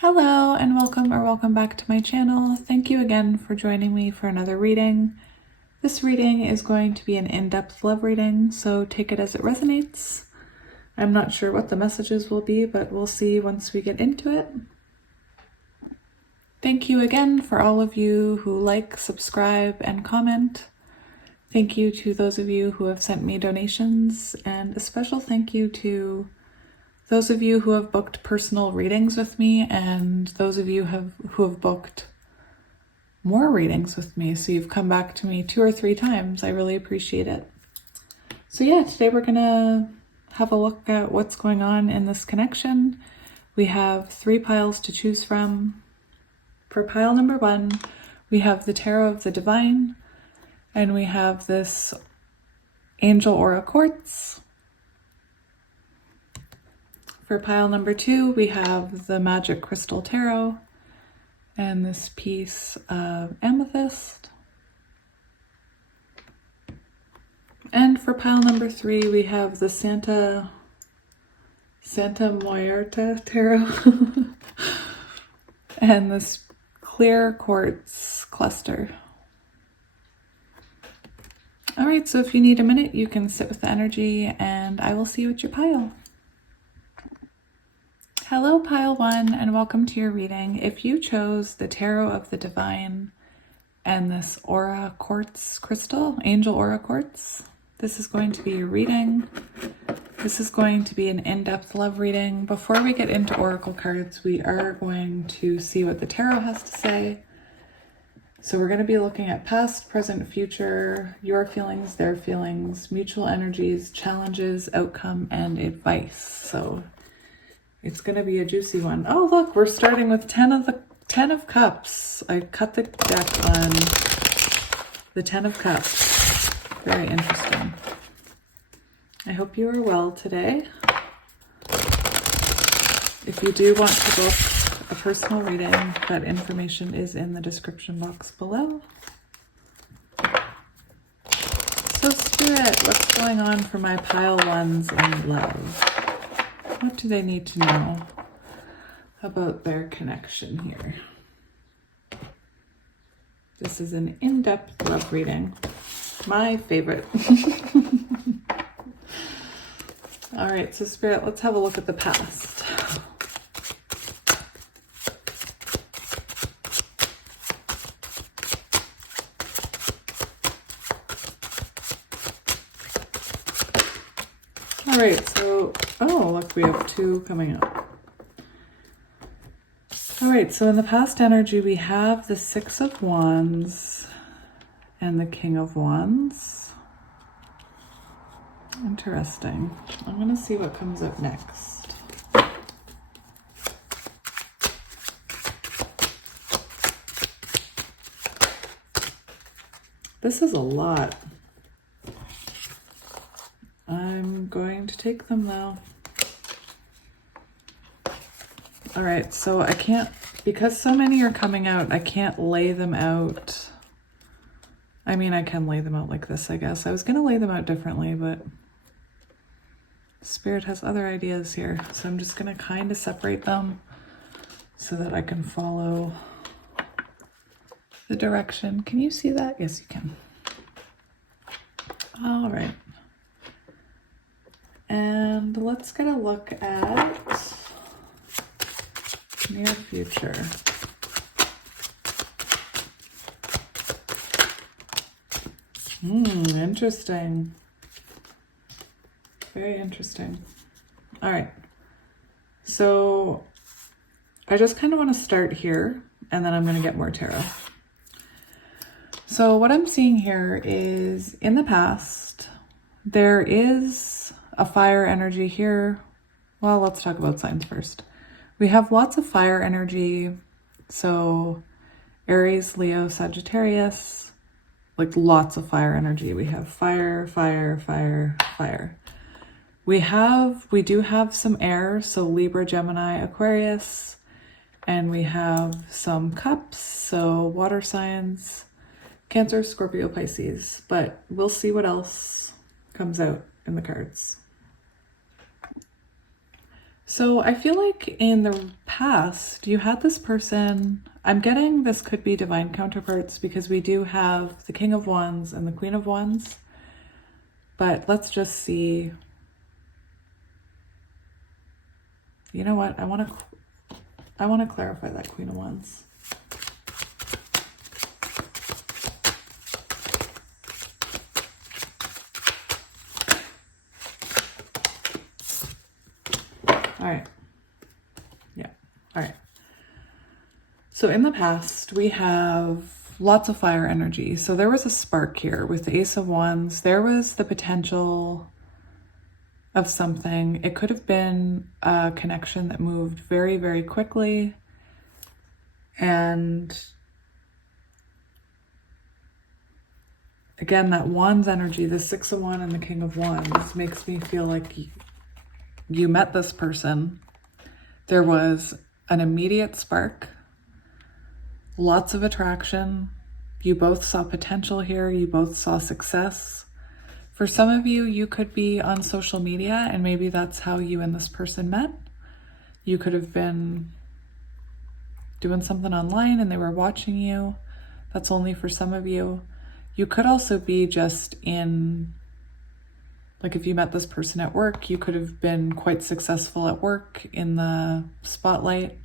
Hello and welcome back to my channel. Thank you again for joining me for another reading. This reading is going to be an in-depth love reading, so take it as it resonates. I'm not sure what the messages will be, but we'll see once we get into it. Thank you again for all of you who like, subscribe, and comment. Thank you to those of you who have sent me donations, and a special thank you to those of you who have booked personal readings with me, and those of you who have booked more readings with me. So you've come back to me 2 or 3 times. I really appreciate it. So yeah, today we're gonna have a look at what's going on in this connection. We have 3 piles to choose from. For pile number 1, we have the Tarot of the Divine, and we have this Angel Aura Quartz. For pile number 2, we have the Magic Crystal Tarot and this piece of Amethyst. And for pile number 3, we have the Santa Muerta Tarot and this clear quartz cluster. All right, so if you need a minute, you can sit with the energy and I will see you at your pile. Hello, pile 1, and welcome to your reading. If you chose the Tarot of the Divine and this Aura Quartz crystal, Angel Aura Quartz, this is going to be your reading. This is going to be an in-depth love reading. Before we get into oracle cards, we are going to see what the tarot has to say. So we're going to be looking at past, present, future, your feelings, their feelings, mutual energies, challenges, outcome, and advice. So it's going to be a juicy one. Oh, look, we're starting with 10 of Cups. I cut the deck on the 10 of Cups. Very interesting. I hope you are well today. If you do want to book a personal reading, that information is in the description box below. So Spirit, what's going on for my pile 1s in love? What do they need to know about their connection here? This is an in-depth love reading. My favorite. All right, so Spirit, let's have a look at the past. All right, so, oh, look, we have 2 coming up. All right, so in the past energy, we have the 6 of Wands and the King of Wands. Interesting. I'm going to see what comes up next. This is a lot. I'm going to take them though. All right, so I can't, because so many are coming out, I can't lay them out. I mean, I can lay them out like this, I guess. I was going to lay them out differently, but Spirit has other ideas here. So I'm just going to kind of separate them so that I can follow the direction. Can you see that? Yes, you can. All right. And let's get a look at near future. Interesting. Very interesting. All right. So I just kind of want to start here and then I'm going to get more tarot. So what I'm seeing here is in the past, there is a fire energy here. Well, let's talk about signs first. We have lots of fire energy. So Aries, Leo, Sagittarius, like lots of fire energy. We have fire, fire, fire, fire. We do have some air, so Libra, Gemini, Aquarius, and we have some cups, so water signs, Cancer, Scorpio, Pisces, but we'll see what else comes out in the cards. So I feel like in the past, you had this person, I'm getting this could be divine counterparts because we do have the King of Wands and the Queen of Wands. But let's just see. You know what? I want to clarify that Queen of Wands. All right. Yeah. All right. So in the past, we have lots of fire energy. So there was a spark here with the Ace of Wands. There was the potential of something. It could have been a connection that moved very, very quickly. And again, that Wands energy, the Six of Wands and the King of Wands makes me feel like you met this person. There was an immediate spark, lots of attraction. You both saw potential here. You both saw success. For some of you, you could be on social media and maybe that's how you and this person met. You could have been doing something online and they were watching you. That's only for some of you. You could also be just in, like if you met this person at work, you could have been quite successful at work in the spotlight.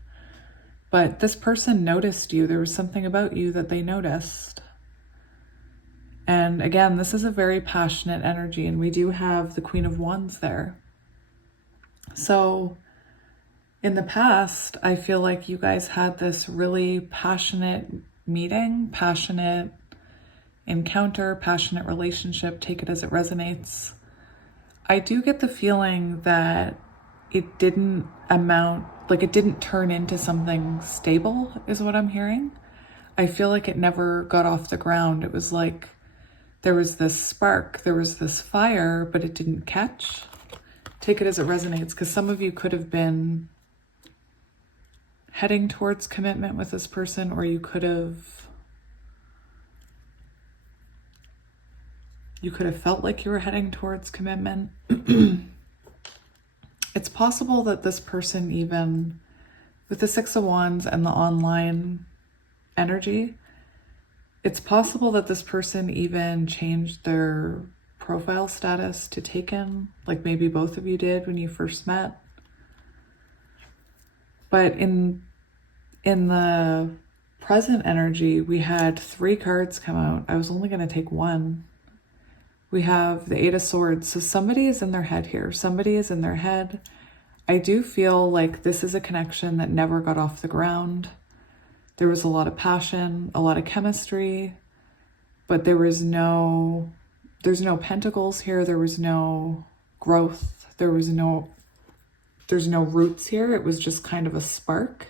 But this person noticed you. There was something about you that they noticed. And again, this is a very passionate energy, and we do have the Queen of Wands there. So in the past, I feel like you guys had this really passionate meeting, passionate encounter, passionate relationship, take it as it resonates. I do get the feeling that it didn't turn into something stable, is what I'm hearing. I feel like it never got off the ground. It was like there was this spark, there was this fire, but it didn't catch. Take it as it resonates, because some of you could have been heading towards commitment with this person, or you could have felt like you were heading towards commitment. It's possible that this person, even with the Six of Wands and the online energy, it's possible that this person even changed their profile status to taken, like maybe both of you did when you first met. But in the present energy, we had 3 cards come out. I was only going to take one. We have the Eight of Swords. So somebody is in their head here. Somebody is in their head. I do feel like this is a connection that never got off the ground. There was a lot of passion, a lot of chemistry, but there's no pentacles here. There was no growth. There's no roots here. It was just kind of a spark.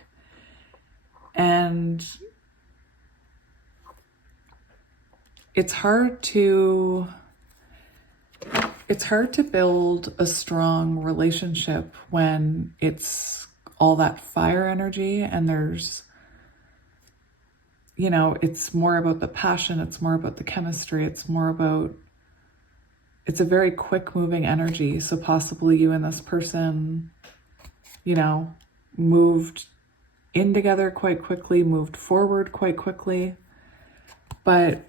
And it's hard to build a strong relationship when it's all that fire energy and there's, it's more about the passion, it's more about the chemistry, it's a very quick moving energy. So possibly you and this person, moved in together quite quickly, moved forward quite quickly. But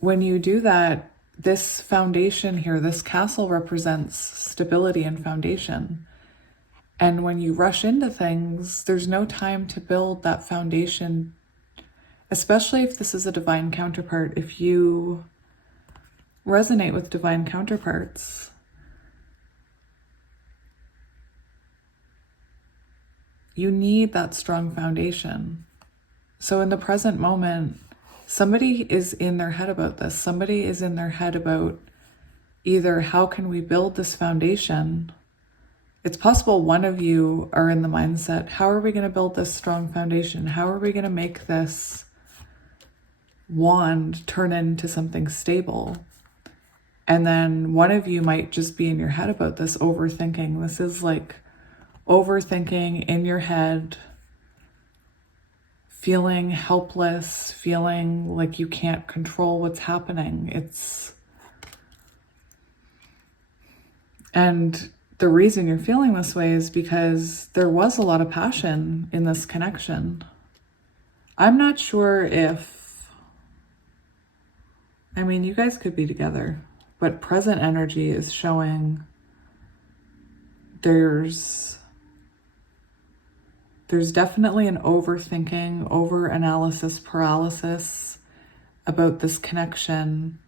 when you do that, this foundation here, this castle represents stability and foundation. And when you rush into things, there's no time to build that foundation, especially if this is a divine counterpart. If you resonate with divine counterparts, you need that strong foundation. So in the present moment, somebody is in their head about this. Somebody is in their head about either how can we build this foundation. It's possible one of you are in the mindset, how are we going to build this strong foundation? How are we going to make this wand turn into something stable? And then one of you might just be in your head about this, overthinking. This is like overthinking in your head, feeling helpless, feeling like you can't control what's happening. And the reason you're feeling this way is because there was a lot of passion in this connection. I'm not sure if, I mean, you guys could be together, but present energy is showing there's definitely an overthinking, over-analysis paralysis about this connection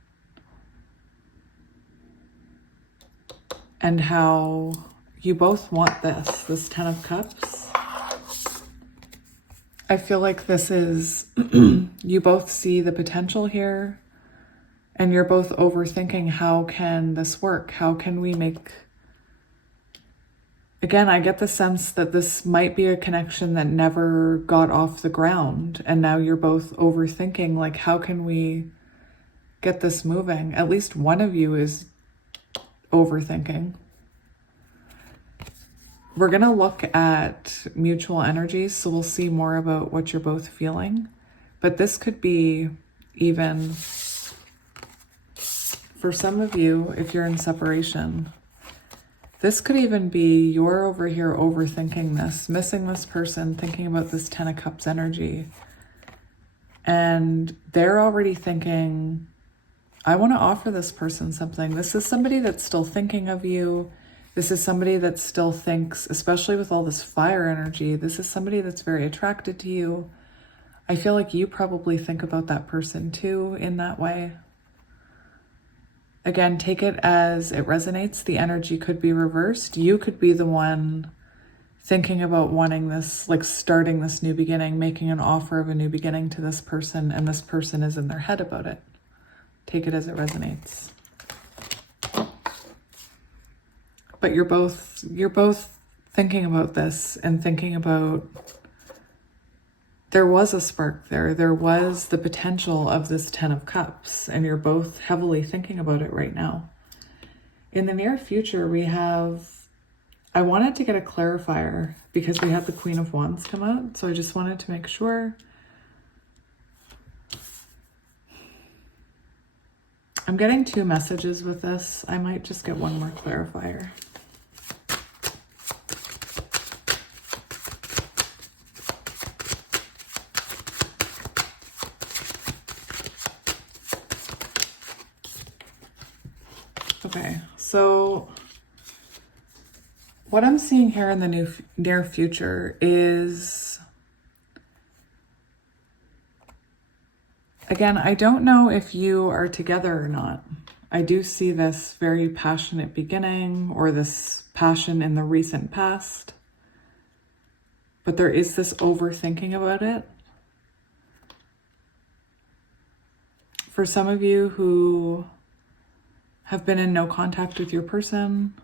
and how you both want this Ten of Cups. I feel like this is, you both see the potential here and you're both overthinking, how can this work? How can we make, again, I get the sense that this might be a connection that never got off the ground. And now you're both overthinking, like, how can we get this moving? At least one of you is overthinking. We're going to look at mutual energies, so we'll see more about what you're both feeling. But this could be even, for some of you, if you're in separation, this could even be you're over here overthinking this, missing this person, thinking about this Ten of Cups energy. And they're already thinking, I want to offer this person something. This is somebody that's still thinking of you. This is somebody that still thinks, especially with all this fire energy, this is somebody that's very attracted to you. I feel like you probably think about that person too in that way. Again, take it as it resonates. The energy could be reversed. You could be the one thinking about wanting this, like starting this new beginning, making an offer of a new beginning to this person, and this person is in their head about it. Take it as it resonates. But you're both thinking about this and thinking about, there was a spark there. There was the potential of this Ten of Cups, and you're both heavily thinking about it right now. In the near future, we have, I wanted to get a clarifier because we had the Queen of Wands come out. So I just wanted to make sure. I'm getting two messages with this. I might just get one more clarifier. Okay, so what I'm seeing here in the near future is, again, I don't know if you are together or not. I do see this very passionate beginning or this passion in the recent past, but there is this overthinking about it. For some of you who have been in no contact with your person,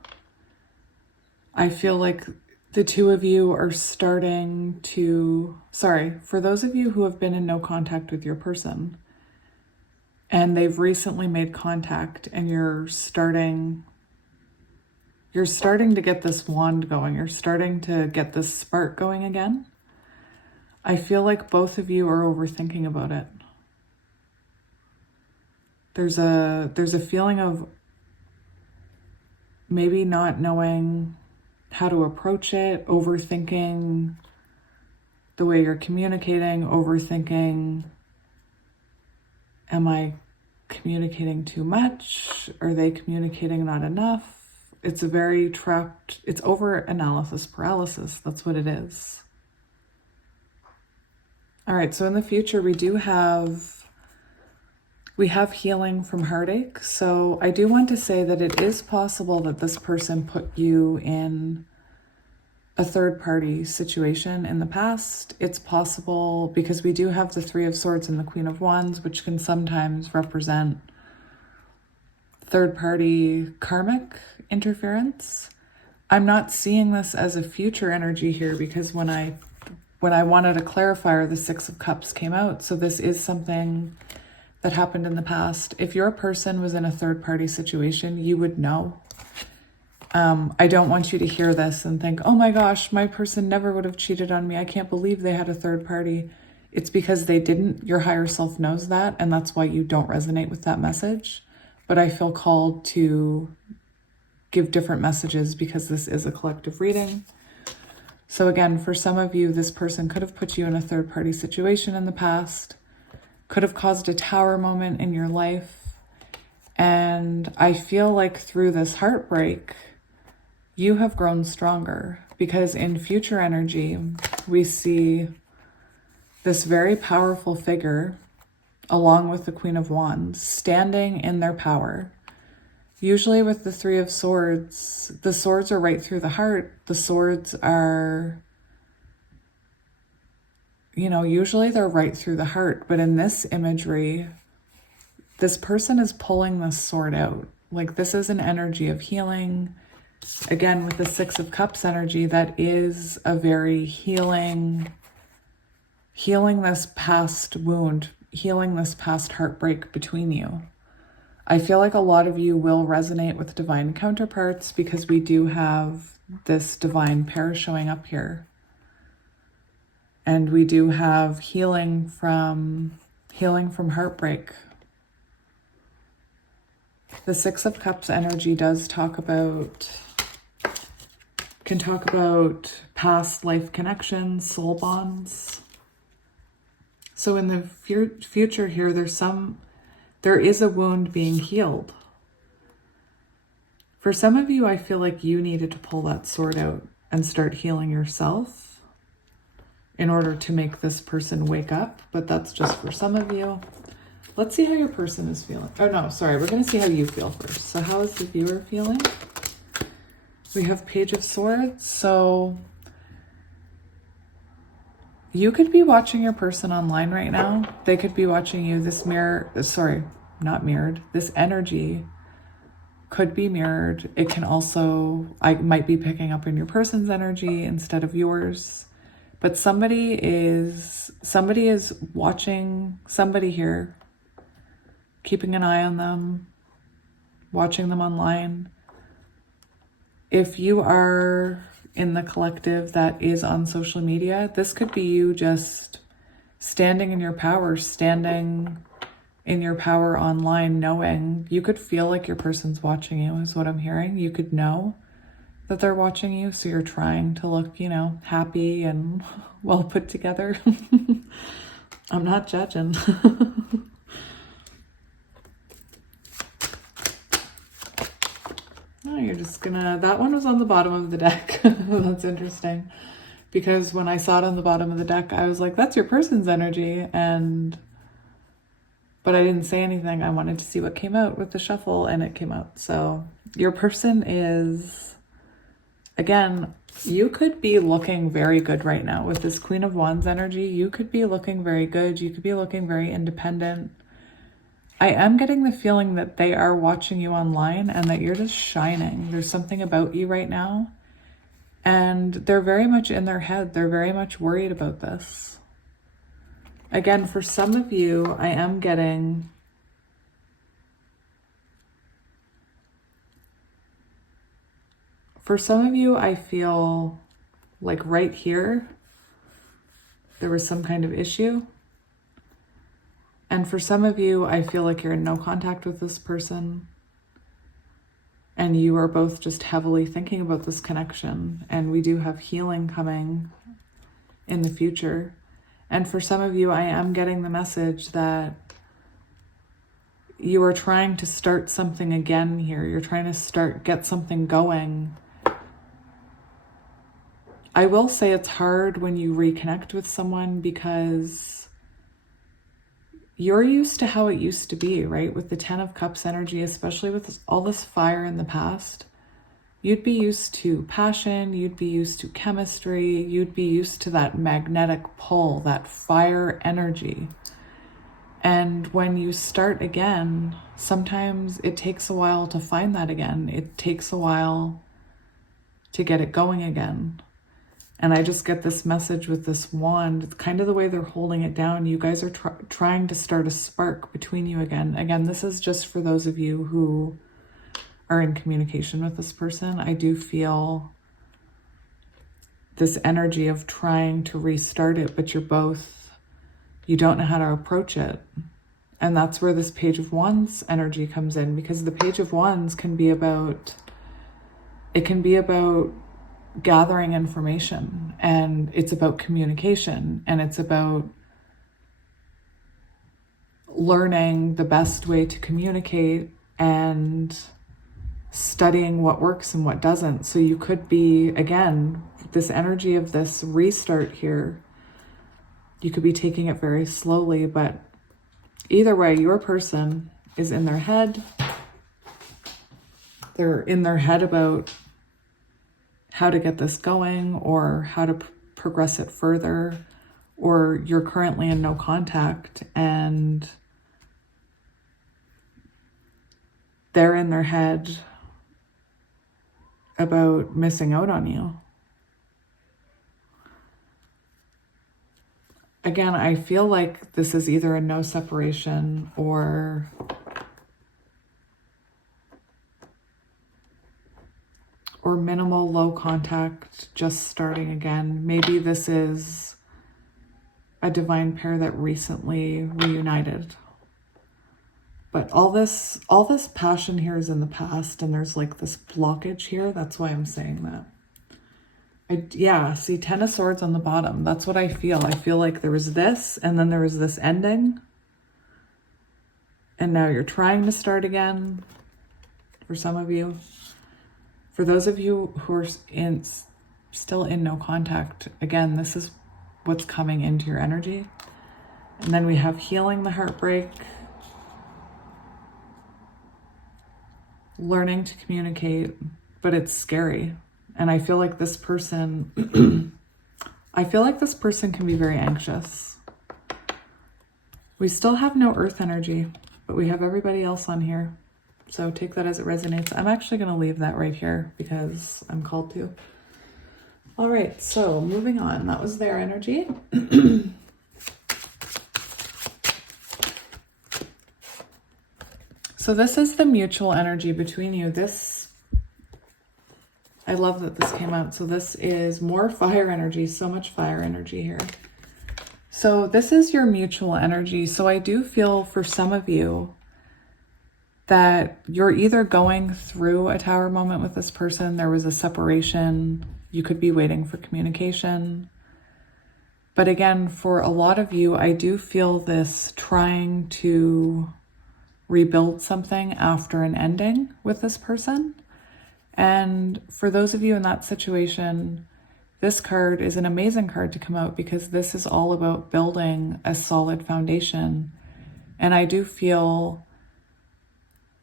I feel like the two of you are starting to, for those of you who have been in no contact with your person and they've recently made contact and you're starting to get this wand going, you're starting to get this spark going again. I feel like both of you are overthinking about it. There's a feeling of maybe not knowing how to approach it, overthinking the way you're communicating, overthinking, am I communicating too much? Are they communicating not enough? It's a very trapped, it's over-analysis paralysis. That's what it is. All right, so in the future, we have healing from heartache. So I do want to say that it is possible that this person put you in a third-party situation in the past. It's possible because we do have the Three of Swords and the Queen of Wands, which can sometimes represent third-party karmic interference. I'm not seeing this as a future energy here because when I wanted a clarifier, the Six of Cups came out. So this is something that happened in the past. If your person was in a third-party situation, you would know. I don't want you to hear this and think, oh my gosh, my person never would have cheated on me. I can't believe they had a third party. It's because they didn't. Your higher self knows that, and that's why you don't resonate with that message. But I feel called to give different messages because this is a collective reading. So again, for some of you, this person could have put you in a third-party situation in the past, could have caused a tower moment in your life. And I feel like through this heartbreak, you have grown stronger, because in future energy, we see this very powerful figure, along with the Queen of Wands, standing in their power. Usually with the Three of Swords, the swords are right through the heart. The swords are, you know, usually they're right through the heart. But in this imagery, this person is pulling this sword out. Like, this is an energy of healing. Again, with the Six of Cups energy, that is a very healing this past wound, healing this past heartbreak between you. I feel like a lot of you will resonate with divine counterparts, because we do have this divine pair showing up here. And we do have healing from heartbreak. The Six of Cups energy does can talk about past life connections, soul bonds. So in the future here, there is a wound being healed. For some of you, I feel like you needed to pull that sword out and start healing yourself in order to make this person wake up, but that's just for some of you. Let's see how your person is feeling. Oh no, sorry, we're gonna see how you feel first. So how is the viewer feeling? We have Page of Swords. So you could be watching your person online right now. They could be watching you. This energy could be mirrored. It can also, I might be picking up in your person's energy instead of yours. But somebody is watching somebody here, keeping an eye on them, watching them online. If you are in the collective that is on social media, this could be you just standing in your power, online, knowing. You could feel like your person's watching you, is what I'm hearing. You could know that they're watching you, so you're trying to look, you know, happy and well put together. I'm not judging. Oh, you're just gonna, that one was on the bottom of the deck. That's interesting. Because when I saw it on the bottom of the deck, I was like, that's your person's energy. But I didn't say anything. I wanted to see what came out with the shuffle, and it came out. So your person is, again, you could be looking very good right now with this Queen of Wands energy. You could be looking very good. You could be looking very independent. I am getting the feeling that they are watching you online and that you're just shining. There's something about you right now. And they're very much in their head. They're very much worried about this. Again, for some of you, I am getting I feel like right here, there was some kind of issue. And for some of you, I feel like you're in no contact with this person. And you are both just heavily thinking about this connection. And we do have healing coming in the future. And for some of you, I am getting the message that you are trying to start something again here. You're trying to get something going. I will say it's hard when you reconnect with someone, because you're used to how it used to be, right? With the Ten of Cups energy, especially with all this fire in the past, you'd be used to passion, you'd be used to chemistry, you'd be used to that magnetic pull, that fire energy. And when you start again, sometimes it takes a while to find that again. It takes a while to get it going again. And I just get this message with this wand, kind of the way they're holding it down. You guys are trying to start a spark between you again. Again, this is just for those of you who are in communication with this person. I do feel this energy of trying to restart it, but you don't know how to approach it. And that's where this Page of Wands energy comes in, because the Page of Wands can be about it can be about gathering information, and it's about communication, and it's about learning the best way to communicate and studying what works and what doesn't. So you could be, again, this energy of this restart here, you could be taking it very slowly, but either way, your person is in their head. They're in their head about how to get this going or how to progress it further, or you're currently in no contact and they're in their head about missing out on you. Again, I feel like this is either a no separation or minimal low contact, just starting again. Maybe this is a divine pair that recently reunited. But all this passion here is in the past, and there's like this blockage here. That's why I'm saying that. Yeah, see 10 of Swords on the bottom. That's what I feel. I feel like there was this, and then there was this ending. And now you're trying to start again, for some of you. For those of you who are still in no contact, again, this is what's coming into your energy. And then we have healing the heartbreak, learning to communicate, but it's scary. And I feel like this person, can be very anxious. We still have no earth energy, but we have everybody else on here. So take that as it resonates. I'm actually going to leave that right here because I'm called to. All right, so moving on. That was their energy. So this is the mutual energy between you. I love that this came out. So this is more fire energy, so much fire energy here. So this is your mutual energy. So I do feel for some of you that you're either going through a tower moment with this person. There was a separation. You could be waiting for communication. But again, for a lot of you, I do feel this trying to rebuild something after an ending with this person. And for those of you in that situation, this card is an amazing card to come out because this is all about building a solid foundation. And I do feel,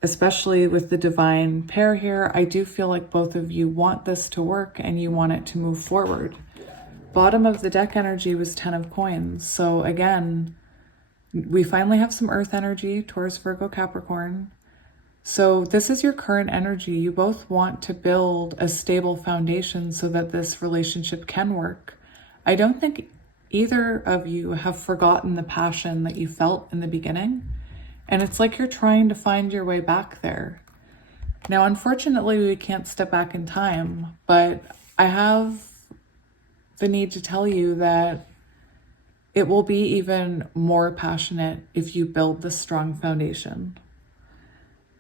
especially with the divine pair here, I do feel like both of you want this to work and you want it to move forward. Bottom of the deck energy was 10 of coins. So again, we finally have some earth energy, Taurus, Virgo, Capricorn. So this is your current energy. You both want to build a stable foundation so that this relationship can work. I don't think either of you have forgotten the passion that you felt in the beginning. And it's like you're trying to find your way back there. Now, unfortunately, we can't step back in time, but I have the need to tell you that it will be even more passionate if you build this strong foundation.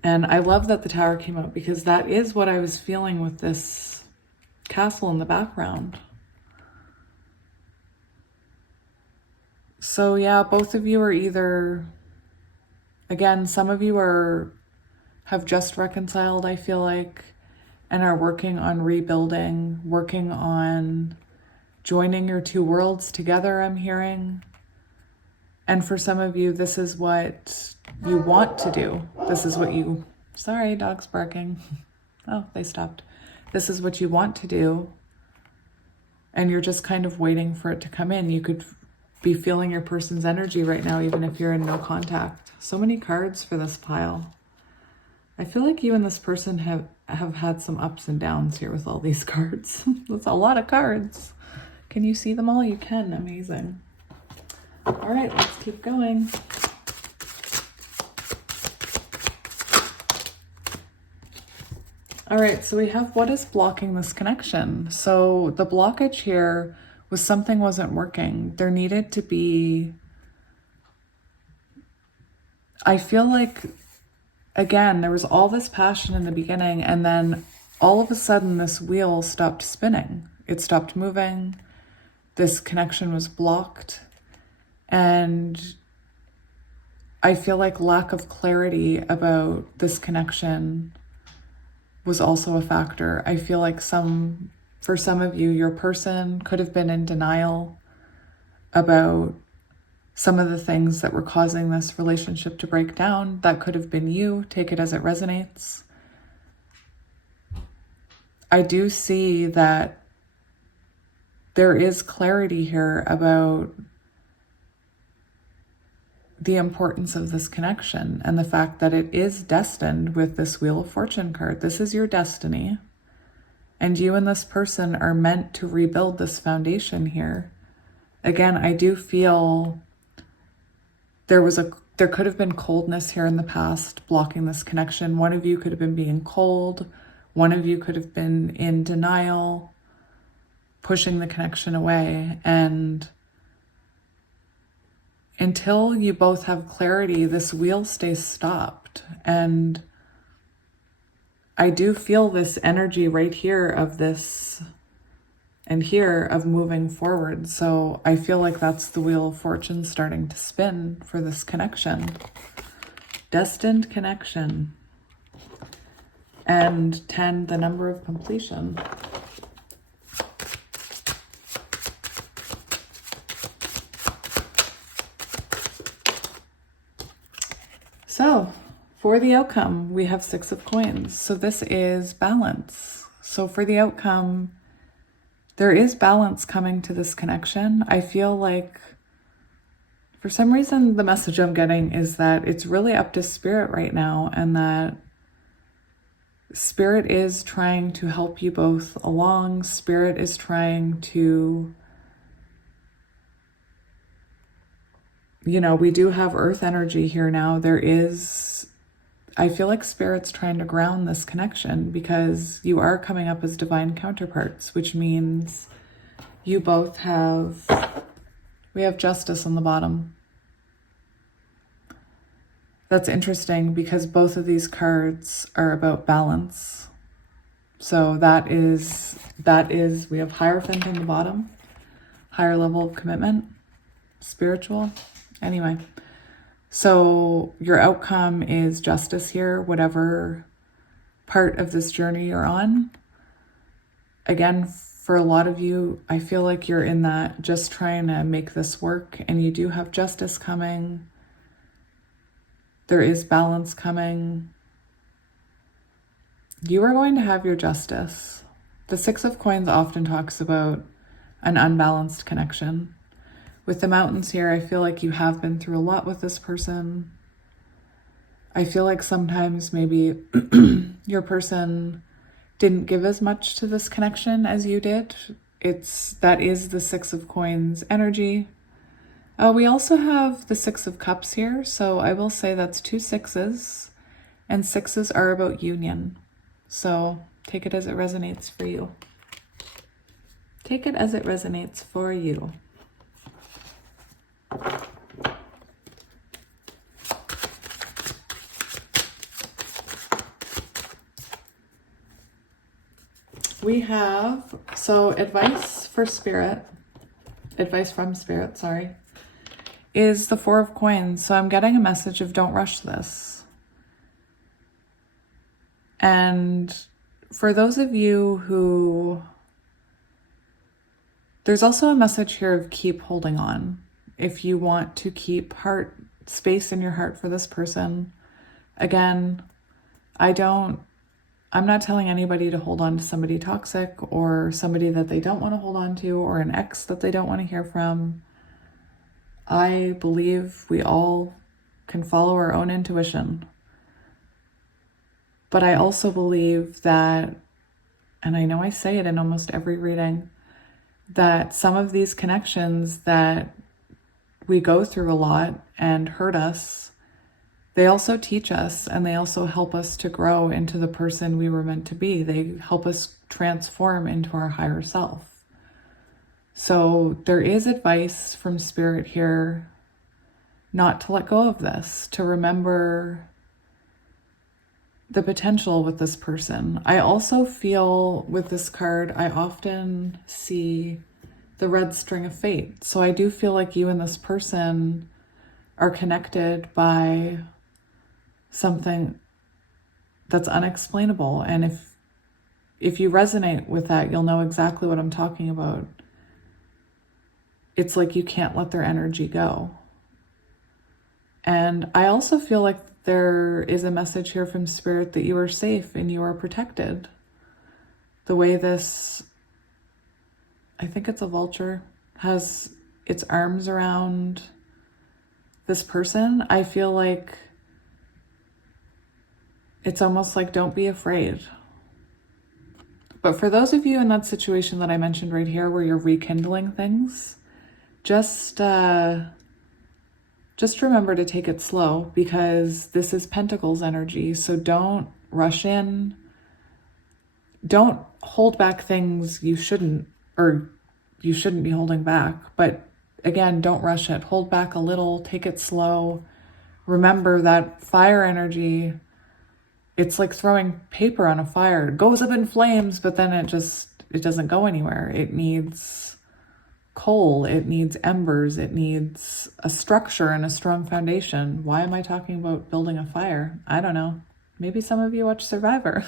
And I love that the tower came out because that is what I was feeling with this castle in the background. So yeah, both of you are either, again, some of you have just reconciled, I feel like, and are working on rebuilding, working on joining your two worlds together, I'm hearing. And for some of you, this is what you want to do. This is what you, sorry, dog's barking. Oh, they stopped. This is what you want to do. And you're just kind of waiting for it to come in. You could be feeling your person's energy right now, even if you're in no contact. So many cards for this pile. I feel like you and this person have had some ups and downs here with all these cards. That's a lot of cards. Can you see them all? You can. Amazing. All right, let's keep going. All right, so we have what is blocking this connection. So the blockage here was something wasn't working. There needed to be, I feel like, again, there was all this passion in the beginning, and then all of a sudden this wheel stopped spinning. It stopped moving. This connection was blocked. And I feel like lack of clarity about this connection was also a factor. I feel like for some of you, your person could have been in denial about some of the things that were causing this relationship to break down. That could have been you. Take it as it resonates. I do see that there is clarity here about the importance of this connection and the fact that it is destined with this Wheel of Fortune card. This is your destiny. And you and this person are meant to rebuild this foundation here. Again, I do feel there could have been coldness here in the past blocking this connection. One of you could have been being cold. One of you could have been in denial, pushing the connection away. And until you both have clarity, this wheel stays stopped. And I do feel this energy right here of this and here of moving forward. So I feel like that's the Wheel of Fortune starting to spin for this connection. Destined connection. And 10, the number of completion. So for the outcome, we have 6 of coins. So this is balance. So for the outcome, there is balance coming to this connection. I feel like for some reason, the message I'm getting is that it's really up to Spirit right now, and that Spirit is trying to help you both along. Spirit is trying to, we do have earth energy here now. I feel like Spirit's trying to ground this connection because you are coming up as divine counterparts, which means you both we have Justice on the bottom. That's interesting because both of these cards are about balance. So that is, we have Hierophant on the bottom, higher level of commitment, spiritual. Anyway, so your outcome is justice here, whatever part of this journey you're on. Again, for a lot of you, I feel like you're in that just trying to make this work, and you do have justice coming. There is balance coming. You are going to have your justice. The 6 of Coins often talks about an unbalanced connection. With the mountains here, I feel like you have been through a lot with this person. I feel like sometimes maybe your person didn't give as much to this connection as you did. That is the 6 of Coins energy. We also have the 6 of Cups here, so I will say that's 2 6s, and 6s are about union. So take it as it resonates for you. Take it as it resonates for you. We have, advice from Spirit, is the 4 of Coins. So I'm getting a message of don't rush this. And for those of you who, there's also a message here of keep holding on. If you want to keep space in your heart for this person. Again, I'm not telling anybody to hold on to somebody toxic or somebody that they don't want to hold on to or an ex that they don't want to hear from. I believe we all can follow our own intuition. But I also believe that, and I know I say it in almost every reading, that some of these connections that we go through a lot and hurt us, they also teach us, and they also help us to grow into the person we were meant to be. They help us transform into our higher self. So there is advice from Spirit here not to let go of this, to remember the potential with this person. I also feel with this card, I often see the red string of fate. So I do feel like you and this person are connected by something that's unexplainable. And if you resonate with that, you'll know exactly what I'm talking about. It's like you can't let their energy go. And I also feel like there is a message here from Spirit that you are safe and you are protected. The way this, I think it's a vulture, has its arms around this person, I feel like it's almost like, don't be afraid. But for those of you in that situation that I mentioned right here, where you're rekindling things, just remember to take it slow, because this is Pentacles energy. So don't rush in. Don't hold back things you shouldn't, or you shouldn't be holding back. But again, don't rush it. Hold back a little, take it slow. Remember that fire energy, it's like throwing paper on a fire. It goes up in flames, but then it doesn't go anywhere. It needs coal, it needs embers, it needs a structure and a strong foundation. Why am I talking about building a fire? I don't know. Maybe some of you watch Survivor.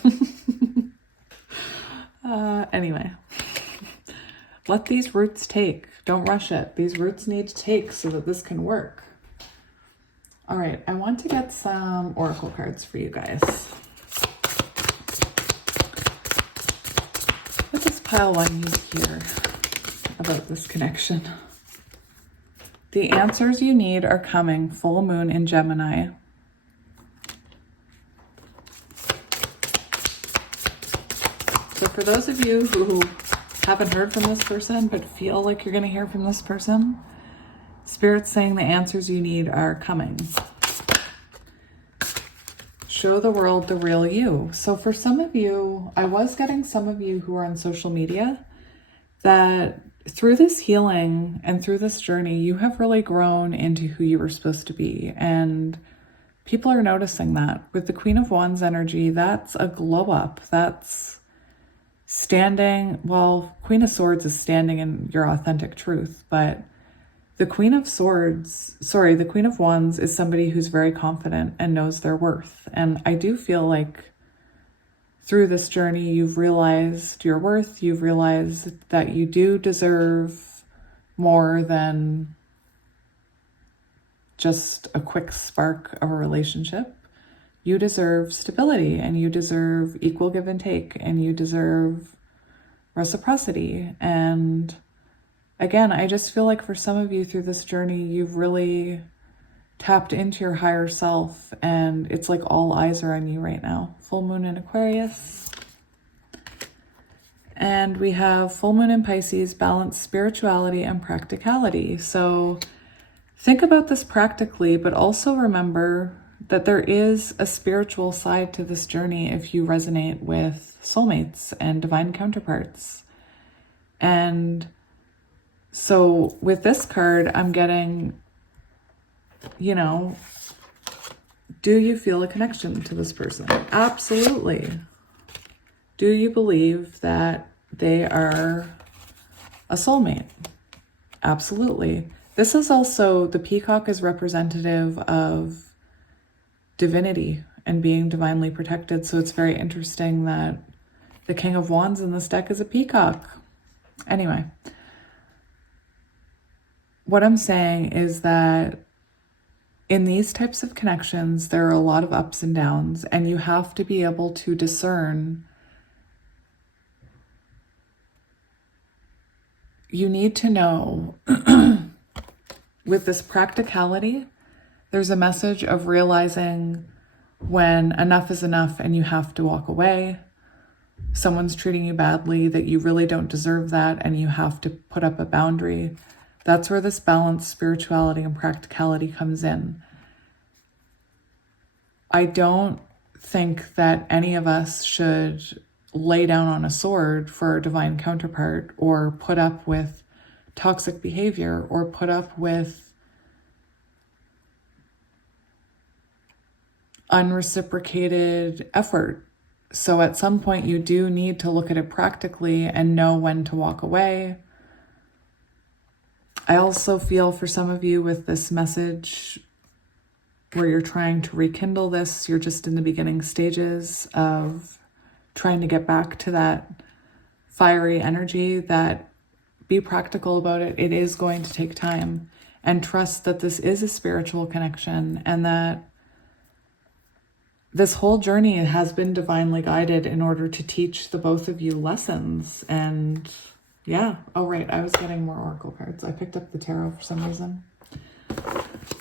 Anyway, let these roots take. Don't rush it. These roots need to take so that this can work. All right, I want to get some oracle cards for you guys. What does pile one need to hear about this connection? The answers you need are coming. Full moon in Gemini. So for those of you who haven't heard from this person but feel like you're going to hear from this person, Spirit's saying the answers you need are coming. Show the world the real you. So for some of you, I was getting some of you who are on social media that through this healing and through this journey, you have really grown into who you were supposed to be. And people are noticing that. With the Queen of Wands energy, that's a glow up. That's standing, well, Queen of Swords is standing in your authentic truth, but the Queen of Wands is somebody who's very confident and knows their worth. And I do feel like through this journey, you've realized your worth. You've realized that you do deserve more than just a quick spark of a relationship. You deserve stability, and you deserve equal give and take, and you deserve reciprocity. And again, I just feel like for some of you through this journey, you've really tapped into your higher self, and it's like all eyes are on you right now. Full moon in Aquarius. And we have full moon in Pisces, balance spirituality and practicality. So think about this practically, but also remember that there is a spiritual side to this journey if you resonate with soulmates and divine counterparts. And so with this card, I'm getting, you know, do you feel a connection to this person? Absolutely. Do you believe that they are a soulmate? Absolutely. This is also, the peacock is representative of divinity and being divinely protected. So it's very interesting that the King of Wands in this deck is a peacock. Anyway, what I'm saying is that in these types of connections, there are a lot of ups and downs, and you have to be able to discern. You need to know with this practicality, there's a message of realizing when enough is enough and you have to walk away. Someone's treating you badly, that you really don't deserve that, and you have to put up a boundary. That's where this balance, spirituality, and practicality comes in. I don't think that any of us should lay down on a sword for a divine counterpart, or put up with toxic behavior, or put up with unreciprocated effort. So at some point you do need to look at it practically and know when to walk away. I also feel for some of you with this message where you're trying to rekindle this, you're just in the beginning stages of trying to get back to that fiery energy, that be practical about it. It is going to take time, and trust that this is a spiritual connection and that this whole journey has been divinely guided in order to teach the both of you lessons. And yeah. Oh, right. I was getting more oracle cards. I picked up the tarot for some reason.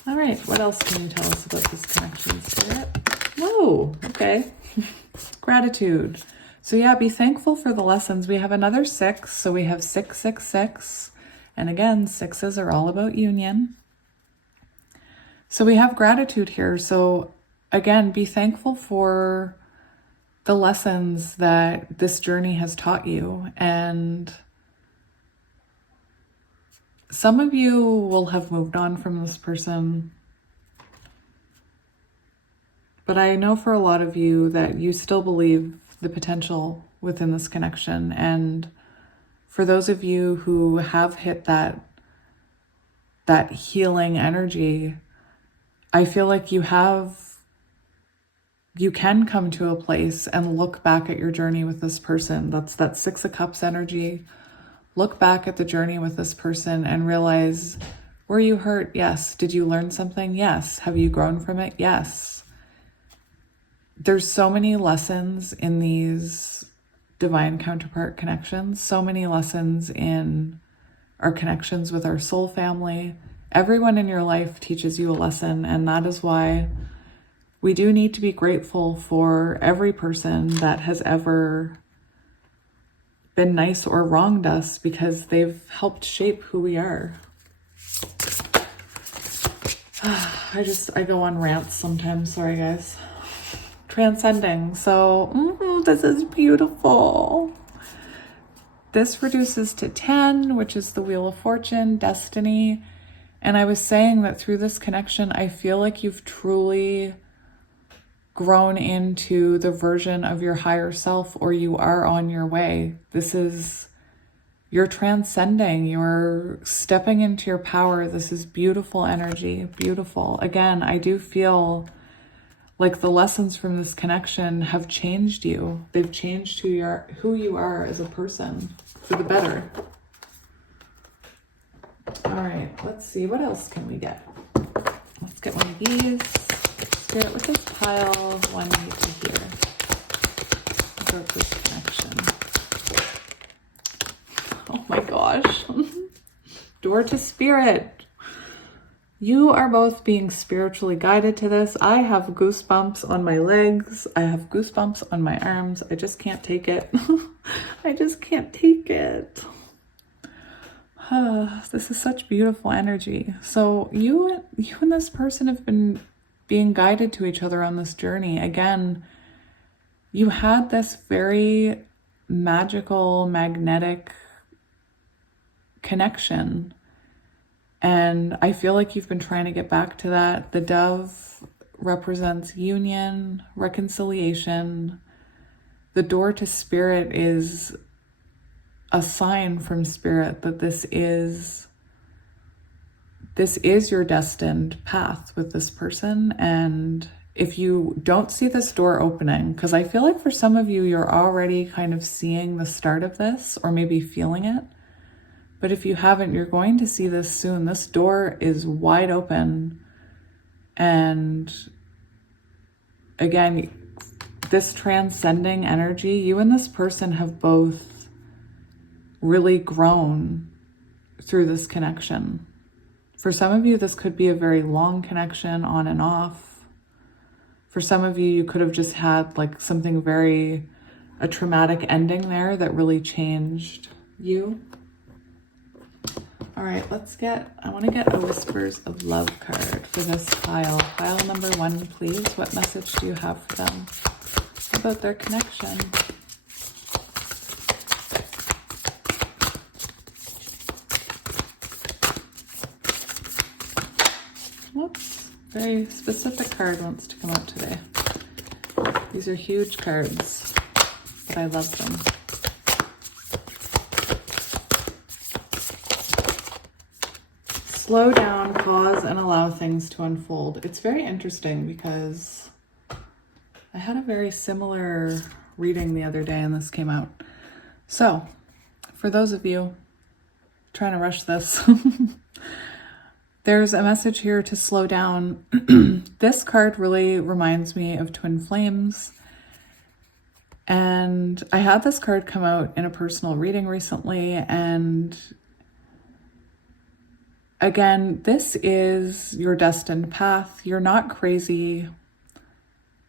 All right. What else can you tell us about this connection, Spirit? Whoa. Okay. Gratitude. So yeah, be thankful for the lessons. We have another 6. So we have 666. And again, 6s are all about union. So we have gratitude here. So again, be thankful for the lessons that this journey has taught you. And some of you will have moved on from this person, but I know for a lot of you that you still believe the potential within this connection. And for those of you who have hit that healing energy, I feel like you can come to a place and look back at your journey with this person. That's that 6 of Cups energy. Look back at the journey with this person and realize, were you hurt? Yes. Did you learn something? Yes. Have you grown from it? Yes. There's so many lessons in these divine counterpart connections, so many lessons in our connections with our soul family. Everyone in your life teaches you a lesson, and that is why we do need to be grateful for every person that has ever been nice or wronged us, because they've helped shape who we are. I go on rants sometimes. Sorry, guys. Transcending. So this is beautiful. This reduces to 10, which is the Wheel of Fortune, destiny. And I was saying that through this connection, I feel like you've truly grown into the version of your higher self, or you are on your way. You're transcending, you're stepping into your power. This is beautiful energy, beautiful. Again, I do feel like the lessons from this connection have changed you. They've changed who you are as a person for the better. All right, let's see, what else can we get? Let's get one of these. Spirit, what does pile 1 need to hear about this connection? Oh my gosh. Door to Spirit. You are both being spiritually guided to this. I have goosebumps on my legs. I have goosebumps on my arms. I just can't take it. I just can't take it. This is such beautiful energy. So you and this person have been being guided to each other on this journey. Again, you had this very magical, magnetic connection. And I feel like you've been trying to get back to that. The dove represents union, reconciliation. The door to Spirit is a sign from Spirit that this is your destined path with this person. And if you don't see this door opening, because I feel like for some of you, you're already kind of seeing the start of this, or maybe feeling it. But if you haven't, you're going to see this soon. This door is wide open. And again, this transcending energy, you and this person have both really grown through this connection. For some of you, this could be a very long connection, on and off. For some of you, you could have just had like something a traumatic ending there that really changed you. All right, I want to get a Whispers of Love card for this pile. Pile number 1, please. What message do you have for them about their connection? Whoops. Very specific card wants to come out today. These are huge cards, but I love them. Slow down, pause, and allow things to unfold. It's very interesting because I had a very similar reading the other day and this came out. So, for those of you trying to rush this, there's a message here to slow down. This card really reminds me of twin flames. And I had this card come out in a personal reading recently. And again, this is your destined path. You're not crazy.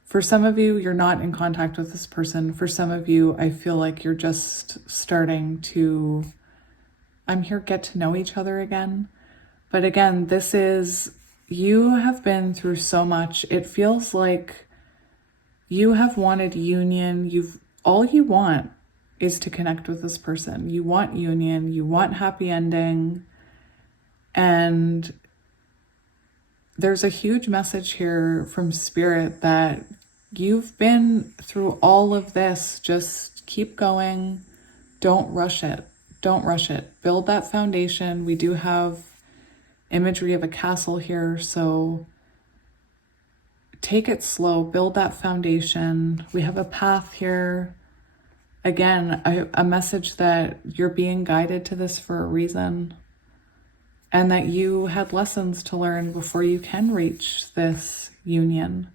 For some of you, you're not in contact with this person. For some of you, I feel like you're just starting to, get to know each other again. But again, this is, you have been through so much. It feels like you have wanted union. All you want is to connect with this person. You want union, you want happy ending. And there's a huge message here from Spirit that you've been through all of this. Just keep going. Don't rush it. Don't rush it. Build that foundation. We do have imagery of a castle here, so take it slow. Build that foundation. We have a path here. Again, a message that you're being guided to this for a reason, and that you had lessons to learn before you can reach this union.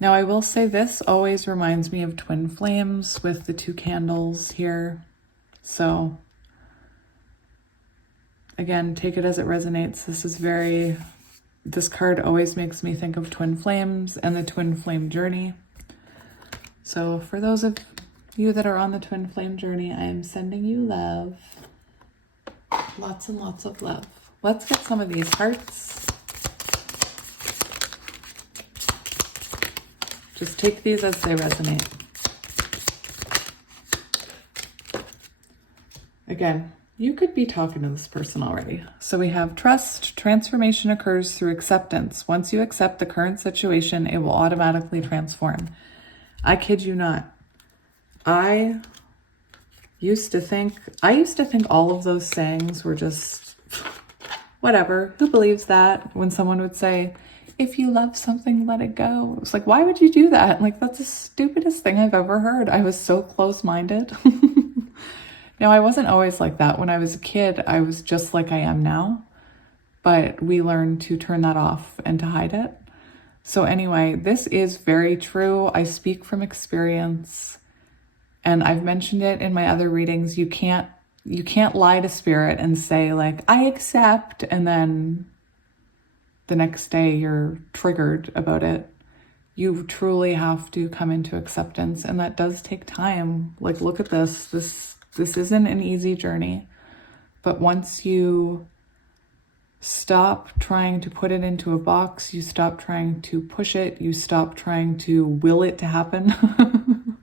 Now, I will say this always reminds me of twin flames with the 2 candles here. So again, take it as it resonates. This card always makes me think of twin flames and the twin flame journey. So for those of you that are on the twin flame journey, I am sending you love. Lots and lots of love. Let's get some of these hearts. Just take these as they resonate. Again, you could be talking to this person already. So we have trust. Transformation occurs through acceptance. Once you accept the current situation, it will automatically transform. I kid you not. I used to think all of those sayings were just whatever. Who believes that? When someone would say, if you love something, let it go. It was like, why would you do that? Like, that's the stupidest thing I've ever heard. I was so close-minded. Now, I wasn't always like that. When I was a kid, I was just like I am now, but we learned to turn that off and to hide it. So anyway, this is very true. I speak from experience, and I've mentioned it in my other readings. You can't lie to Spirit and say like, I accept, and then the next day you're triggered about it. You truly have to come into acceptance, and that does take time. Like, look at this. This isn't an easy journey, but once you stop trying to put it into a box, you stop trying to push it, you stop trying to will it to happen.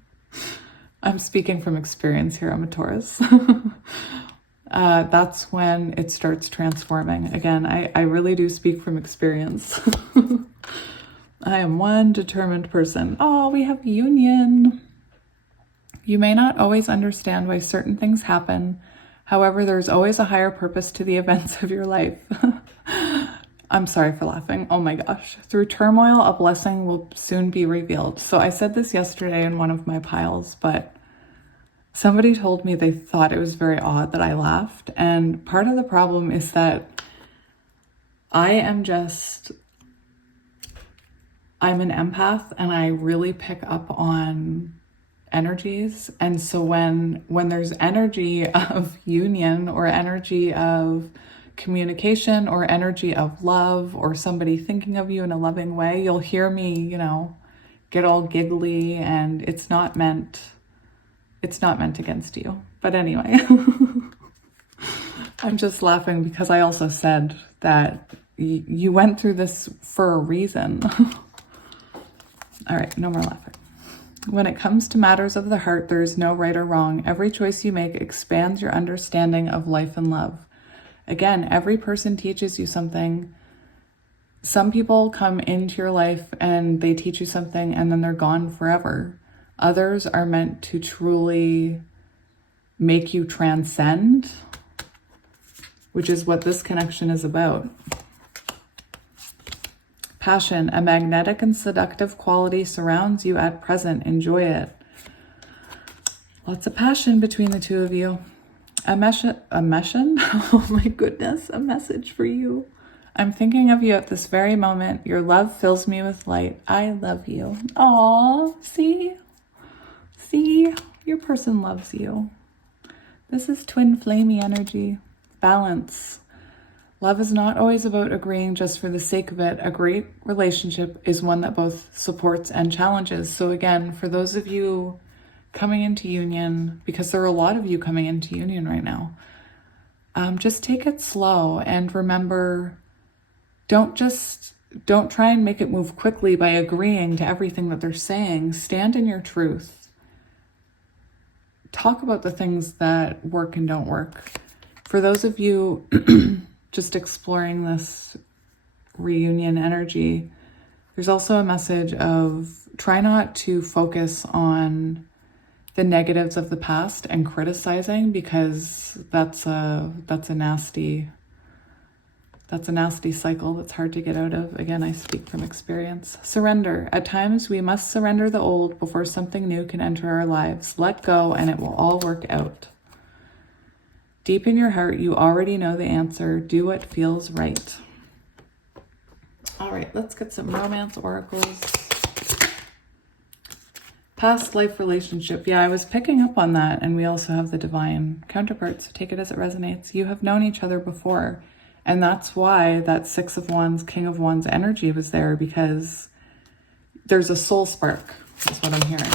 I'm speaking from experience here. I'm a Taurus. That's when it starts transforming. Again, I really do speak from experience. I am one determined person. Oh, we have union. You may not always understand why certain things happen. However, there's always a higher purpose to the events of your life. I'm sorry for laughing. Oh my gosh. Through turmoil, a blessing will soon be revealed. So I said this yesterday in one of my piles, but somebody told me they thought it was very odd that I laughed. And part of the problem is that I'm an empath, and I really pick up on energies. And so when there's energy of union or energy of communication or energy of love or somebody thinking of you in a loving way, you'll hear me, get all giggly, and it's not meant against you. But anyway, I'm just laughing because I also said that you went through this for a reason. All right, no more laughing. When it comes to matters of the heart, there is no right or wrong. Every choice you make expands your understanding of life and love. Again, every person teaches you something. Some people come into your life and they teach you something and then they're gone forever. Others are meant to truly make you transcend, which is what this connection is about. Passion, a magnetic and seductive quality surrounds you at present. Enjoy it. Lots of passion between the two of you. A mession? Oh my goodness, a message for you. I'm thinking of you at this very moment. Your love fills me with light. I love you. Aw, see? See? Your person loves you. This is twin flamey energy. Balance. Love is not always about agreeing just for the sake of it. A great relationship is one that both supports and challenges. So again, for those of you coming into union, because there are a lot of you coming into union right now, just take it slow and remember, don't try and make it move quickly by agreeing to everything that they're saying. Stand in your truth. Talk about the things that work and don't work. For those of you just exploring this reunion energy, there's also a message of try not to focus on the negatives of the past and criticizing, because that's a nasty cycle that's hard to get out of. Again, I speak from experience. Surrender. At times, we must surrender the old before something new can enter our lives. Let go and it will all work out. Deep in your heart, you already know the answer. Do what feels right. All right, let's get some romance oracles. Past life relationship. Yeah, I was picking up on that. And we also have the divine counterpart, so take it as it resonates. You have known each other before. And that's why that Six of Wands, King of Wands energy was there, because there's a soul spark, is what I'm hearing.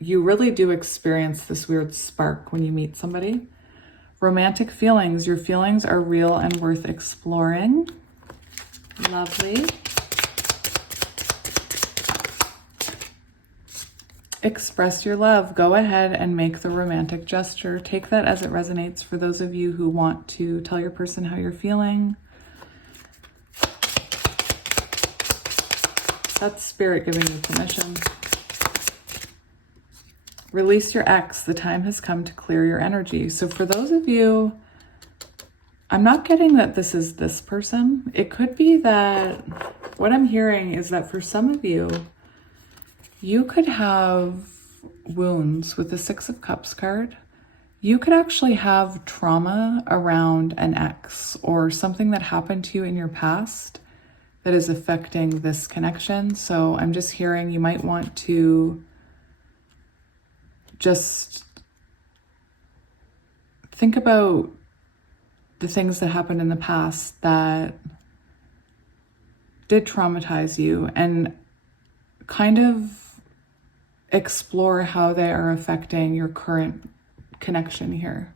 You really do experience this weird spark when you meet somebody. Romantic feelings. Your feelings are real and worth exploring. Lovely. Express your love. Go ahead and make the romantic gesture. Take that as it resonates for those of you who want to tell your person how you're feeling. That's spirit giving you permission. Release your ex. The time has come to clear your energy. So for those of you, I'm not getting that this is this person. It could be that what I'm hearing is that for some of you, you could have wounds with the Six of Cups card. You could actually have trauma around an ex or something that happened to you in your past that is affecting this connection. So I'm just hearing you might want to just think about the things that happened in the past that did traumatize you and kind of explore how they are affecting your current connection here.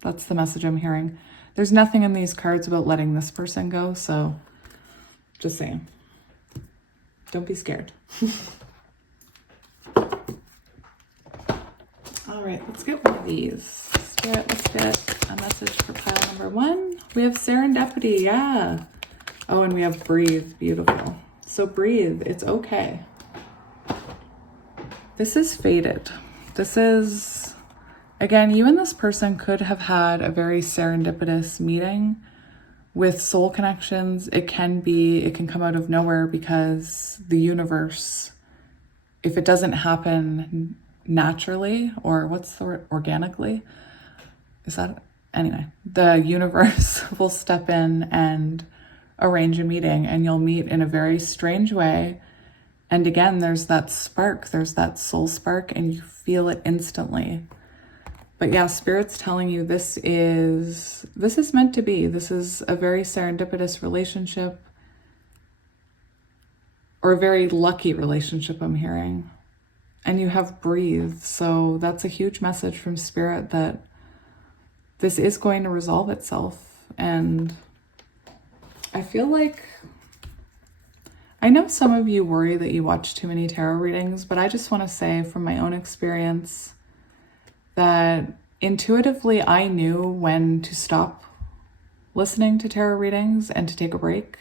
That's the message I'm hearing. There's nothing in these cards about letting this person go, so just saying. Don't be scared. All right, let's get one of these. Spirit, let's get a message for pile number 1. We have serendipity, yeah. Oh, and we have breathe, beautiful. So breathe, it's okay. This is fated. This is, again, you and this person could have had a very serendipitous meeting with soul connections. It can come out of nowhere because the universe, if it doesn't happen naturally, or what's the word, organically? Is that, anyway, the universe will step in and arrange a meeting and you'll meet in a very strange way. And again, there's that spark, there's that soul spark, and you feel it instantly. But yeah, Spirit's telling you this is meant to be. This is a very serendipitous relationship, or a very lucky relationship, I'm hearing. And you have breathe. So that's a huge message from Spirit that this is going to resolve itself. And I feel like, I know some of you worry that you watch too many tarot readings, but I just want to say from my own experience that intuitively I knew when to stop listening to tarot readings and to take a break.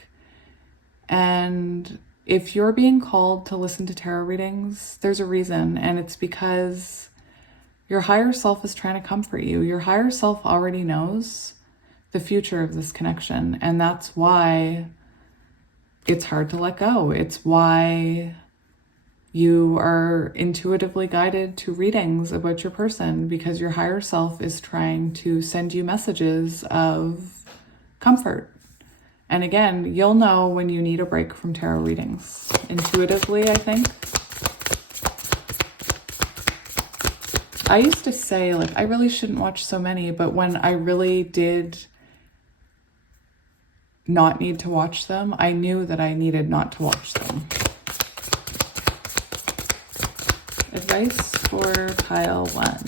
And if you're being called to listen to tarot readings, there's a reason, and it's because your higher self is trying to comfort you. Your higher self already knows the future of this connection, and that's why it's hard to let go. It's why you are intuitively guided to readings about your person, because your higher self is trying to send you messages of comfort. And again, you'll know when you need a break from tarot readings. Intuitively, I think. I used to say, like, I really shouldn't watch so many, but when I really did not need to watch them, I knew that I needed not to watch them. Advice for pile 1.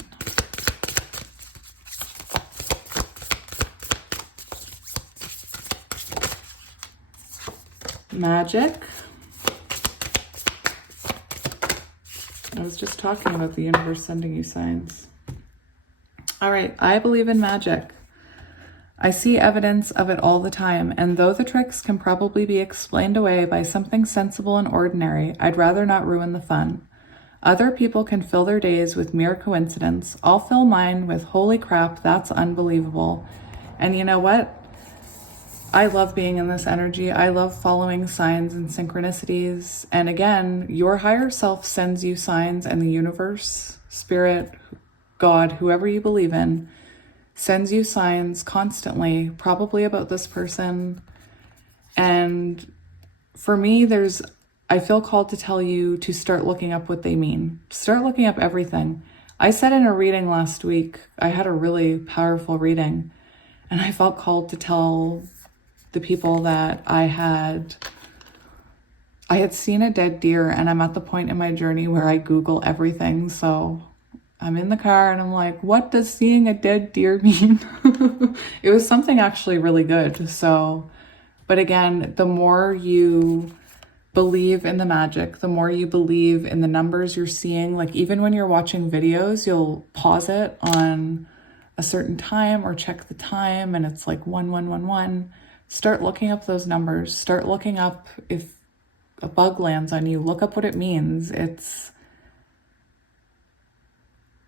Magic. I was just talking about the universe sending you signs. All right, I believe in magic. I see evidence of it all the time, and though the tricks can probably be explained away by something sensible and ordinary, I'd rather not ruin the fun. Other people can fill their days with mere coincidence. I'll fill mine with holy crap, that's unbelievable. And you know what? I love being in this energy. I love following signs and synchronicities. And again, your higher self sends you signs, and the universe, spirit, God, whoever you believe in, sends you signs constantly, probably about this person. And for me, I feel called to tell you to start looking up what they mean. Start looking up everything. I said in a reading last week, I had a really powerful reading, and I felt called to tell the people that I had seen a dead deer, and I'm at the point in my journey where I Google everything. So I'm in the car and I'm like, what does seeing a dead deer mean? It was something actually really good. So, but again, the more you believe in the magic, the more you believe in the numbers you're seeing, like even when you're watching videos, you'll pause it on a certain time or check the time and it's like 1111. Start looking up those numbers. Start looking up if a bug lands on you. Look up what it means.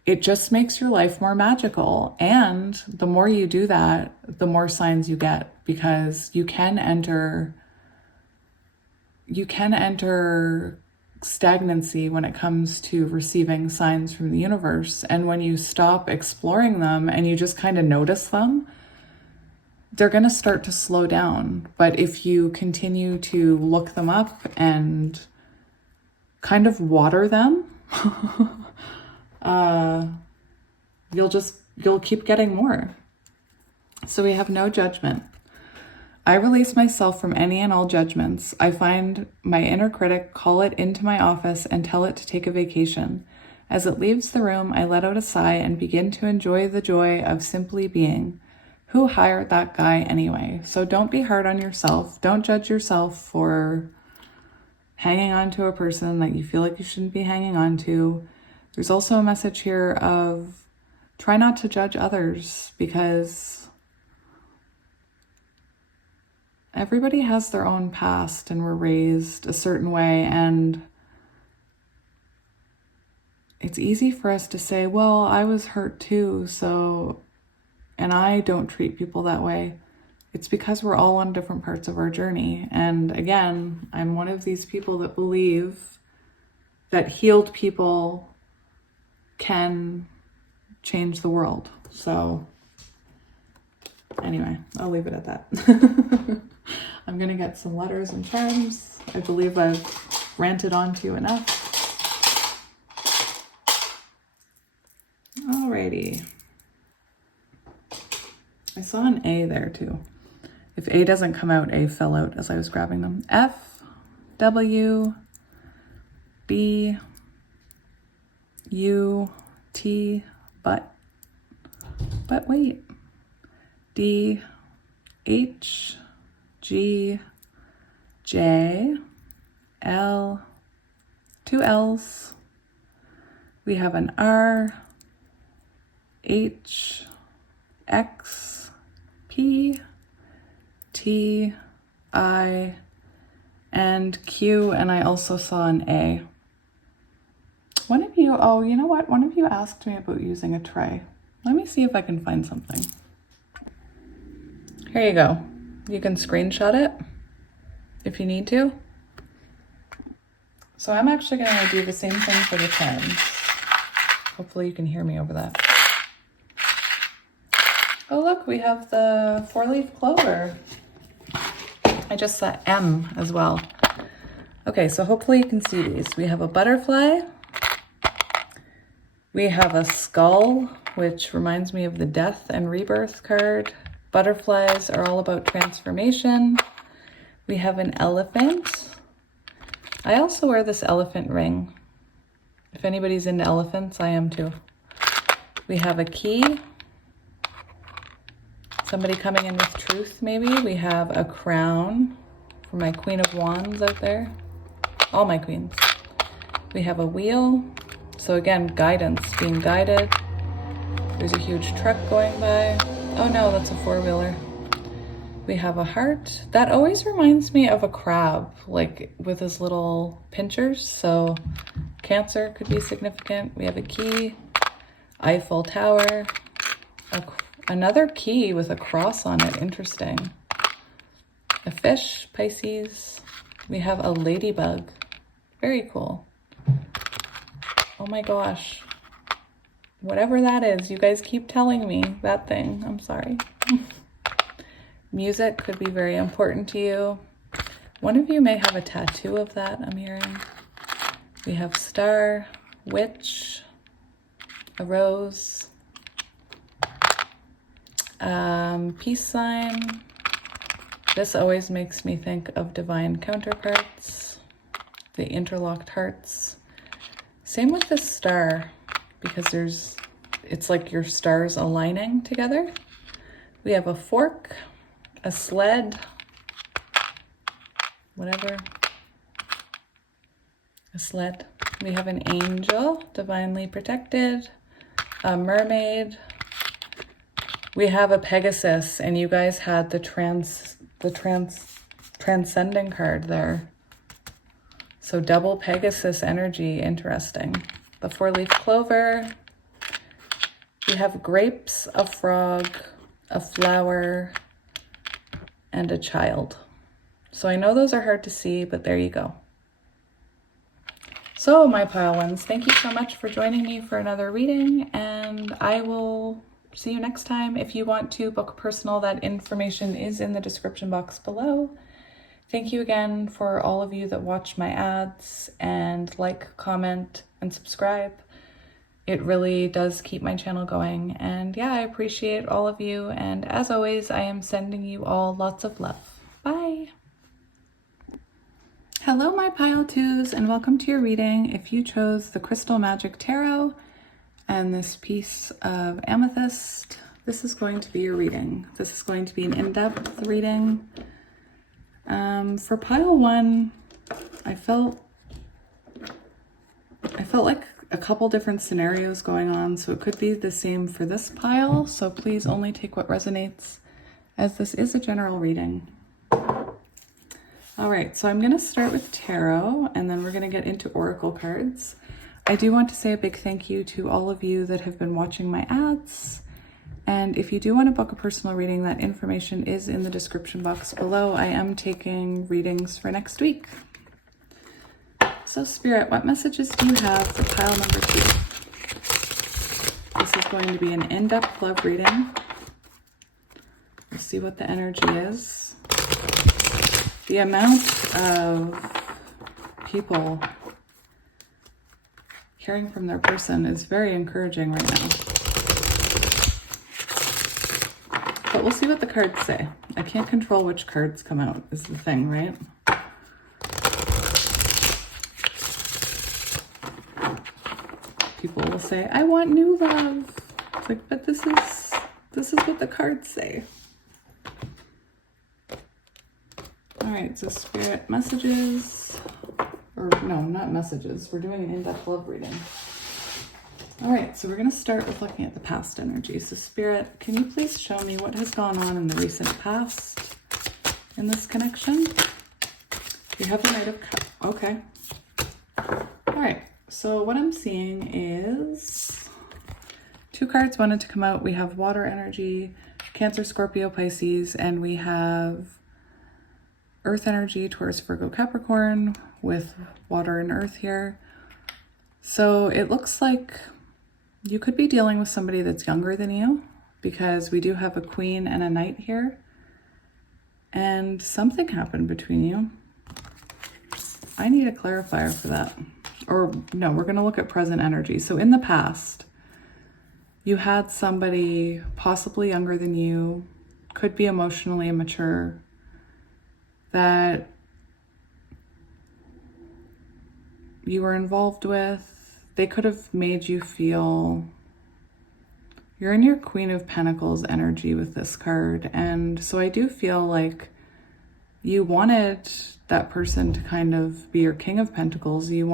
It just makes your life more magical. And the more you do that, the more signs you get, because you can enter stagnancy when it comes to receiving signs from the universe. And when you stop exploring them and you just kind of notice them, they're going to start to slow down. But if you continue to look them up and kind of water them, you'll keep getting more. So we have no judgment. I release myself from any and all judgments. I find my inner critic, call it into my office, and tell it to take a vacation. As it leaves the room, I let out a sigh and begin to enjoy the joy of simply being. Who hired that guy anyway? So don't be hard on yourself. Don't judge yourself for hanging on to a person that you feel like you shouldn't be hanging on to. There's also a message here of try not to judge others, because everybody has their own past and were raised a certain way, and it's easy for us to say, well, I was hurt too, and I don't treat people that way. It's because we're all on different parts of our journey. And again, I'm one of these people that believe that healed people can change the world. So anyway, I'll leave it at that. I'm going to get some letters and charms. I believe I've ranted on to you enough. Alrighty. I saw an A there too. If A doesn't come out, A fell out as I was grabbing them. F, W, B, U, T, but wait. D, H, G, J, L, 2 L's. We have an R, H, X, P, T, I, and Q, and I also saw an A. One of you, oh, you know what? One of you asked me about using a tray. Let me see if I can find something. Here you go. You can screenshot it if you need to. So I'm actually going to do the same thing for the tens. Hopefully you can hear me over that. Oh look, we have the 4-leaf clover. I just saw M as well. Okay, so hopefully you can see these. We have a butterfly. We have a skull, which reminds me of the death and rebirth card. Butterflies are all about transformation. We have an elephant. I also wear this elephant ring. If anybody's into elephants, I am too. We have a key. Somebody coming in with truth, maybe. We have a crown for my Queen of Wands out there. All my queens. We have a wheel. So again, guidance, being guided. There's a huge truck going by. Oh no, that's a 4-wheeler. We have a heart. That always reminds me of a crab, like with his little pinchers. So Cancer could be significant. We have a key, Eiffel Tower, another key with a cross on it. Interesting. A fish, Pisces. We have a ladybug. Very cool. Oh my gosh. Whatever that is, you guys keep telling me that thing. I'm sorry. Music could be very important to you. One of you may have a tattoo of that, I'm hearing. We have star, witch, a rose, peace sign. This always makes me think of divine counterparts, the interlocked hearts. Same with this star, because it's like your stars aligning together. We have a fork, a sled, whatever, a sled. We have an angel, divinely protected, a mermaid. We have a Pegasus, and you guys had the transcending card there. So double Pegasus energy, interesting. The 4-leaf clover. We have grapes, a frog, a flower, and a child. So I know those are hard to see, but there you go. So my pile ones, thank you so much for joining me for another reading, and I will see you next time. If you want to book a personal, that information is in the description box below. Thank you again for all of you that watch my ads and like, comment, and subscribe. It really does keep my channel going. And yeah, I appreciate all of you. And as always, I am sending you all lots of love. Bye. Hello, my pile twos, and welcome to your reading. If you chose the Crystal Magic Tarot and this piece of amethyst, this is going to be your reading. This is going to be an in-depth reading. For pile one, I felt like a couple different scenarios going on, so it could be the same for this pile. So please only take what resonates, as this is a general reading. All right, so I'm going to start with tarot, and then we're going to get into oracle cards. I do want to say a big thank you to all of you that have been watching my ads. And if you do want to book a personal reading, that information is in the description box below. I am taking readings for next week. So Spirit, what messages do you have for pile number 2? This is going to be an in-depth love reading. We'll see what the energy is. The amount of people hearing from their person is very encouraging right now. But we'll see what the cards say. I can't control which cards come out, is the thing, right? People will say, I want new love. It's like, but this is what the cards say. All right, so Spirit, messages, or no, not messages. We're doing an in-depth love reading. All right, so we're going to start with looking at the past energy. So Spirit, can you please show me what has gone on in the recent past in this connection. You have the Knight of Cups. Okay. All right. So what I'm seeing is 2 cards wanted to come out. We have water energy, Cancer, Scorpio, Pisces, and we have earth energy, Taurus, Virgo, Capricorn, with water and earth here. So it looks like you could be dealing with somebody that's younger than you, because we do have a queen and a knight here. And something happened between you. I need a clarifier for that. Or no, we're going to look at present energy. So in the past, you had somebody possibly younger than you, could be emotionally immature, that you were involved with. They could have made you feel, you're in your Queen of Pentacles energy with this card. And so I do feel like you wanted that person to kind of be your King of Pentacles. You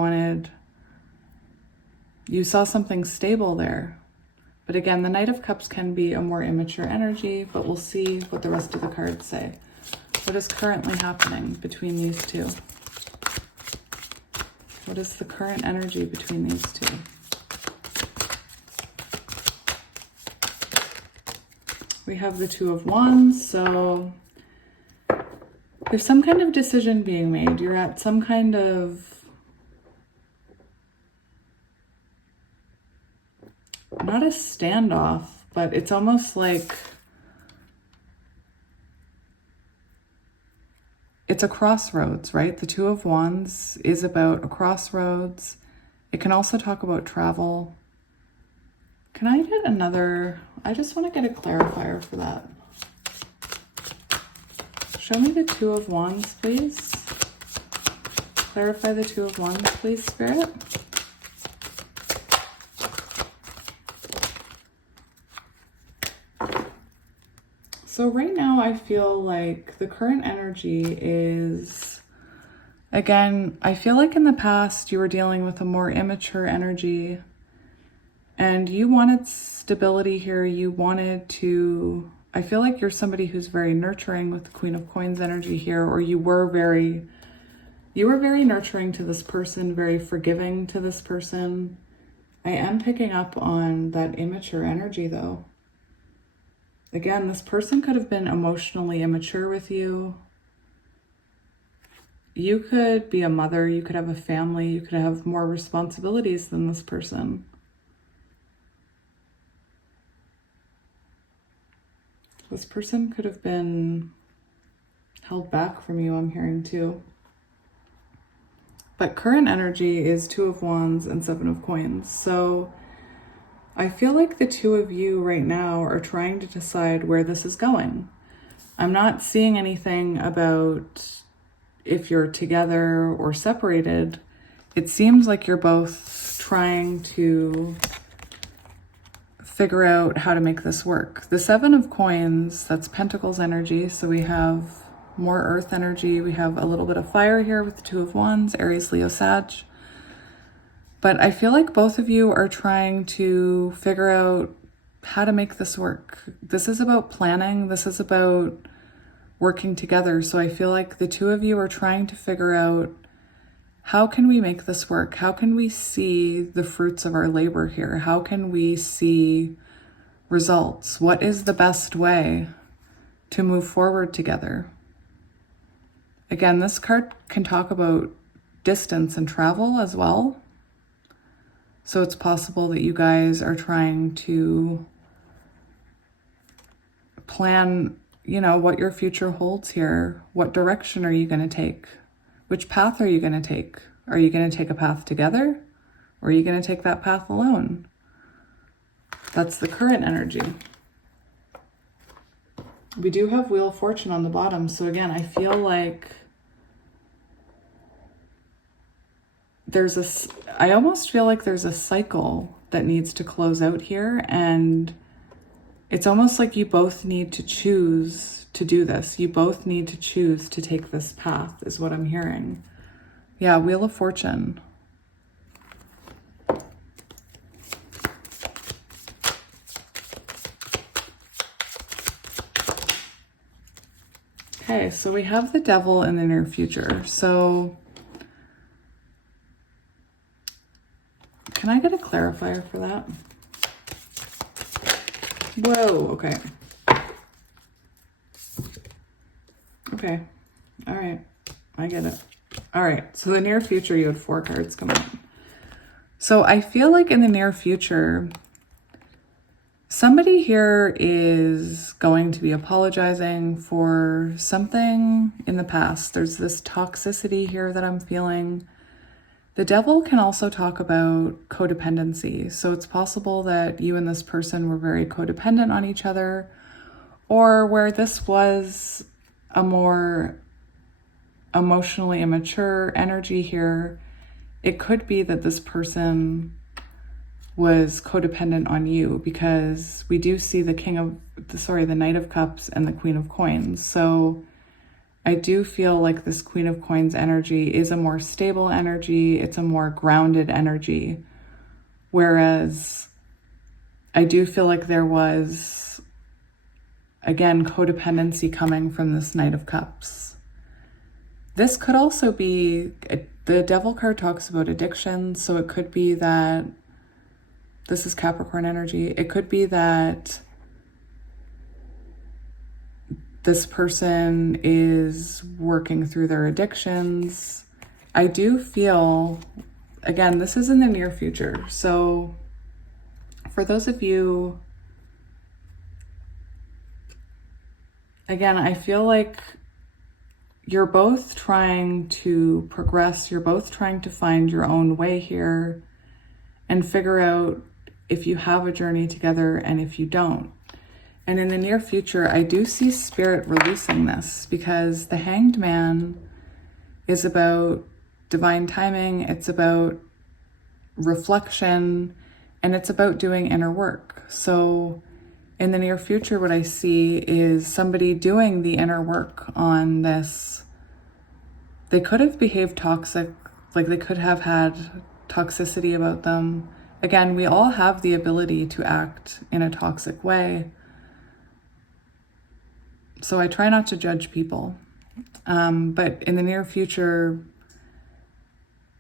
saw something stable there. But again, the Knight of Cups can be a more immature energy, but we'll see what the rest of the cards say. What is currently happening between these two? What is the current energy between these two? We have the Two of Wands, so there's some kind of decision being made. You're at some kind of, not a standoff, but it's almost like it's a crossroads, right? The Two of Wands is about a crossroads. It can also talk about travel. Can I get another? I just want to get a clarifier for that. Show me the Two of Wands, please. Clarify the Two of Wands, please, Spirit. So right now I feel like the current energy is, again, I feel like in the past you were dealing with a more immature energy and you wanted stability here. You wanted to, I feel like you're somebody who's very nurturing with the Queen of Coins energy here, or you were very nurturing to this person, very forgiving to this person. I am picking up on that immature energy though. Again, this person could have been emotionally immature with you. You could be a mother, you could have a family, you could have more responsibilities than this person. This person could have been held back from you, I'm hearing too. But current energy is Two of Wands and Seven of Coins. So I feel like the two of you right now are trying to decide where this is going. I'm not seeing anything about if you're together or separated. It seems like you're both trying to figure out how to make this work. The Seven of Coins, that's Pentacles energy. So we have more earth energy. We have a little bit of fire here with the Two of Wands, Aries, Leo, Sag. But I feel like both of you are trying to figure out how to make this work. This is about planning. This is about working together. So I feel like the two of you are trying to figure out, how can we make this work? How can we see the fruits of our labor here? How can we see results? What is the best way to move forward together? Again, this card can talk about distance and travel as well. So it's possible that you guys are trying to plan, you know, what your future holds here. What direction are you going to take? Which path are you going to take? Are you going to take a path together? Or are you going to take that path alone? That's the current energy. We do have Wheel of Fortune on the bottom. So again, I feel like I almost feel like there's a cycle that needs to close out here, and it's almost like you both need to choose to do this. You both need to choose to take this path, is what I'm hearing. Yeah, Wheel of Fortune. Okay, so we have the Devil in the near future. So can I get a clarifier for that? Whoa, okay. Okay, all right, I get it. All right, so the near future, you had 4 cards come out. So I feel like in the near future, somebody here is going to be apologizing for something in the past. There's this toxicity here that I'm feeling. The Devil can also talk about codependency. So it's possible that you and this person were very codependent on each other, or where this was a more emotionally immature energy here. It could be that this person was codependent on you, because we do see the the Knight of Cups and the Queen of Coins. So I do feel like this Queen of Coins energy is a more stable energy. It's a more grounded energy. Whereas I do feel like there was, again, codependency coming from this Knight of Cups. This could also be, the Devil card talks about addiction. So it could be that this is Capricorn energy. It could be that this person is working through their addictions. I do feel, again, this is in the near future. So for those of you, again, I feel like you're both trying to progress. You're both trying to find your own way here and figure out if you have a journey together and if you don't. And in the near future, I do see Spirit releasing this, because the Hanged Man is about divine timing. It's about reflection, and it's about doing inner work. So in the near future, what I see is somebody doing the inner work on this. They could have behaved toxic, like they could have had toxicity about them. Again, we all have the ability to act in a toxic way. So I try not to judge people. But in the near future,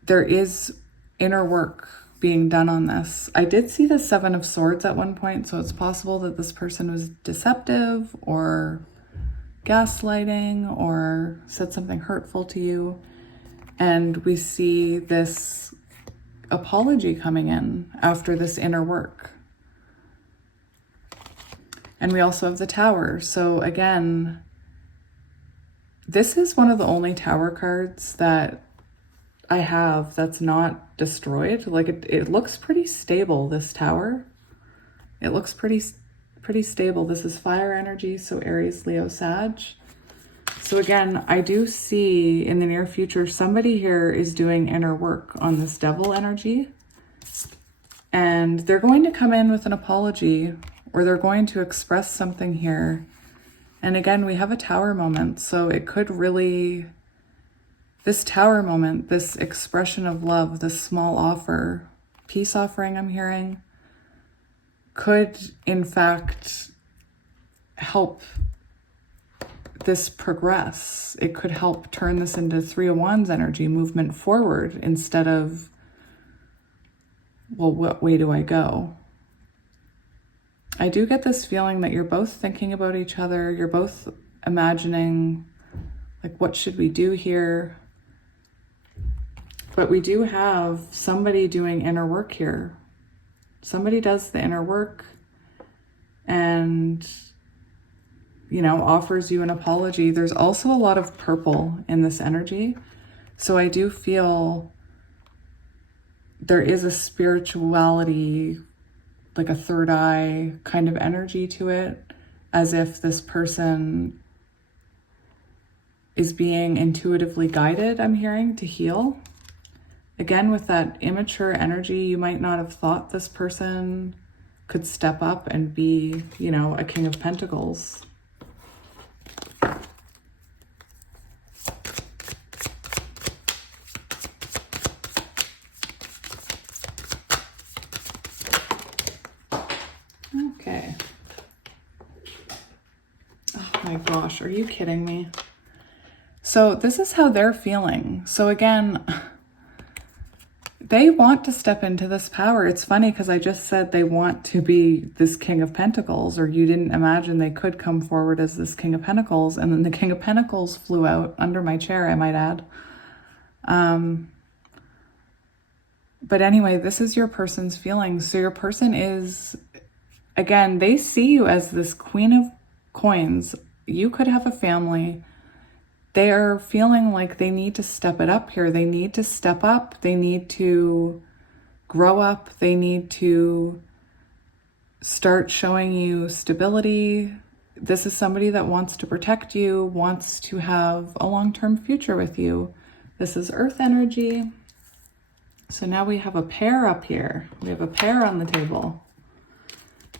there is inner work being done on this. I did see the 7 of Swords at one point, so it's possible that this person was deceptive or gaslighting or said something hurtful to you. And we see this apology coming in after this inner work. And we also have the Tower. So again, this is one of the only Tower cards that I have that's not destroyed. Like it looks pretty stable, this Tower. It looks pretty stable. This is fire energy, so Aries, Leo, Sag. So again, I do see in the near future, somebody here is doing inner work on this Devil energy. And they're going to come in with an apology, or they're going to express something here. And again, we have a Tower moment. So it could really, this Tower moment, this expression of love, this small offer, peace offering I'm hearing, could in fact help this progress. It could help turn this into 3 of Wands energy, movement forward, instead of, well, what way do I go? I do get this feeling that you're both thinking about each other. You're both imagining, like, what should we do here? But we do have somebody doing inner work here. Somebody does the inner work and, you know, offers you an apology. There's also a lot of purple in this energy. So I do feel there is a spirituality, like a third eye kind of energy to it, as if this person is being intuitively guided, I'm hearing, to heal. Again, with that immature energy, you might not have thought this person could step up and be, you know, a King of Pentacles. Okay. Oh my gosh, are you kidding me? So this is how they're feeling. So again, they want to step into this power. It's funny because I just said they want to be this King of Pentacles, or you didn't imagine they could come forward as this King of Pentacles. And then the King of Pentacles flew out under my chair, I might add. But anyway, this is your person's feelings. So your person is, again, they see you as this Queen of Coins. You could have a family. They are feeling like they need to step it up here. They need to step up. They need to grow up. They need to start showing you stability. This is somebody that wants to protect you, wants to have a long-term future with you. This is Earth energy. So now we have a pair up here. We have a pair on the table.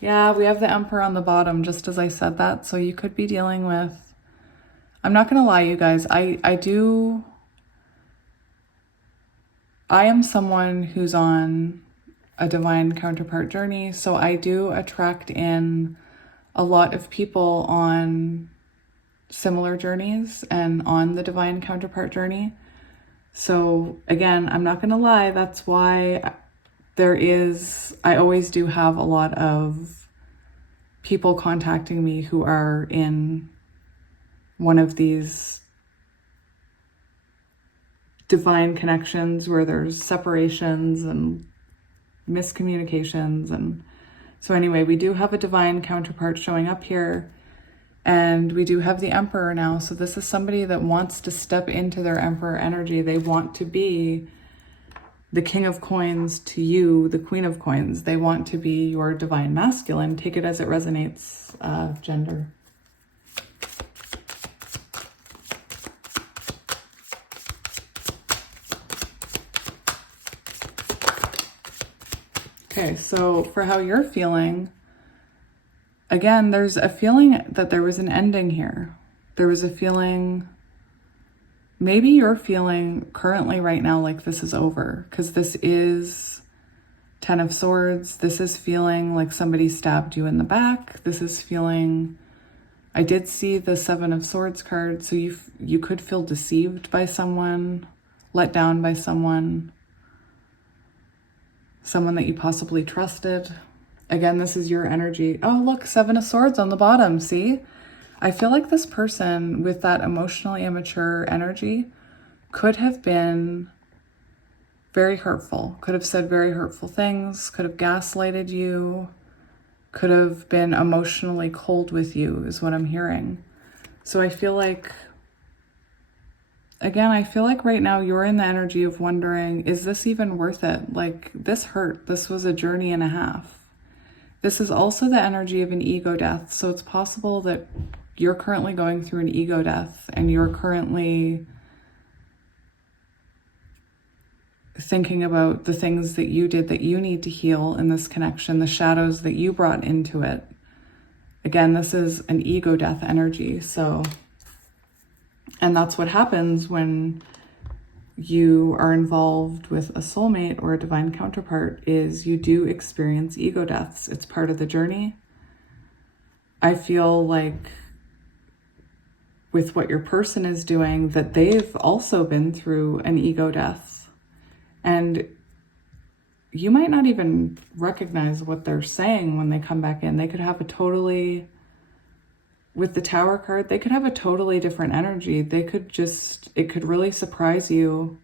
Yeah, we have the Emperor on the bottom, just as I said that. So you could be dealing with, I'm not going to lie, you guys. I am someone who's on a divine counterpart journey. So I do attract in a lot of people on similar journeys and on the divine counterpart journey. So again, I'm not going to lie. That's why I always do have a lot of people contacting me who are in one of these divine connections where there's separations and miscommunications. And so anyway, we do have a divine counterpart showing up here, and we do have the Emperor now. So this is somebody that wants to step into their Emperor energy. They want to be the King of Coins to you, the Queen of Coins. They want to be your divine masculine. Take it as it resonates, gender. Okay, so for how you're feeling, again, there's a feeling that there was an ending here. There was a feeling, maybe you're feeling currently right now like this is over, because this is Ten of Swords. This is feeling like somebody stabbed you in the back. This is feeling, I did see the Seven of Swords card, so you could feel deceived by someone, let down by someone that you possibly trusted. Again, this is your energy. Oh, look, Seven of Swords on the bottom, see? I feel like this person with that emotionally immature energy could have been very hurtful, could have said very hurtful things, could have gaslighted you, could have been emotionally cold with you, is what I'm hearing. So I feel like, again, I feel like right now you're in the energy of wondering, is this even worth it? Like, this hurt. This was a journey and a half. This is also the energy of an ego death. So it's possible that you're currently going through an ego death and you're currently thinking about the things that you did that you need to heal in this connection, the shadows that you brought into it. Again, this is an ego death energy. So, and that's what happens when you are involved with a soulmate or a divine counterpart, is you do experience ego deaths. It's part of the journey. I feel like with what your person is doing, that they've also been through an ego death, and you might not even recognize what they're saying when they come back in. They could have a totally, with the Tower card, they could have a totally different energy. They could just, it could really surprise you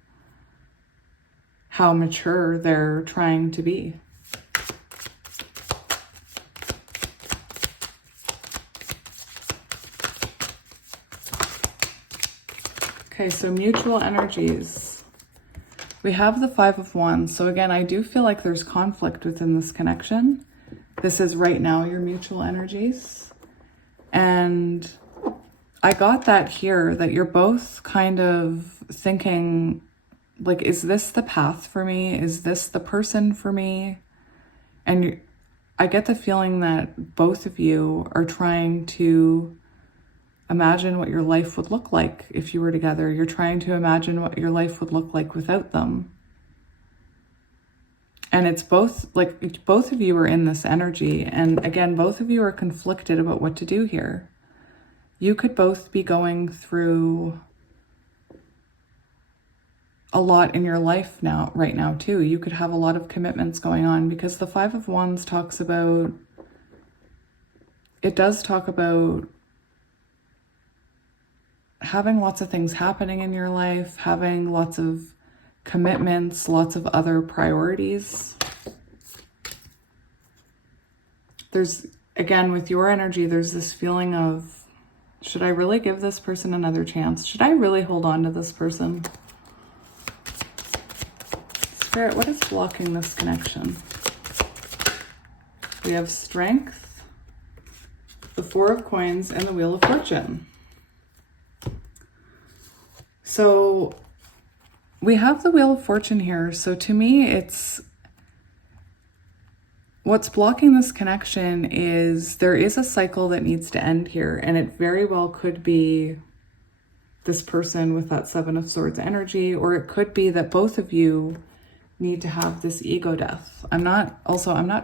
how mature they're trying to be. Okay, so mutual energies. We have the Five of Wands. So again, I do feel like there's conflict within this connection. This is right now your mutual energies. And I got that here, that you're both kind of thinking, like, is this the path for me? Is this the person for me? And I get the feeling that both of you are trying to imagine what your life would look like if you were together. You're trying to imagine what your life would look like without them. And it's both, like, both of you are in this energy. And again, both of you are conflicted about what to do here. You could both be going through a lot in your life right now too. You could have a lot of commitments going on, because the Five of Wands talks about, it does talk about having lots of things happening in your life, having lots of commitments, lots of other priorities. There's, again, with your energy, there's this feeling of, should I really give this person another chance? Should I really hold on to this person? Spirit, what is blocking this connection? We have Strength, the Four of Coins, and the Wheel of Fortune. So we have the Wheel of Fortune here. So to me, it's, what's blocking this connection is there is a cycle that needs to end here. And it very well could be this person with that Seven of Swords energy, or it could be that both of you need to have this ego death. I'm not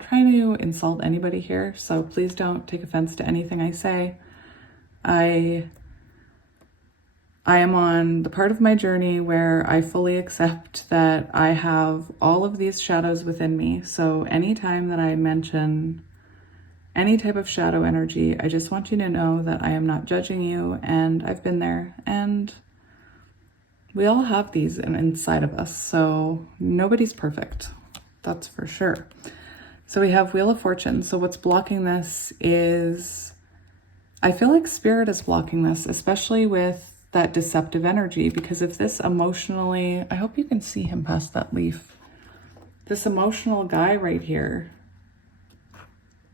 trying to insult anybody here, so please don't take offense to anything I say. I am on the part of my journey where I fully accept that I have all of these shadows within me. So anytime that I mention any type of shadow energy, I just want you to know that I am not judging you, and I've been there, and we all have these inside of us. So nobody's perfect, that's for sure. So we have Wheel of Fortune. So what's blocking this is, I feel like Spirit is blocking this, especially with that deceptive energy, because if this emotionally, I hope you can see him past that leaf, this emotional guy right here,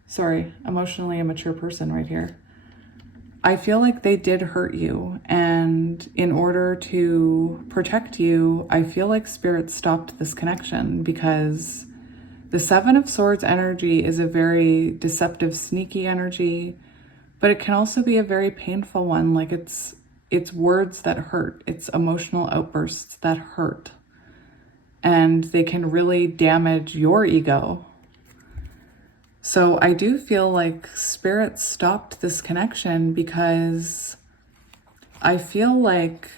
sorry, emotionally immature person right here, I feel like they did hurt you, and in order to protect you, I feel like Spirit stopped this connection, because the Seven of Swords energy is a very deceptive, sneaky energy, but it can also be a very painful one. Like it's words that hurt, it's emotional outbursts that hurt, and they can really damage your ego. So I do feel like Spirit stopped this connection, because I feel like,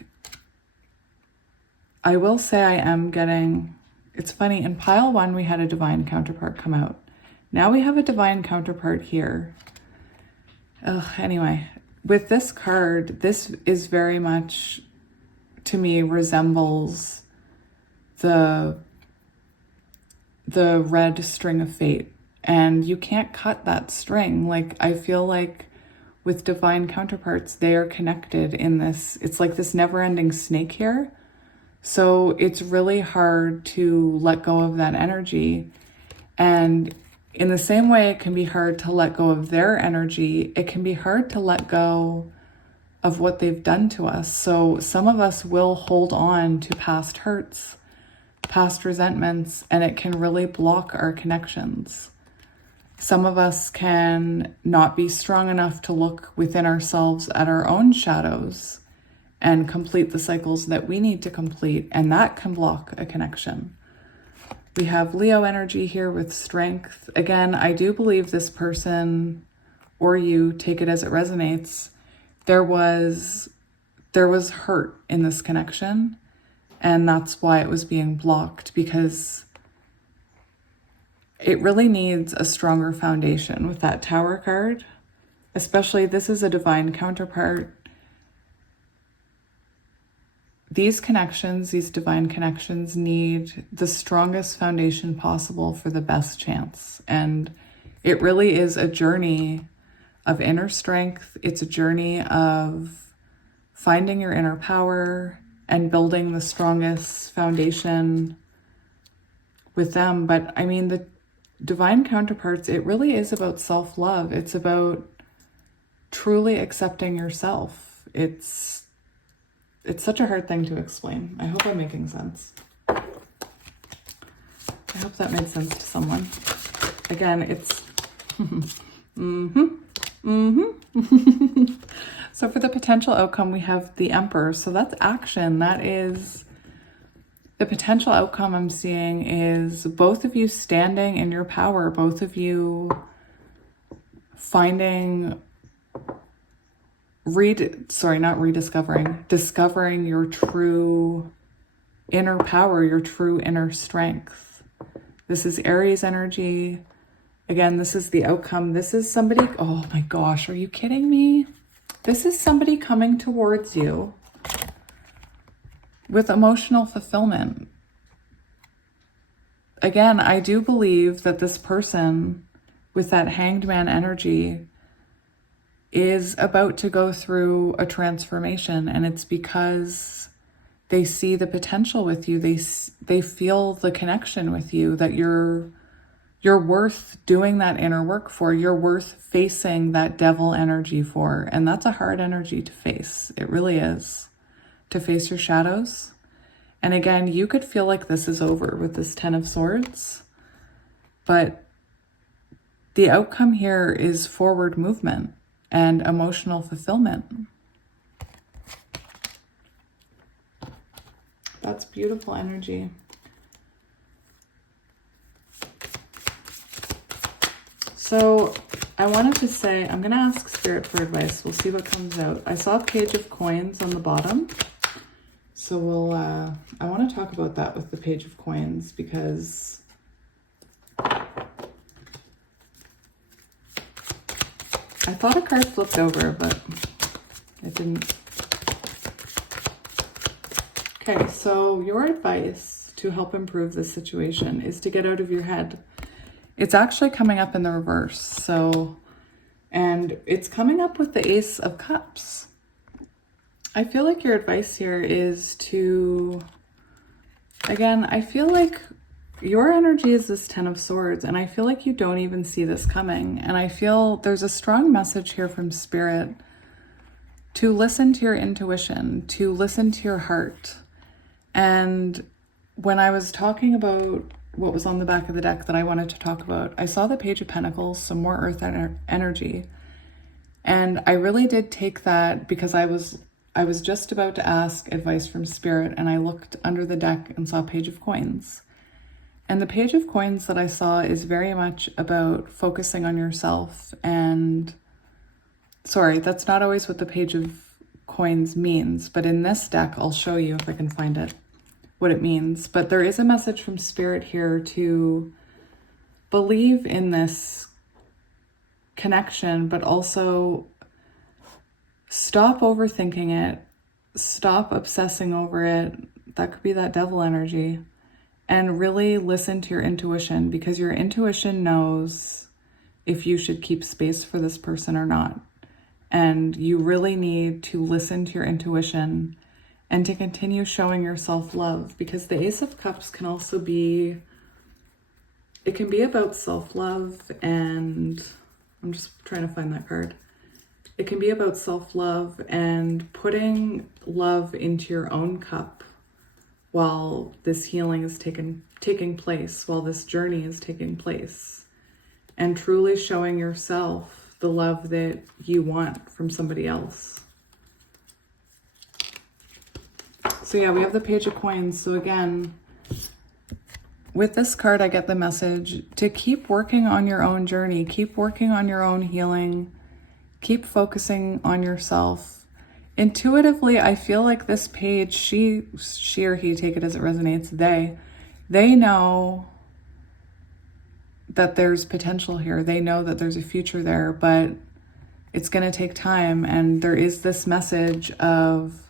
I will say I am getting, it's funny, in pile one, we had a divine counterpart come out. Now we have a divine counterpart here. Anyway, with this card, this is very much, to me, resembles the red string of fate. And you can't cut that string. Like, I feel like with divine counterparts, they are connected in this, it's like this never-ending snake here. So it's really hard to let go of that energy. And in the same way it can be hard to let go of their energy, it can be hard to let go of what they've done to us. So some of us will hold on to past hurts, past resentments, and it can really block our connections. Some of us can not be strong enough to look within ourselves at our own shadows and complete the cycles that we need to complete, and that can block a connection. We have Leo energy here with Strength. Again, I do believe this person, or you, take it as it resonates, there was hurt in this connection, and that's why it was being blocked, because it really needs a stronger foundation with that Tower card. Especially, this is a divine counterpart. These connections, these divine connections, need the strongest foundation possible for the best chance. And it really is a journey of inner strength. It's a journey of finding your inner power and building the strongest foundation with them. But I mean, the divine counterparts, it really is about self-love. It's about truly accepting yourself. It's such a hard thing to explain. I hope I'm making sense. I hope that made sense to someone. Again, it's So for the potential outcome, we have the Emperor. So that's action. That is the potential outcome I'm seeing, is both of you standing in your power, both of you finding, discovering your true inner power, your true inner strength. This is Aries energy. Again, this is the outcome. This is somebody, oh my gosh, are you kidding me? This is somebody coming towards you with emotional fulfillment. Again, I do believe that this person with that Hanged Man energy is about to go through a transformation, and it's because they see the potential with you. They feel the connection with you, that you're worth doing that inner work for. You're worth facing that devil energy for. And that's a hard energy to face. It really is. To face your shadows. And again, you could feel like this is over with this Ten of Swords. But the outcome here is forward movement and emotional fulfillment. That's beautiful energy. So I wanted to say, I'm going to ask Spirit for advice. We'll see what comes out. I saw a Page of Coins on the bottom. So I want to talk about that with the Page of Coins, because I thought a card flipped over, but it didn't. Okay, so your advice to help improve this situation is to get out of your head. It's actually coming up in the reverse. So, and it's coming up with the Ace of Cups. I feel like your advice here is to, again, I feel like your energy is this Ten of Swords, and I feel like you don't even see this coming. And I feel there's a strong message here from Spirit to listen to your intuition, to listen to your heart. And when I was talking about what was on the back of the deck that I wanted to talk about, I saw the Page of Pentacles, some more earth energy. And I really did take that because I was just about to ask advice from Spirit, and I looked under the deck and saw Page of Coins. And the Page of Coins that I saw is very much about focusing on yourself. And sorry, that's not always what the Page of Coins means, but in this deck, I'll show you if I can find it, what it means. But there is a message from Spirit here to believe in this connection, but also stop overthinking it, stop obsessing over it. That could be that devil energy. And really listen to your intuition, because your intuition knows if you should keep space for this person or not. And you really need to listen to your intuition and to continue showing yourself love, because the Ace of Cups can also be, it can be about self-love, and I'm just trying to find that card. It can be about self-love and putting love into your own cup while this healing is taking place, while this journey is taking place, and truly showing yourself the love that you want from somebody else. So yeah, we have the Page of Coins. So again, with this card, I get the message to keep working on your own journey, keep working on your own healing, keep focusing on yourself. Intuitively, I feel like this page, she or he, take it as it resonates, they know that there's potential here. They know that there's a future there, but it's going to take time. And there is this message of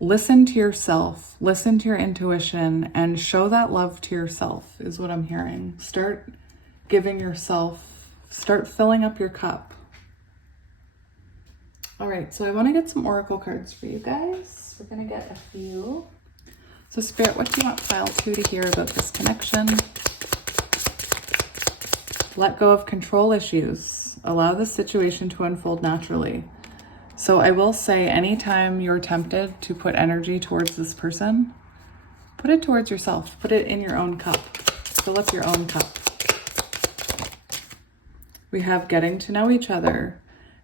listen to yourself, listen to your intuition, and show that love to yourself is what I'm hearing. Start giving yourself, start filling up your cup. All right, so I want to get some oracle cards for you guys. We're going to get a few. So Spirit, what do you want pile 2 to hear about this connection? Let go of control issues. Allow the situation to unfold naturally. So I will say, anytime you're tempted to put energy towards this person, put it towards yourself. Put it in your own cup. Fill up your own cup. We have getting to know each other.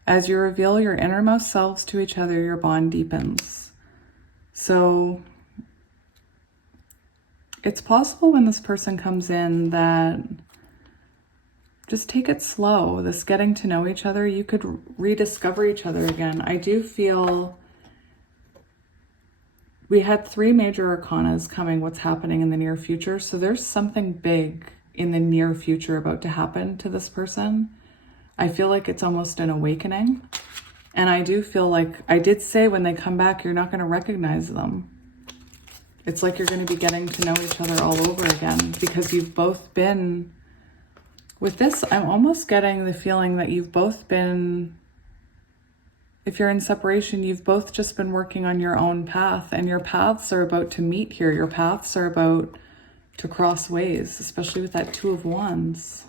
As you reveal your innermost selves to each other, your bond deepens. So it's possible when this person comes in that just take it slow. This getting to know each other, you could rediscover each other again. I do feel We had 3 major arcanas coming, what's happening in the near future. So there's something big in the near future about to happen to this person. I feel like it's almost an awakening. And I do feel like, I did say when they come back, you're not going to recognize them. It's like you're going to be getting to know each other all over again, because you've both been, with this, I'm almost getting the feeling that you've both been, if you're in separation, you've both just been working on your own path, and your paths are about to meet here. Your paths are about to cross ways, especially with that 2 of Wands.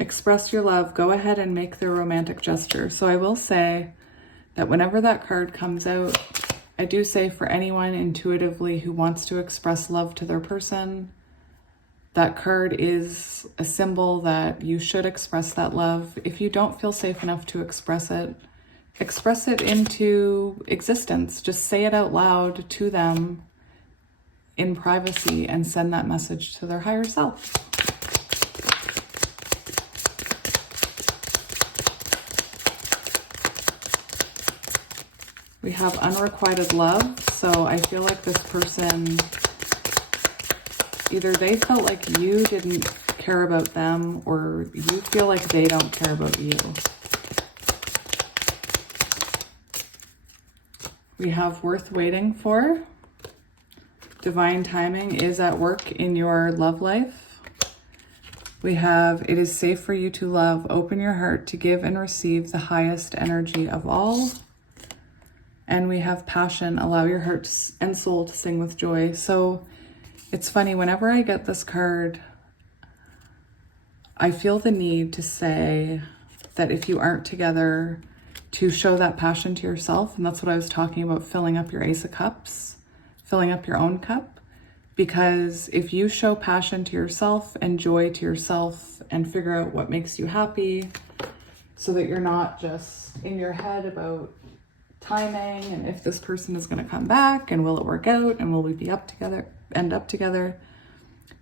Express your love. Go ahead and make their romantic gesture. So I will say that whenever that card comes out, I do say for anyone intuitively who wants to express love to their person, that card is a symbol that you should express that love. If you don't feel safe enough to express it into existence. Just say it out loud to them in privacy and send that message to their higher self. We have unrequited love. So I feel like this person, either they felt like you didn't care about them, or you feel like they don't care about you. We have worth waiting for. Divine timing is at work in your love life. We have, it is safe for you to love. Open your heart to give and receive the highest energy of all. And we have passion. Allow your heart and soul to sing with joy. So it's funny, whenever I get this card, I feel the need to say that if you aren't together, to show that passion to yourself. And that's what I was talking about, filling up your Ace of Cups, filling up your own cup. Because if you show passion to yourself and joy to yourself and figure out what makes you happy, so that you're not just in your head about timing and if this person is going to come back and will it work out and will we be end up together.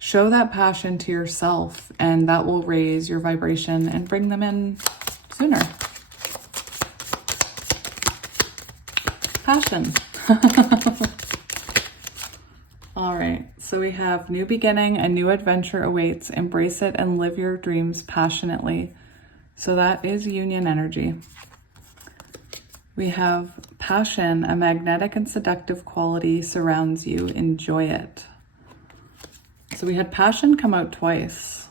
Show that passion to yourself, and that will raise your vibration and bring them in sooner. Passion. All right, so we have new beginning, a new adventure awaits. Embrace it and live your dreams passionately. So that is union energy. We have passion, a magnetic and seductive quality surrounds you. Enjoy it. So we had passion come out twice.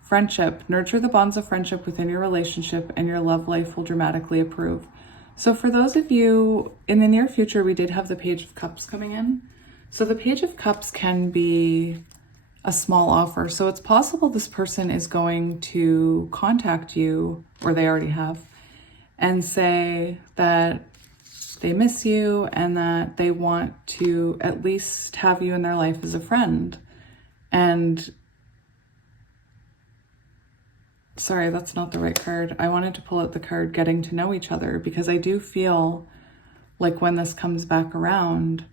Friendship, nurture the bonds of friendship within your relationship and your love life will dramatically improve. So for those of you in the near future, we did have the Page of Cups coming in. So the Page of Cups can be a small offer. So it's possible this person is going to contact you, or they already have, and say that they miss you and that they want to at least have you in their life as a friend. And sorry, that's not the right card. I wanted to pull out the card getting to know each other, because I do feel like when this comes back around,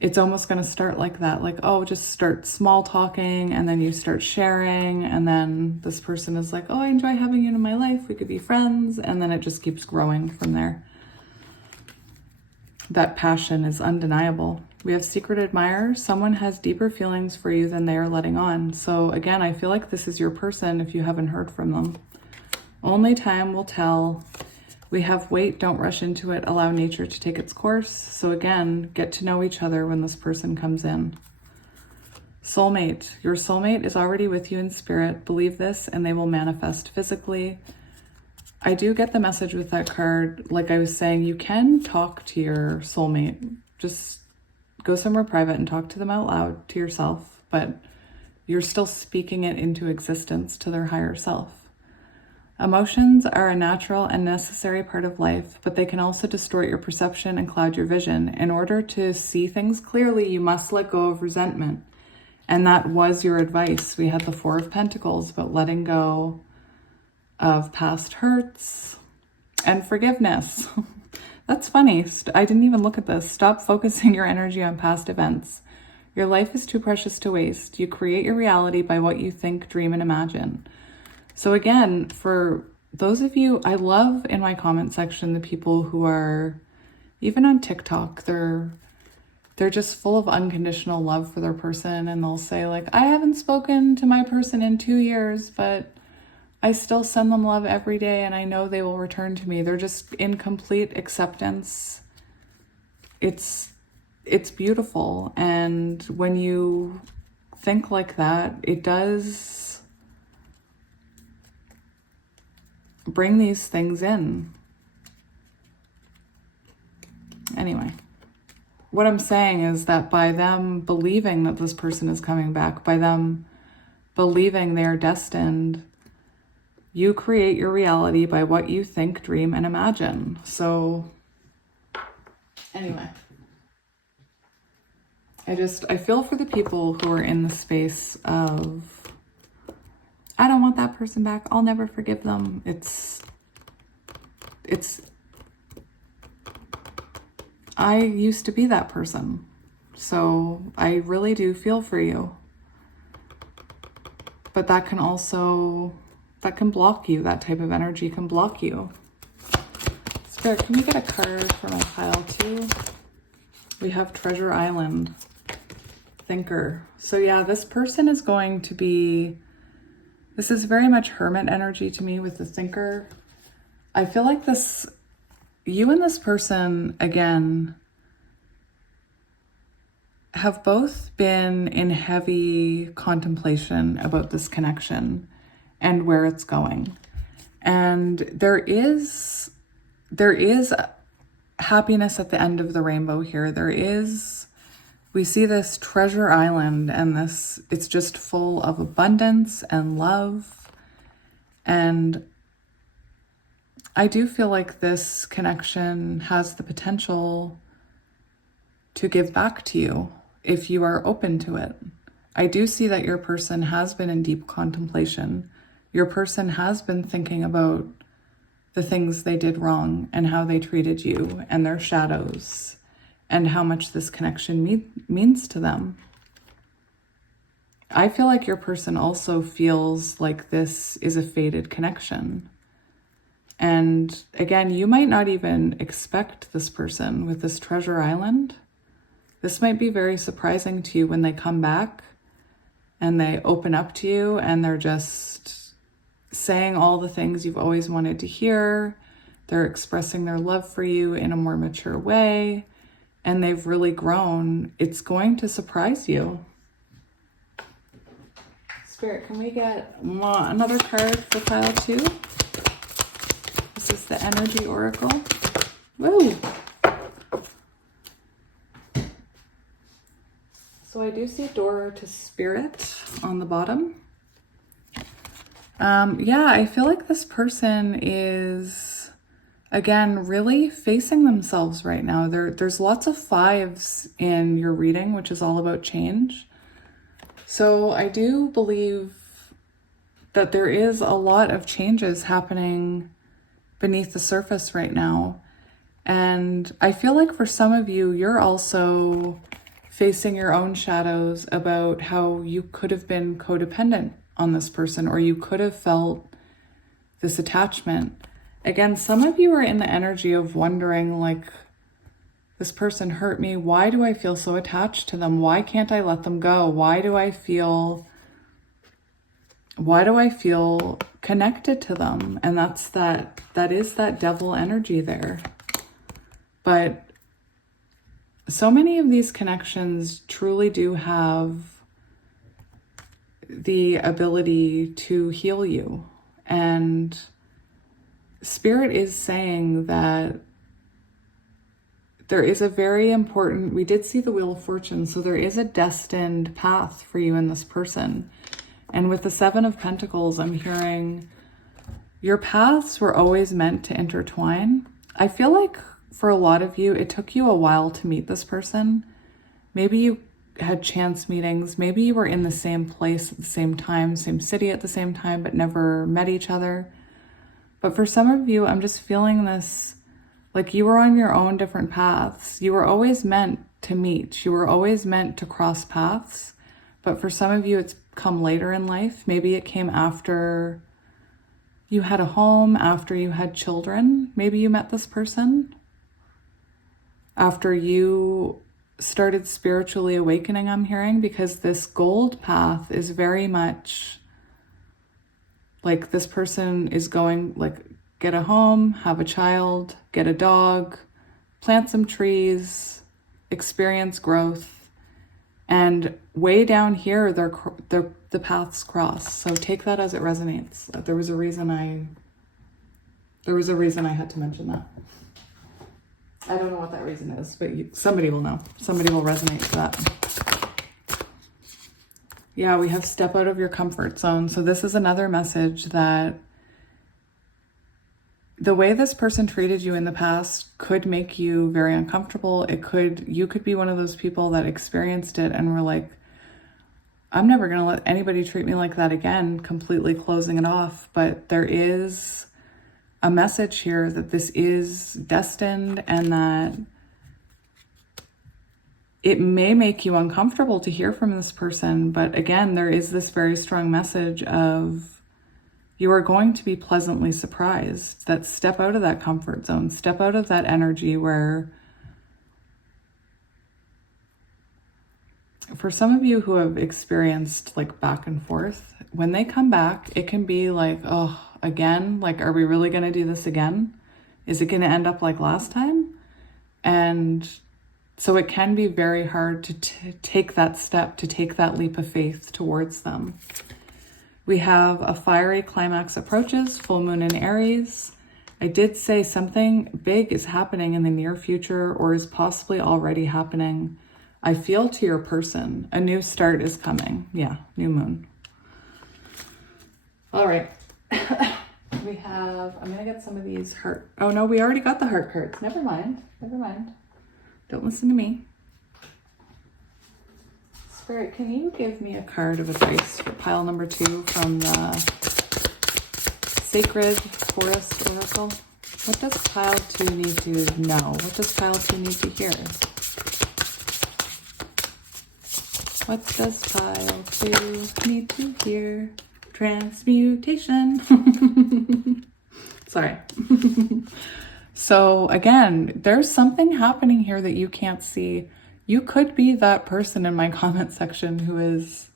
it's almost going to start like that. Like, oh, just start small talking and then you start sharing. And then this person is like, oh, I enjoy having you in my life. We could be friends. And then it just keeps growing from there. That passion is undeniable. We have secret admirer. Someone has deeper feelings for you than they are letting on. So again, I feel like this is your person if you haven't heard from them. Only time will tell. We have wait, don't rush into it. Allow nature to take its course. So again, get to know each other when this person comes in. Soulmate. Your soulmate is already with you in spirit. Believe this and they will manifest physically. I do get the message with that card. Like I was saying, you can talk to your soulmate. Just go somewhere private and talk to them out loud to yourself. But you're still speaking it into existence to their higher self. Emotions are a natural and necessary part of life, but they can also distort your perception and cloud your vision. In order to see things clearly, you must let go of resentment. And that was your advice. We had the Four of Pentacles about letting go of past hurts and forgiveness. That's funny. I didn't even look at this. Stop focusing your energy on past events. Your life is too precious to waste. You create your reality by what you think, dream, and imagine. So again, for those of you, I love in my comment section the people who are, even on TikTok, they're just full of unconditional love for their person, and they'll say like, I haven't spoken to my person in 2 years, but I still send them love every day and I know they will return to me. They're just in complete acceptance. It's beautiful. And when you think like that, it does bring these things in. Anyway, what I'm saying is that by them believing that this person is coming back, by them believing they are destined, you create your reality by what you think, dream, and imagine. So anyway, I feel for the people who are in the space of, I don't want that person back, I'll never forgive them. I used to be that person. So I really do feel for you. But that can block you. That type of energy can block you. Spirit, can we get a card for my pile too? We have Treasure Island, Thinker. So yeah, this person is going to be, this is very much Hermit energy to me with the Thinker. I feel like you and this person, again, have both been in heavy contemplation about this connection and where it's going. And there is happiness at the end of the rainbow here. We see this treasure island, and it's just full of abundance and love. And I do feel like this connection has the potential to give back to you if you are open to it. I do see that your person has been in deep contemplation. Your person has been thinking about the things they did wrong and how they treated you and their shadows and how much this connection means to them. I feel like your person also feels like this is a fated connection. And again, you might not even expect this person with this treasure island. This might be very surprising to you when they come back and they open up to you and they're just saying all the things you've always wanted to hear. They're expressing their love for you in a more mature way, and they've really grown. It's going to surprise you. Spirit, can we get another card for pile 2? This is the Energy Oracle. Woo! So I do see Door to Spirit on the bottom. Yeah, I feel like this person is, again, really facing themselves right now. There's lots of 5s in your reading, which is all about change. So I do believe that there is a lot of changes happening beneath the surface right now. And I feel like for some of you, you're also facing your own shadows about how you could have been codependent on this person, or you could have felt this attachment. Again, some of you are in the energy of wondering, like, this person hurt me. Why do I feel so attached to them? Why can't I let them go? Why do I feel connected to them? And that is that devil energy there. But so many of these connections truly do have the ability to heal you. And Spirit is saying that there is a very important, we did see the Wheel of Fortune, so there is a destined path for you and this person. And with the 7 of Pentacles, I'm hearing your paths were always meant to intertwine. I feel like for a lot of you, it took you a while to meet this person. Maybe you had chance meetings. Maybe you were in the same place at the same time, same city at the same time, but never met each other. But for some of you, I'm just feeling this, like you were on your own different paths. You were always meant to meet. You were always meant to cross paths. But for some of you, it's come later in life. Maybe it came after you had a home after you had children. Maybe you met this person after you started spiritually awakening, I'm hearing, because this gold path is very much like this person is going like get a home, have a child, get a dog, plant some trees, experience growth. And way down here, the paths cross. So take that as it resonates. There was a reason I had to mention that. I don't know what that reason is, but somebody will know. Somebody will resonate to that. Yeah, we have step out of your comfort zone. So this is another message that the way this person treated you in the past could make you very uncomfortable. You could be one of those people that experienced it and were like, I'm never going to let anybody treat me like that again, completely closing it off. But there is a message here that this is destined and that it may make you uncomfortable to hear from this person. But again, there is this very strong message of you are going to be pleasantly surprised. That step out of that comfort zone, step out of that energy where, for some of you who have experienced like back and forth, when they come back, it can be like, oh, again, like, are we really going to do this again? Is it going to end up like last time? And so it can be very hard to take that step, to take that leap of faith towards them. We have a fiery climax approaches, full moon in Aries. I did say something big is happening in the near future or is possibly already happening. I feel to your person, a new start is coming. Yeah, new moon. All right. We have, I'm going to get some of these heart. Oh no, we already got the heart cards. Never mind. Don't listen to me. Spirit, can you give me a card of advice for pile number 2 from the Sacred Taurus Oracle? What does pile 2 need to know? What does pile 2 need to hear? What does pile 2 need to hear? Transmutation. Sorry. So again, there's something happening here that you can't see. You could be that person in my comment section who is,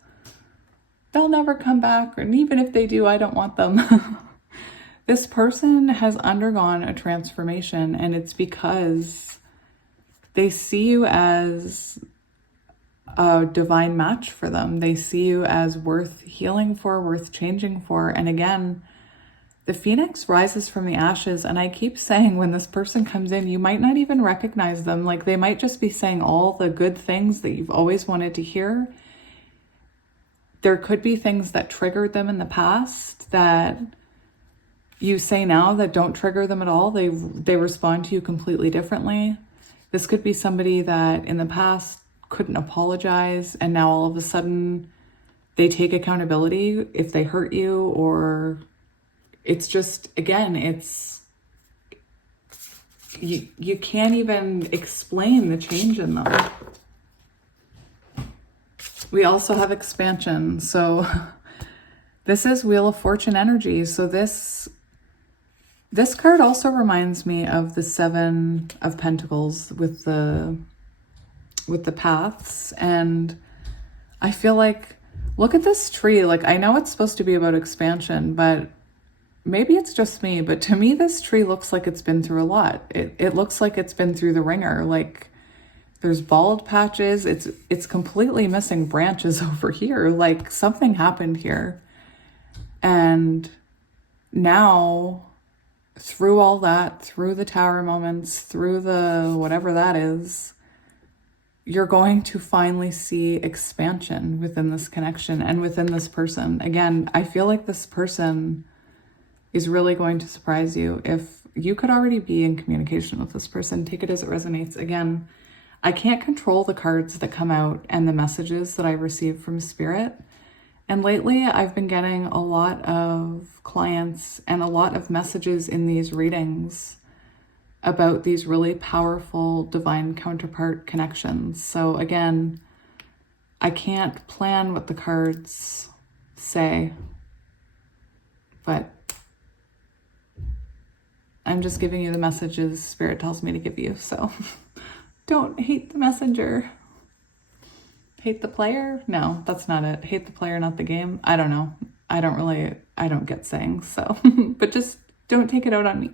they'll never come back, and even if they do, I don't want them. This person has undergone a transformation, and it's because they see you as a divine match for them. They see you as worth healing for, worth changing for. And again, the phoenix rises from the ashes. And I keep saying, when this person comes in, you might not even recognize them. Like, they might just be saying all the good things that you've always wanted to hear. There could be things that triggered them in the past that you say now that don't trigger them at all. They respond to you completely differently. This could be somebody that in the past couldn't apologize, and now all of a sudden they take accountability if they hurt you, or it's just, again, it's you can't even explain the change in them. We also have expansion. So this is Wheel of Fortune energy. So this card also reminds me of the 7 of Pentacles with the paths. And I feel like, look at this tree. Like, I know it's supposed to be about expansion, but maybe it's just me, but to me, this tree looks like it's been through a lot. It looks like it's been through the ringer. Like, there's bald patches. It's completely missing branches over here. Like, something happened here. And now, through all that, through the tower moments, through the whatever that is, you're going to finally see expansion within this connection and within this person. Again, I feel like this person is really going to surprise you. If you could already be in communication with this person, take it as it resonates. Again, I can't control the cards that come out and the messages that I receive from Spirit. And lately, I've been getting a lot of clients and a lot of messages in these readings about these really powerful divine counterpart connections. So again, I can't plan what the cards say, but I'm just giving you the messages Spirit tells me to give you. So don't hate the messenger. Hate the player? No, that's not it. Hate the player, not the game. I don't know. I don't get sayings. So, but just don't take it out on me.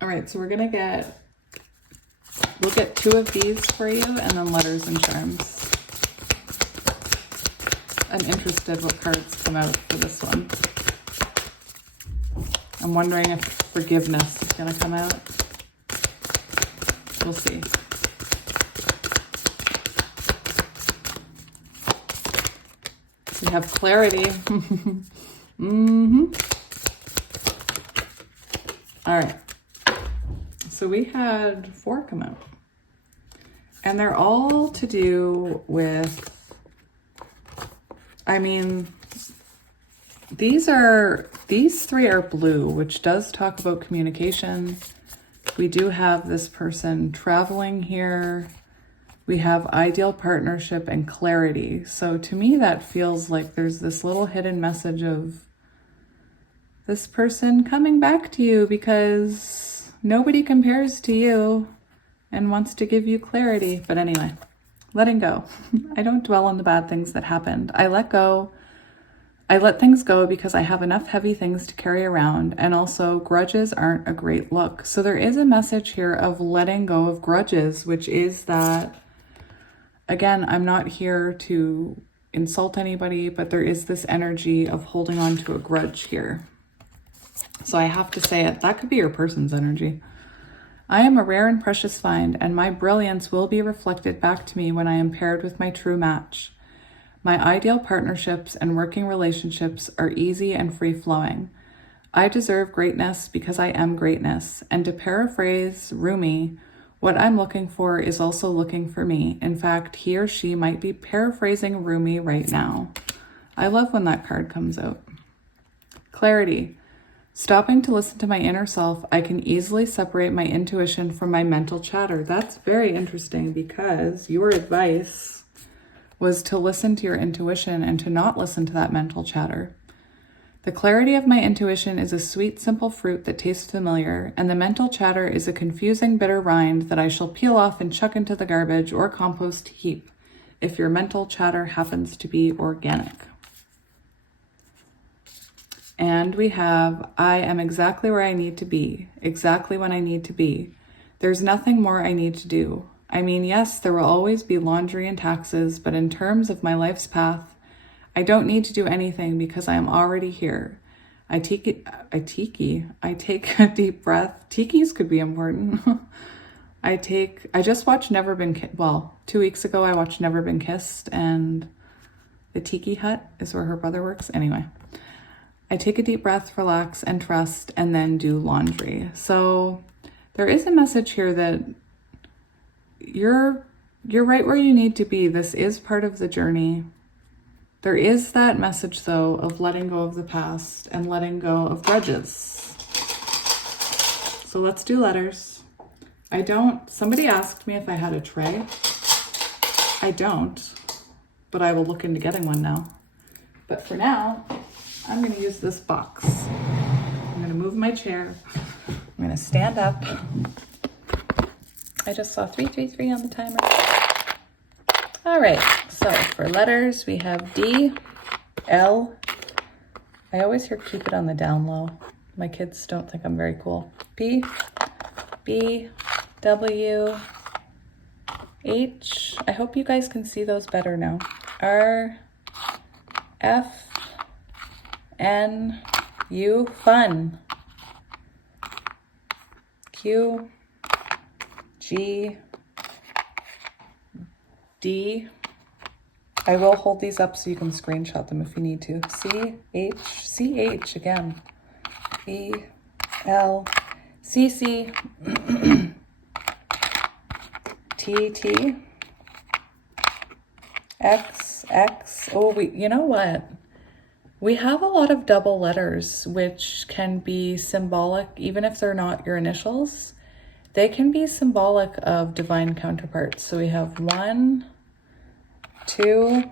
All right. So we'll get 2 of these for you and then letters and charms. I'm interested what cards come out for this one. I'm wondering if forgiveness is going to come out. We'll see. So we have clarity. All right. So we had 4 come out. And they're all to do with, I mean, these 3 are blue, which does talk about communication. We do have this person traveling here. We have ideal partnership and clarity. So to me, that feels like there's this little hidden message of this person coming back to you because nobody compares to you and wants to give you clarity. But anyway, letting go. I don't dwell on the bad things that happened. I let go. I let things go because I have enough heavy things to carry around, and also grudges aren't a great look. So there is a message here of letting go of grudges, which is that, again, I'm not here to insult anybody, but there is this energy of holding on to a grudge here. So I have to say it. That could be your person's energy. I am a rare and precious find, and my brilliance will be reflected back to me when I am paired with my true match. My ideal partnerships and working relationships are easy and free-flowing. I deserve greatness because I am greatness. And to paraphrase Rumi, what I'm looking for is also looking for me. In fact, he or she might be paraphrasing Rumi right now. I love when that card comes out. Clarity. Stopping to listen to my inner self, I can easily separate my intuition from my mental chatter. That's very interesting because your advice was to listen to your intuition and to not listen to that mental chatter. The clarity of my intuition is a sweet, simple fruit that tastes familiar, and the mental chatter is a confusing, bitter rind that I shall peel off and chuck into the garbage or compost heap if your mental chatter happens to be organic. And we have, I am exactly where I need to be, exactly when I need to be. There's nothing more I need to do. I mean, yes, there will always be laundry and taxes, but in terms of my life's path, I don't need to do anything because I am already here. I take a deep breath. Tikis could be important. I just watched Never Been Kissed. Well, 2 weeks ago, I watched Never Been Kissed, and the Tiki Hut is where her brother works. Anyway, I take a deep breath, relax, and trust, and then do laundry. So there is a message here that you're right where you need to be. This is part of the journey. There is that message, though, of letting go of the past and letting go of grudges. So let's do letters. Somebody asked me if I had a tray. I don't, but I will look into getting one now. But for now, I'm going to use this box. I'm going to move my chair. I'm going to stand up. I just saw 333 on the timer. All right, so for letters, we have D, L. I always hear keep it on the down low. My kids don't think I'm very cool. P, B, W, H. I hope you guys can see those better now. R, F, N, U, fun. Q, G, D. I will hold these up so you can screenshot them if you need to. C, H, C, H again. E, L, C, C, T, T, X, X. Oh, you know what? We have a lot of double letters, which can be symbolic, even if they're not your initials. They can be symbolic of divine counterparts. So we have 1, 2,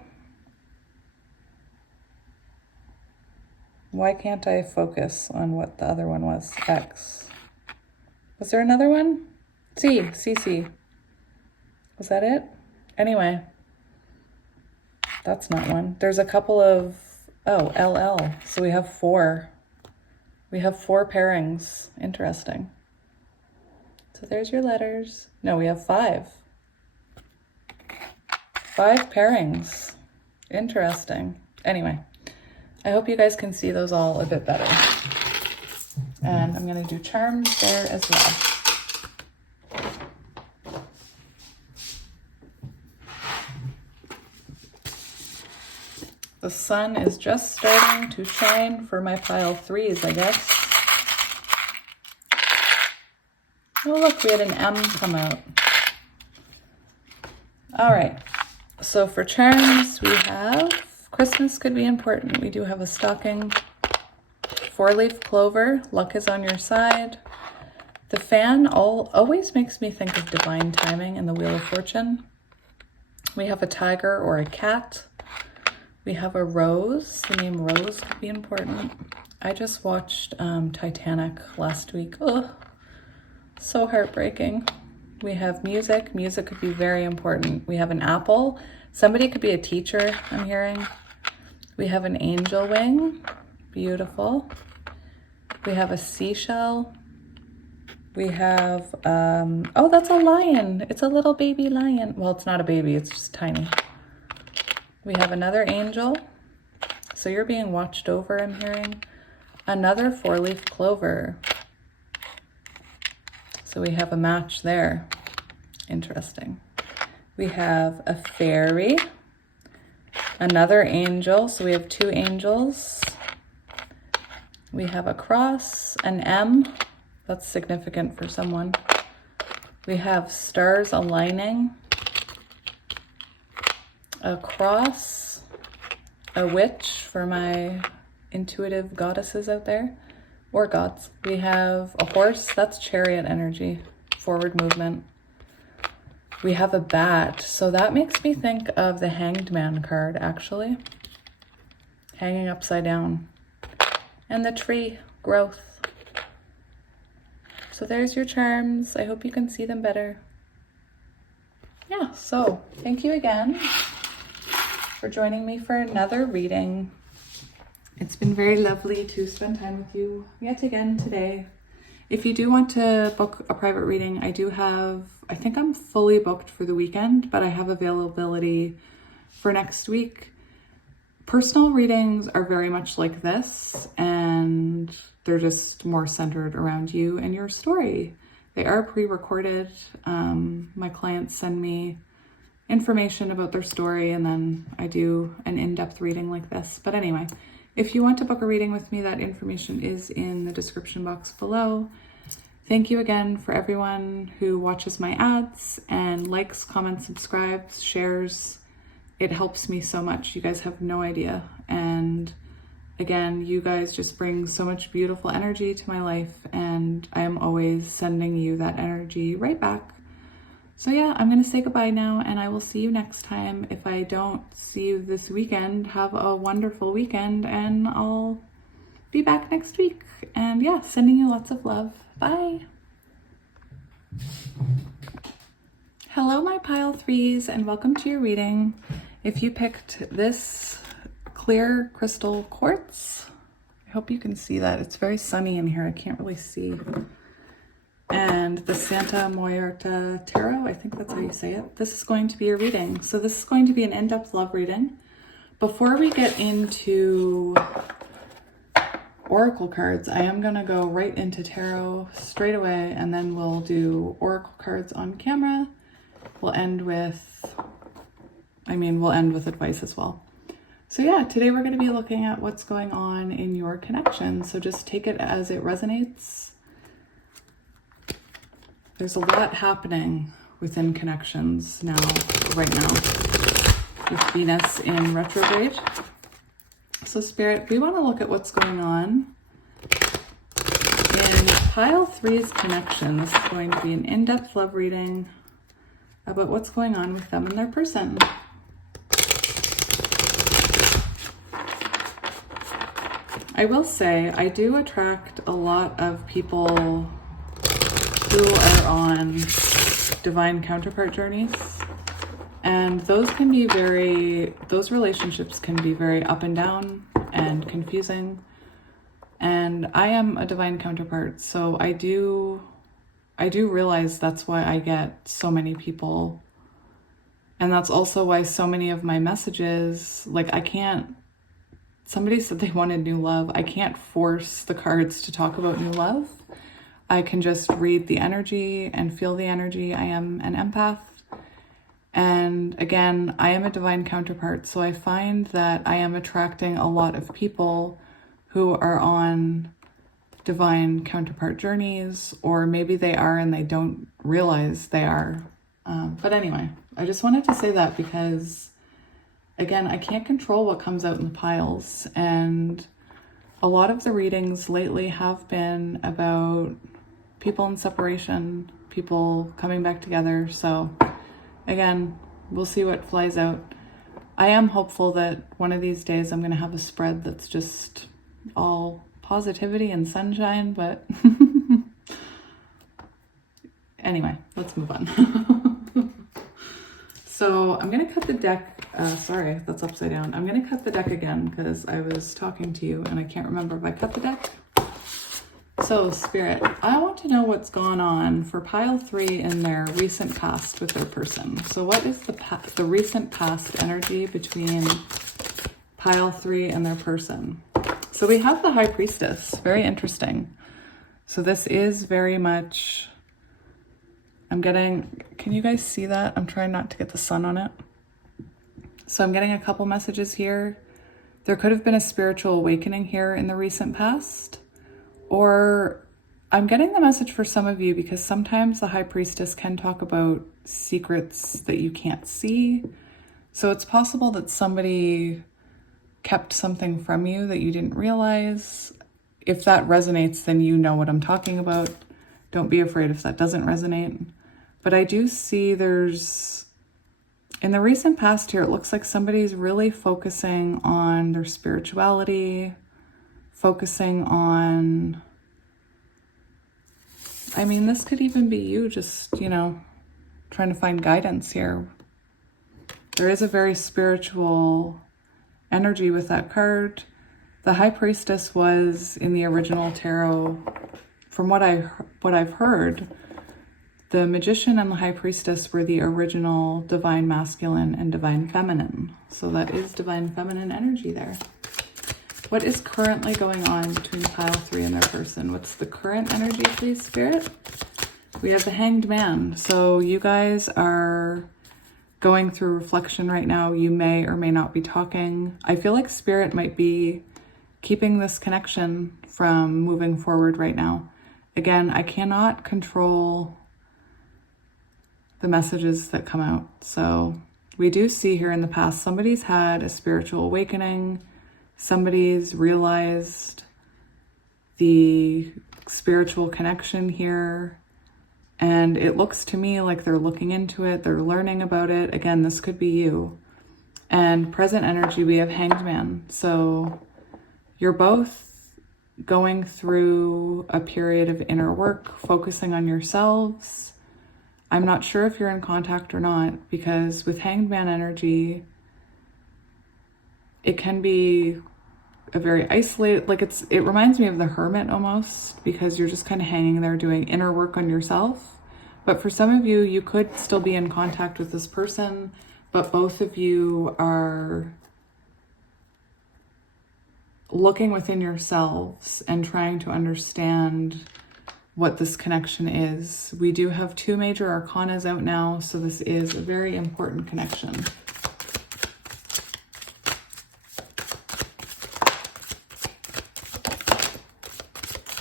Why can't I focus on what the other one was? X. Was there another one? C. CC. Was that it? Anyway, that's not one. There's a couple of, oh, LL. So we have 4. We have 4 pairings. Interesting. So there's your letters. No, we have 5. 5 pairings. Interesting. Anyway, I hope you guys can see those all a bit better. And I'm going to do charms there as well. The sun is just starting to shine for my pile 3s, I guess. Oh, look, we had an M come out. All right. So for charms, we have Christmas could be important. We do have a stocking, 4-leaf clover, luck is on your side. The fan always makes me think of divine timing and the Wheel of Fortune. We have a tiger or a cat. We have a rose. The name Rose could be important. I just watched Titanic last week. Ugh, so heartbreaking. We have music. Music could be very important. We have an apple. Somebody could be a teacher, I'm hearing. We have an angel wing. Beautiful. We have a seashell. We have, oh, that's a lion. It's a little baby lion. Well, it's not a baby, it's just tiny. We have another angel. So you're being watched over, I'm hearing. Another 4-leaf clover. So we have a match there. Interesting. We have a fairy. Another angel. So we have 2 angels. We have a cross, an M. That's significant for someone. We have stars aligning. A cross, a witch for my intuitive goddesses out there, or gods. We have a horse, that's chariot energy, forward movement. We have a bat, so that makes me think of the Hanged Man card, actually. Hanging upside down. And the tree, growth. So there's your charms. I hope you can see them better. Yeah, so thank you again for joining me for another reading. It's been very lovely to spend time with you yet again today. If you do want to book a private reading, I do have, I think I'm fully booked for the weekend, but I have availability for next week. Personal readings are very much like this, and they're just more centered around you and your story. They are pre-recorded. My clients send me information about their story, and then I do an in-depth reading like this. But anyway, if you want to book a reading with me, that information is in the description box below. Thank you again for everyone who watches my ads and likes, comments, subscribes, shares. It helps me so much. You guys have no idea. And again, you guys just bring so much beautiful energy to my life, and I am always sending you that energy right back. So yeah, I'm going to say goodbye now, and I will see you next time. If I don't see you this weekend, have a wonderful weekend, and I'll be back next week. And yeah, sending you lots of love. Bye. Hello, my pile 3s, and welcome to your reading. If you picked this clear crystal quartz, I hope you can see that. It's very sunny in here. I can't really see. And the Santa Muerta Tarot, I think that's how you say it. This is going to be your reading. So this is going to be an in-depth love reading. Before we get into oracle cards, I am going to go right into tarot straight away, and then we'll do oracle cards on camera. We'll end with advice as well. So yeah, today we're going to be looking at what's going on in your connection. So just take it as it resonates. There's a lot happening within connections right now, with Venus in retrograde. So Spirit, we want to look at what's going on in pile 3's connection. This is going to be an in-depth love reading about what's going on with them and their person. I will say I do attract a lot of people who are on divine counterpart journeys, and those relationships can be very up and down and confusing. And I am a divine counterpart, so I do realize that's why I get so many people. And that's also why so many of my messages, like somebody said they wanted new love. I can't force the cards to talk about new love. I can just read the energy and feel the energy. I am an empath. And again, I am a divine counterpart. So I find that I am attracting a lot of people who are on divine counterpart journeys, or maybe they are and they don't realize they are. But anyway, I just wanted to say that because, again, I can't control what comes out in the piles. And a lot of the readings lately have been about people in separation, people coming back together. So again, we'll see what flies out. I am hopeful that one of these days I'm going to have a spread that's just all positivity and sunshine, but anyway, let's move on. So I'm going to cut the deck. Sorry, that's upside down. I'm going to cut the deck again because I was talking to you and I can't remember if I cut the deck. So Spirit, I want to know what's gone on for pile 3 in their recent past with their person. So what is the recent past energy between pile 3 and their person? So we have the High Priestess. Very interesting. So this is very much, can you guys see that? I'm trying not to get the sun on it. So I'm getting a couple messages here. There could have been a spiritual awakening here in the recent past. Or I'm getting the message for some of you because sometimes the High Priestess can talk about secrets that you can't see. So it's possible that somebody kept something from you that you didn't realize. If that resonates, then you know what I'm talking about. Don't be afraid if that doesn't resonate. But I do see in the recent past here, it looks like somebody's really focusing on their spirituality, focusing on, this could even be you just, trying to find guidance here. There is a very spiritual energy with that card. The High Priestess was in the original tarot, from what I've heard, the Magician and the High Priestess were the original Divine Masculine and Divine Feminine. So that is Divine Feminine energy there. What is currently going on between pile 3 and their person? What's the current energy, please, Spirit? We have the Hanged Man. So you guys are going through reflection right now. You may or may not be talking. I feel like Spirit might be keeping this connection from moving forward right now. Again, I cannot control the messages that come out. So we do see here in the past, somebody's had a spiritual awakening. Somebody's realized the spiritual connection here. And it looks to me like they're looking into it. They're learning about it. Again, this could be you. And present energy, we have Hanged Man. So you're both going through a period of inner work, focusing on yourselves. I'm not sure if you're in contact or not, because with Hanged Man energy, it can be a very isolated, it reminds me of the Hermit almost, because you're just kind of hanging there doing inner work on yourself. But for some of you, you could still be in contact with this person, but both of you are looking within yourselves and trying to understand what this connection is. We do have 2 major arcanas out now, so this is a very important connection.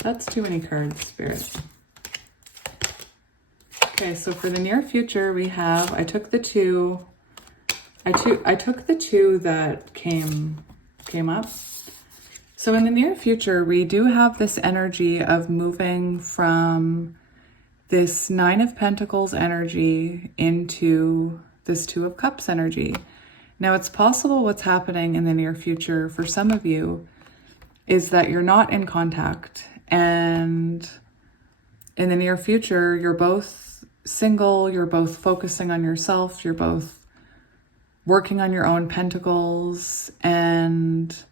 That's too many cards, Spirit. Okay, so for the near future, we have, I took the two that came up. So in the near future, we do have this energy of moving from this 9 of Pentacles energy into this 2 of Cups energy. Now, it's possible what's happening in the near future for some of you is that you're not in contact, and in the near future, you're both single, you're both focusing on yourself, you're both working on your own pentacles, and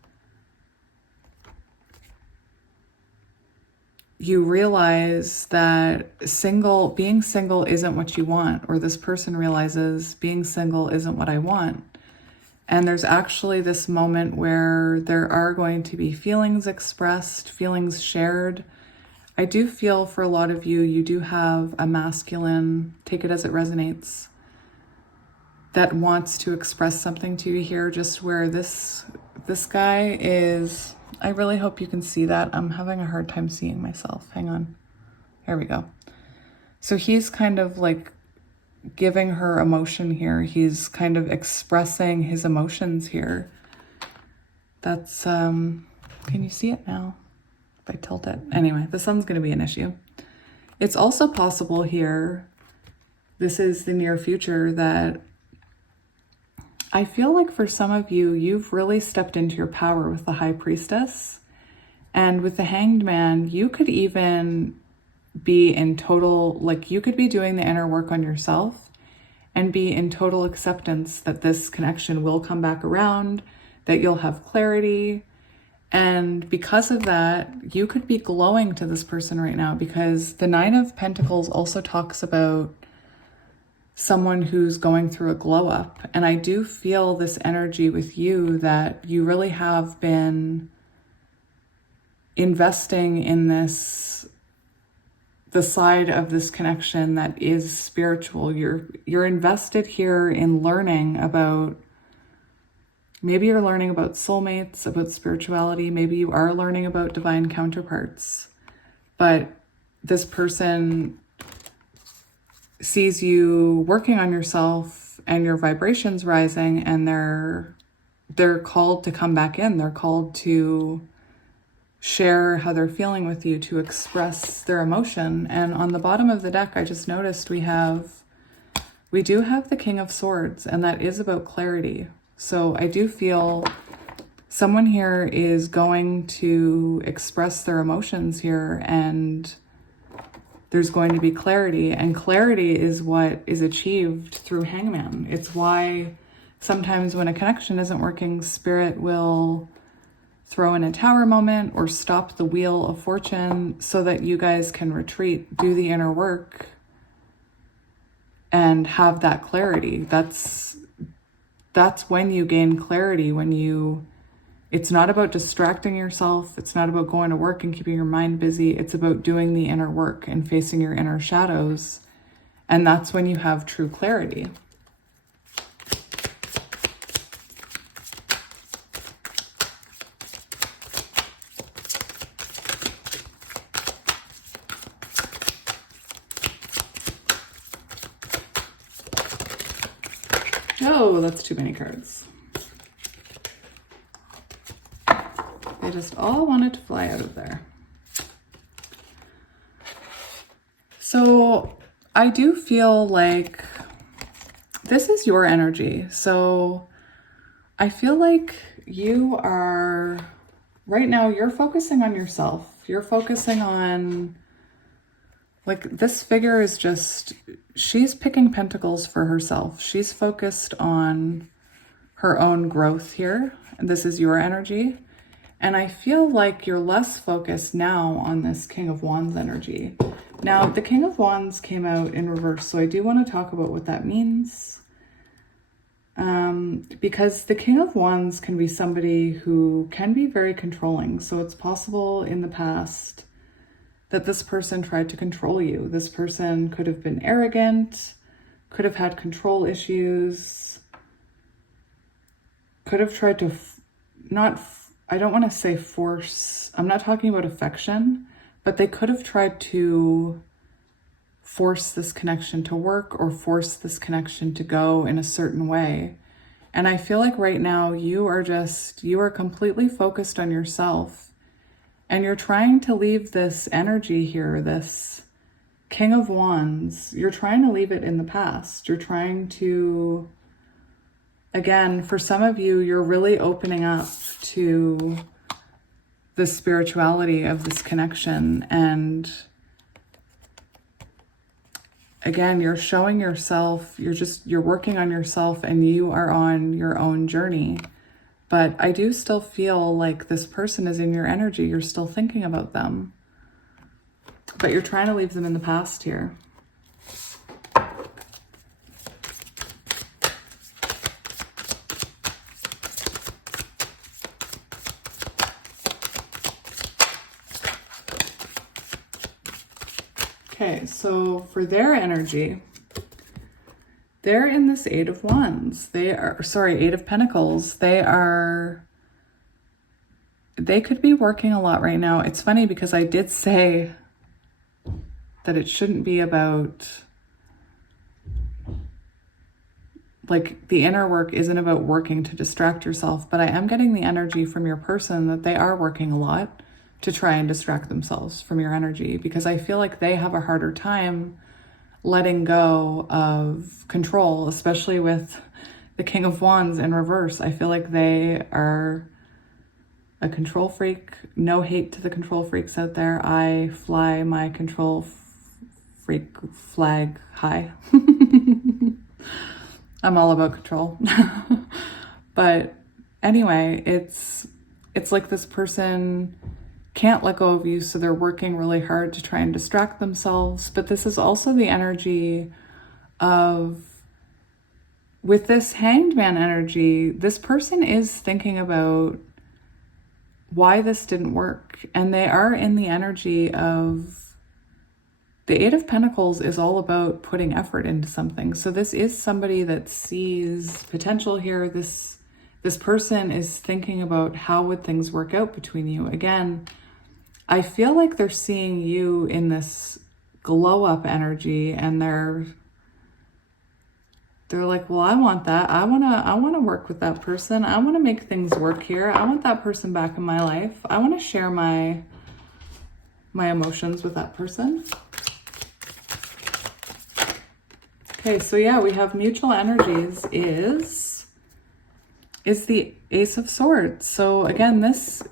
you realize that being single isn't what you want, or this person realizes being single isn't what I want. And there's actually this moment where there are going to be feelings expressed, feelings shared. I do feel for a lot of you, you do have a masculine, take it as it resonates, that wants to express something to you here, just where this guy is. I really hope you can see that. I'm having a hard time seeing myself. Hang on. There we go. So he's kind of like giving her emotion here. He's kind of expressing his emotions here. That's, can you see it now? If I tilt it. Anyway, the sun's going to be an issue. It's also possible here, this is the near future, that I feel like for some of you, you've really stepped into your power with the High Priestess. And with the Hanged Man, you could even be in total, like you could be doing the inner work on yourself and be in total acceptance that this connection will come back around, that you'll have clarity. And because of that, you could be glowing to this person right now, because the Nine of Pentacles also talks about someone who's going through a glow up. And I do feel this energy with you that you really have been investing in this, the side of this connection that is spiritual. You're invested here in learning about, maybe you're learning about soulmates, about spirituality, maybe you are learning about divine counterparts, but this person sees you working on yourself and your vibrations rising, and they're called to come back in. They're called to share how they're feeling with you, to express their emotion. And on the bottom of the deck, I just noticed we do have the King of Swords, and that is about clarity. So I do feel someone here is going to express their emotions here, and there's going to be clarity, and clarity is what is achieved through Hangman. It's why sometimes when a connection isn't working, Spirit will throw in a Tower moment or stop the Wheel of Fortune so that you guys can retreat, do the inner work, and have that clarity. That's when you gain clarity, it's not about distracting yourself. It's not about going to work and keeping your mind busy. It's about doing the inner work and facing your inner shadows. And that's when you have true clarity. Oh, that's too many cards. They just all wanted to fly out of there. So I do feel like this is your energy. So I feel like you are, right now, you're focusing on yourself. You're focusing on, like, this figure is just, she's picking pentacles for herself. She's focused on her own growth here. And this is your energy. And I feel like you're less focused now on this King of Wands energy. Now, the King of Wands came out in reverse, so I do want to talk about what that means. Because the King of Wands can be somebody who can be very controlling. So it's possible in the past that this person tried to control you. This person could have been arrogant, could have had control issues, could have tried to I don't want to say force, I'm not talking about affection, but they could have tried to force this connection to work or force this connection to go in a certain way. And I feel like right now you are completely focused on yourself, and you're trying to leave this energy here, this King of Wands, you're trying to leave it in the past. You're trying to, again, for some of you, you're really opening up to the spirituality of this connection. And again, you're showing yourself, you're working on yourself, and you are on your own journey. But I do still feel like this person is in your energy. You're still thinking about them, but you're trying to leave them in the past here. Okay, so for their energy, they're in this Eight of Wands. Eight of Pentacles. They could be working a lot right now. It's funny because I did say that it shouldn't be about, like, the inner work isn't about working to distract yourself, but I am getting the energy from your person that they are working a lot to try and distract themselves from your energy, because I feel like they have a harder time letting go of control, especially with the King of Wands in reverse. I feel like they are a control freak. No hate to the control freaks out there. I fly my control freak flag high. I'm all about control. But anyway, it's like this person can't let go of you, so they're working really hard to try and distract themselves. But this is also the energy of, with this Hanged Man energy, this person is thinking about why this didn't work, and they are in the energy of, the Eight of Pentacles is all about putting effort into something. So this is somebody that sees potential here. This person is thinking about how would things work out between you. Again, I feel like they're seeing you in this glow up energy, and they're like, well, I want that. I want to work with that person. I want to make things work here. I want that person back in my life. I want to share my emotions with that person. Okay, so yeah, we have mutual energies is the Ace of Swords. So again, this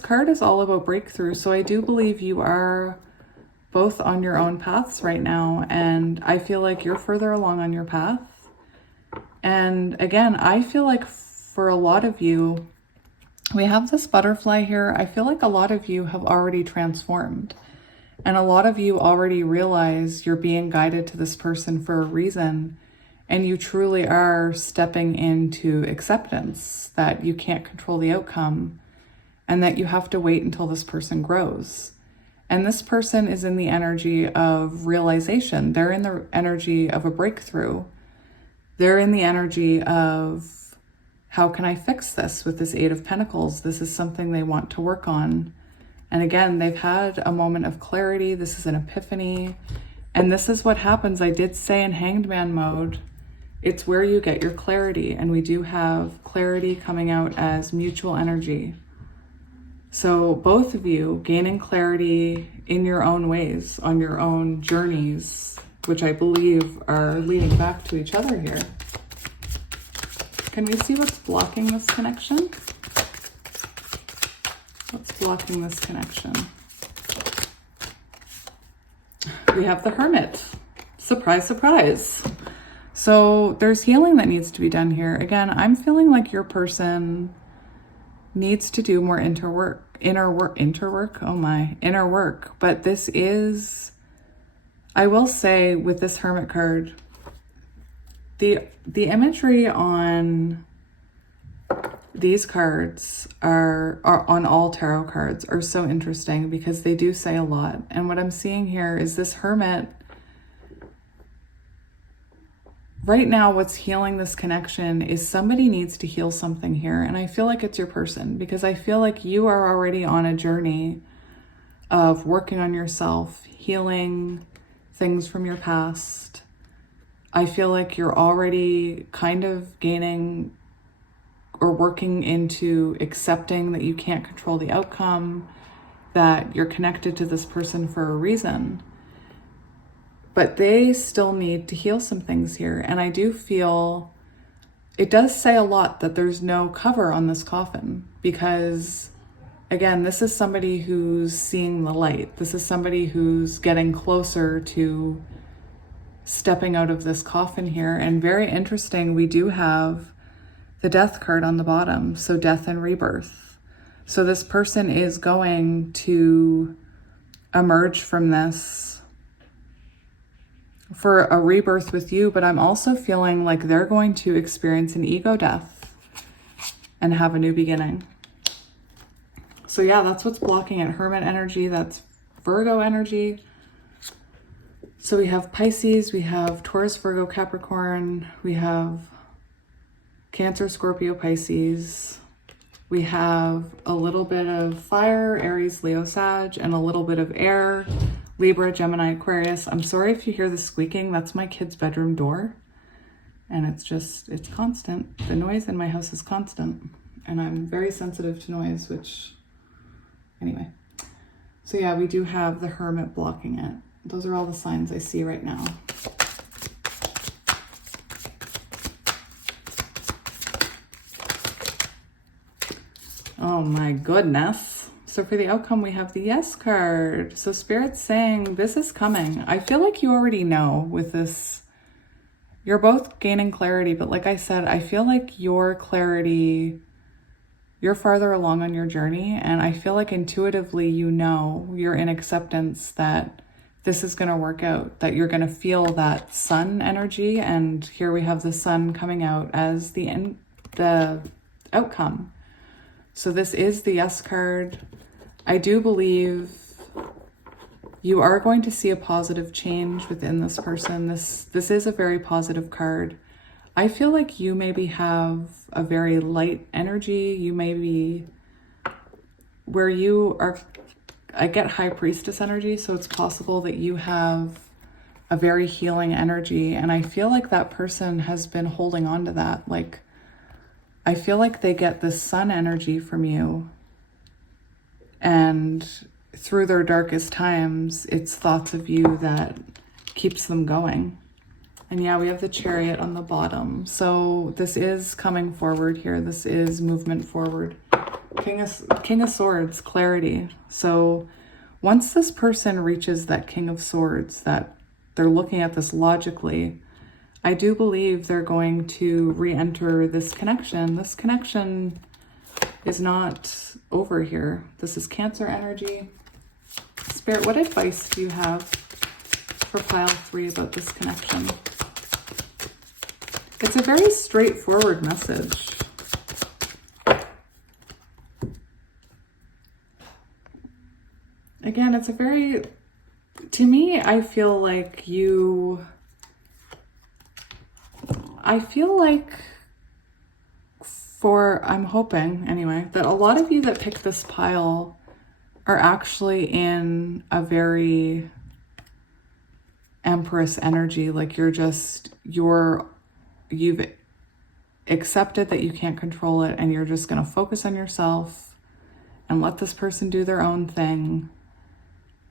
card is all about breakthrough. So I do believe you are both on your own paths right now, and I feel like you're further along on your path. And again, I feel like for a lot of you, we have this butterfly here. I feel like a lot of you have already transformed, and a lot of you already realize you're being guided to this person for a reason, and you truly are stepping into acceptance that you can't control the outcome, and that you have to wait until this person grows. And this person is in the energy of realization. They're in the energy of a breakthrough. They're in the energy of, how can I fix this with this Eight of Pentacles? This is something they want to work on. And again, they've had a moment of clarity. This is an epiphany. And this is what happens. I did say in Hanged Man mode, it's where you get your clarity. And we do have clarity coming out as mutual energy. So both of you gaining clarity in your own ways, on your own journeys, which I believe are leading back to each other here. Can we see what's blocking this connection? What's blocking this connection? We have the Hermit. Surprise, surprise. So there's healing that needs to be done here. Again, I'm feeling like your person needs to do more inner work. But this is, I will say with this Hermit card, the imagery on these cards are on all tarot cards are so interesting, because they do say a lot. And what I'm seeing here is this Hermit, right now, what's healing this connection is somebody needs to heal something here. And I feel like it's your person, because I feel like you are already on a journey of working on yourself, healing things from your past. I feel like you're already kind of gaining or working into accepting that you can't control the outcome, that you're connected to this person for a reason. But they still need to heal some things here. And I do feel it does say a lot that there's no cover on this coffin, because again, this is somebody who's seeing the light. This is somebody who's getting closer to stepping out of this coffin here. And very interesting, we do have the death card on the bottom. So death and rebirth. So this person is going to emerge from this for a rebirth with you, but I'm also feeling like they're going to experience an ego death and have a new beginning. So yeah, that's what's blocking it. Hermit energy, that's Virgo energy. So we have Pisces, we have Taurus, Virgo, Capricorn, we have Cancer, Scorpio, Pisces. We have a little bit of fire, Aries, Leo, Sag, and a little bit of air, Libra, Gemini, Aquarius. I'm sorry if you hear the squeaking. That's my kid's bedroom door. And it's constant. The noise in my house is constant. And I'm very sensitive to noise, which, anyway. So yeah, we do have the Hermit blocking it. Those are all the signs I see right now. Oh my goodness. So for the outcome, we have the Yes card. So Spirit's saying this is coming. I feel like you already know with this. You're both gaining clarity, but like I said, I feel like your clarity, you're farther along on your journey. And I feel like intuitively, you know, you're in acceptance that this is going to work out, that you're going to feel that sun energy. And here we have the sun coming out as the outcome. So this is the Yes card. I do believe you are going to see a positive change within this person. This is a very positive card. I feel like you maybe have a very light energy. You may be where you are. I get High Priestess energy, so it's possible that you have a very healing energy. And I feel like that person has been holding on to that. Like, I feel like they get this sun energy from you, and through their darkest times, it's thoughts of you that keeps them going. And yeah, we have the Chariot on the bottom. So this is coming forward here. This is movement forward. King of Swords, clarity. So once this person reaches that King of Swords, that they're looking at this logically, I do believe they're going to re-enter this connection. This connection is not over here. This is Cancer energy. Spirit, what advice do you have for pile 3 about this connection? It's a very straightforward message. Again, it's a very, to me, I feel like I'm hoping anyway, that a lot of you that pick this pile are actually in a very Empress energy. Like you've accepted that you can't control it, and you're just going to focus on yourself and let this person do their own thing.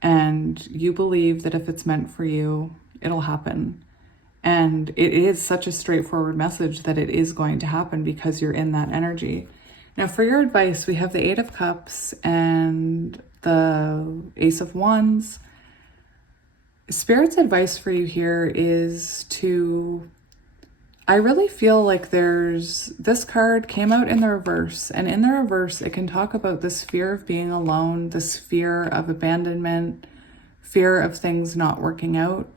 And you believe that if it's meant for you, it'll happen. And it is such a straightforward message that it is going to happen because you're in that energy. Now, for your advice, we have the 8 of Cups and the Ace of Wands. Spirit's advice for you here is I really feel like this card came out in the reverse. And in the reverse, it can talk about this fear of being alone, this fear of abandonment, fear of things not working out.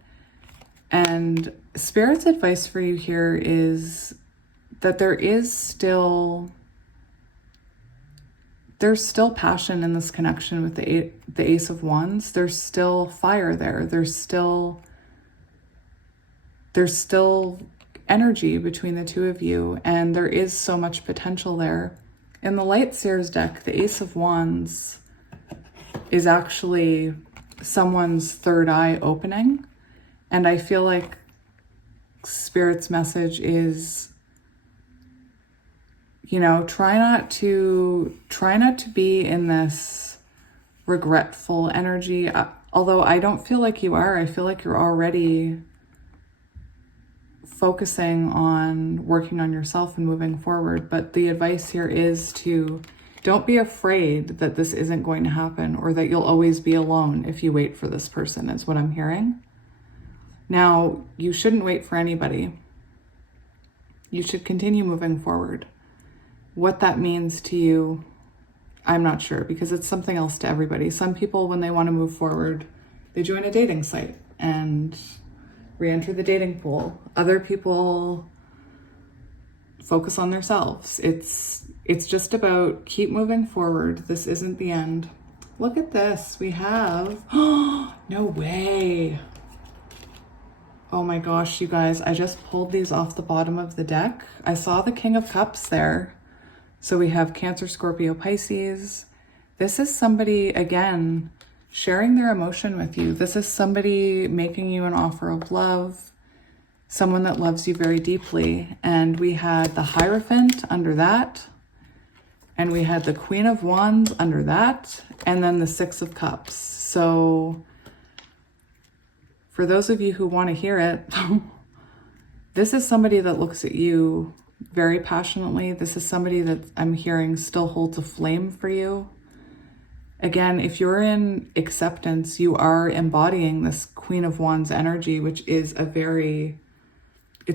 And Spirit's advice for you here is that there's still passion in this connection with the Ace of Wands. There's still fire there. There's still energy between the two of you, and there is so much potential there. In the Light Seers deck, the Ace of Wands is actually someone's third eye opening. And I feel like Spirit's message is, try not to be in this regretful energy. Although I don't feel like you are. I feel like you're already focusing on working on yourself and moving forward. But the advice here is to Don't be afraid that this isn't going to happen or that you'll always be alone if you wait for this person, is what I'm hearing. Now, you shouldn't wait for anybody. You should continue moving forward. What that means to you, I'm not sure, because it's something else to everybody. Some people, when they want to move forward, they join a dating site and re-enter the dating pool. Other people focus on themselves. It's just about keep moving forward. This isn't the end. Look at this. We have, no way. Oh my gosh, you guys, I just pulled these off the bottom of the deck. I saw the King of Cups there. So we have Cancer, Scorpio, Pisces. This is somebody, again, sharing their emotion with you. This is somebody making you an offer of love, someone that loves you very deeply. And we had the Hierophant under that. And we had the Queen of Wands under that. And then the Six of Cups. So for those of you who want to hear it, this is somebody that looks at you very passionately. This is somebody that I'm hearing still holds a flame for you. Again, if you're in acceptance, you are embodying this Queen of Wands energy, which is it's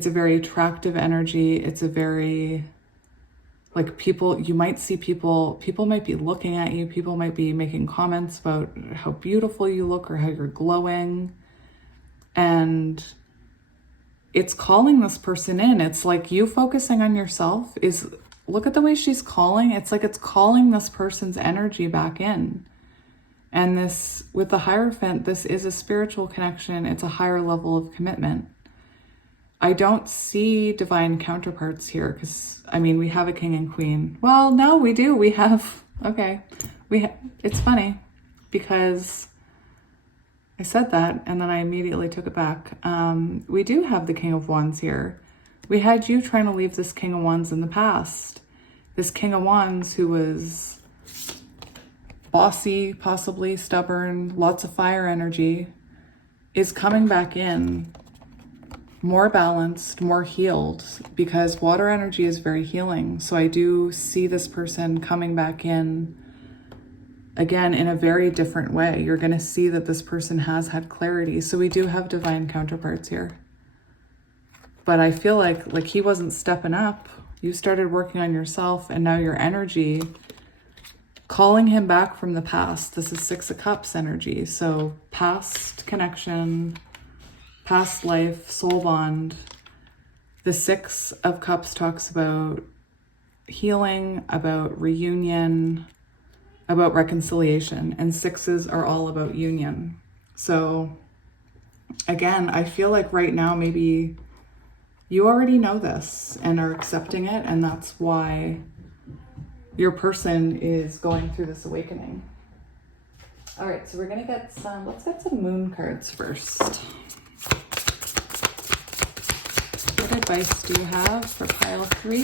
a very attractive energy. It's a very, like, you might see people might be looking at you. People might be making comments about how beautiful you look or how you're glowing. And it's calling this person in. It's like you focusing on yourself look at the way she's calling. It's like it's calling this person's energy back in. And this, with the Hierophant, this is a spiritual connection. It's a higher level of commitment. I don't see divine counterparts here because, I mean, we have a king and queen. Well, no, we do. We have, okay. It's funny because I said that and then I immediately took it back. We do have the King of Wands here. We had you trying to leave this King of Wands in the past. This King of Wands who was bossy, possibly stubborn, lots of fire energy, is coming back in more balanced, more healed, because water energy is very healing. So I do see this person coming back in again in a very different way. You're going to see that this person has had clarity. So we do have divine counterparts here. But I feel like he wasn't stepping up. You started working on yourself and now your energy calling him back from the past. This is Six of Cups energy. So past connection, past life, soul bond. The Six of Cups talks about healing, about reunion, about reconciliation, and sixes are all about union. So again, I feel like right now maybe you already know this and are accepting it, and that's why your person is going through this awakening. All right, so we're gonna get let's get some moon cards first. What advice do you have for pile 3?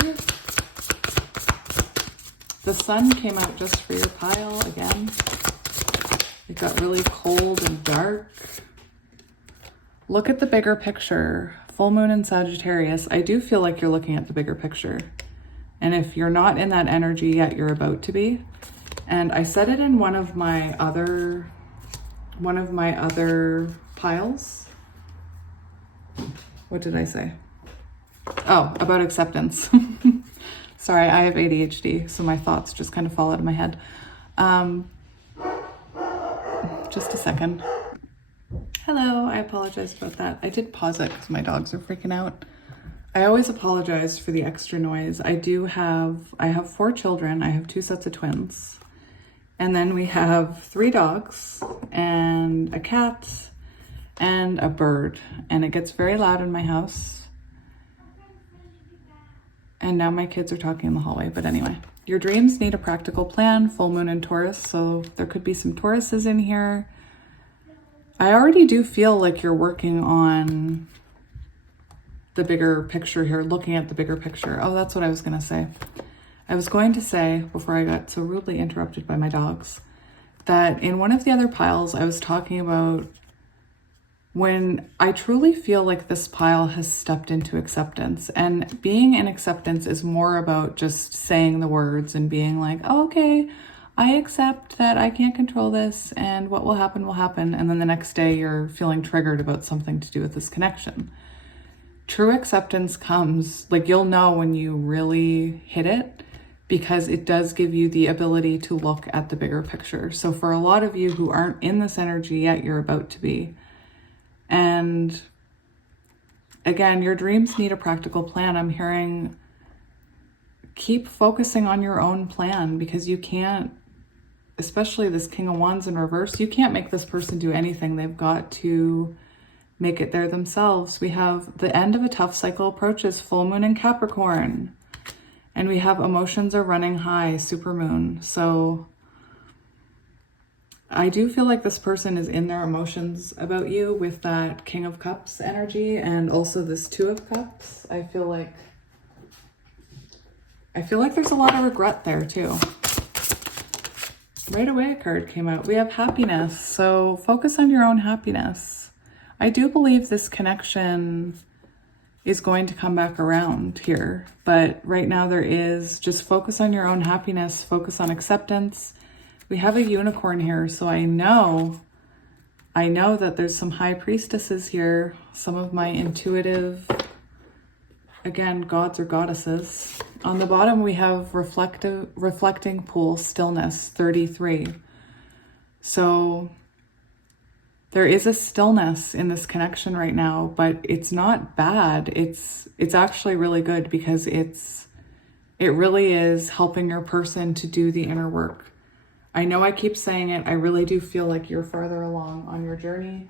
The sun came out just for your pile again. It got really cold and dark. Look at the bigger picture. Full moon in Sagittarius. I do feel like you're looking at the bigger picture. And if you're not in that energy yet, you're about to be. And I said it in one of my other piles. What did I say? Oh, about acceptance. Sorry, I have ADHD, so my thoughts just kind of fall out of my head. Just a second. Hello, I apologize about that. I did pause it because my dogs are freaking out. I always apologize for the extra noise. I have 4 children. I have 2 sets of twins. And then we have 3 dogs and a cat and a bird. And it gets very loud in my house. And now my kids are talking in the hallway. But anyway, your dreams need a practical plan. Full moon in Taurus. So there could be some Tauruses in here. I already do feel like you're working on the bigger picture here, looking at the bigger picture. Oh, that's what I was going to say. I was going to say, before I got so rudely interrupted by my dogs, that in one of the other piles, I was talking about when I truly feel like this pile has stepped into acceptance, and being in acceptance is more about just saying the words and being like, oh, okay, I accept that I can't control this and what will happen will happen. And then the next day you're feeling triggered about something to do with this connection. True acceptance comes, like you'll know when you really hit it, because it does give you the ability to look at the bigger picture. So for a lot of you who aren't in this energy yet, you're about to be. And again, your dreams need a practical plan. I'm hearing keep focusing on your own plan, because you can't, especially this King of Wands in reverse, you can't make this person do anything. They've got to make it there themselves. We have the end of a tough cycle approaches, full moon in Capricorn. And we have emotions are running high, super moon. So I do feel like this person is in their emotions about you with that King of Cups energy and also this Two of Cups. I feel like there's a lot of regret there too. Right away a card came out. We have happiness. So focus on your own happiness. I do believe this connection is going to come back around here, but right now there is just focus on your own happiness, focus on acceptance. We have a unicorn here, so I know that there's some high priestesses here, some of my intuitive, again, gods or goddesses. On the bottom, we have reflecting pool, stillness, 33. So there is a stillness in this connection right now, but it's not bad. It's actually really good, because it really is helping your person to do the inner work. I know I keep saying it. I really do feel like you're farther along on your journey.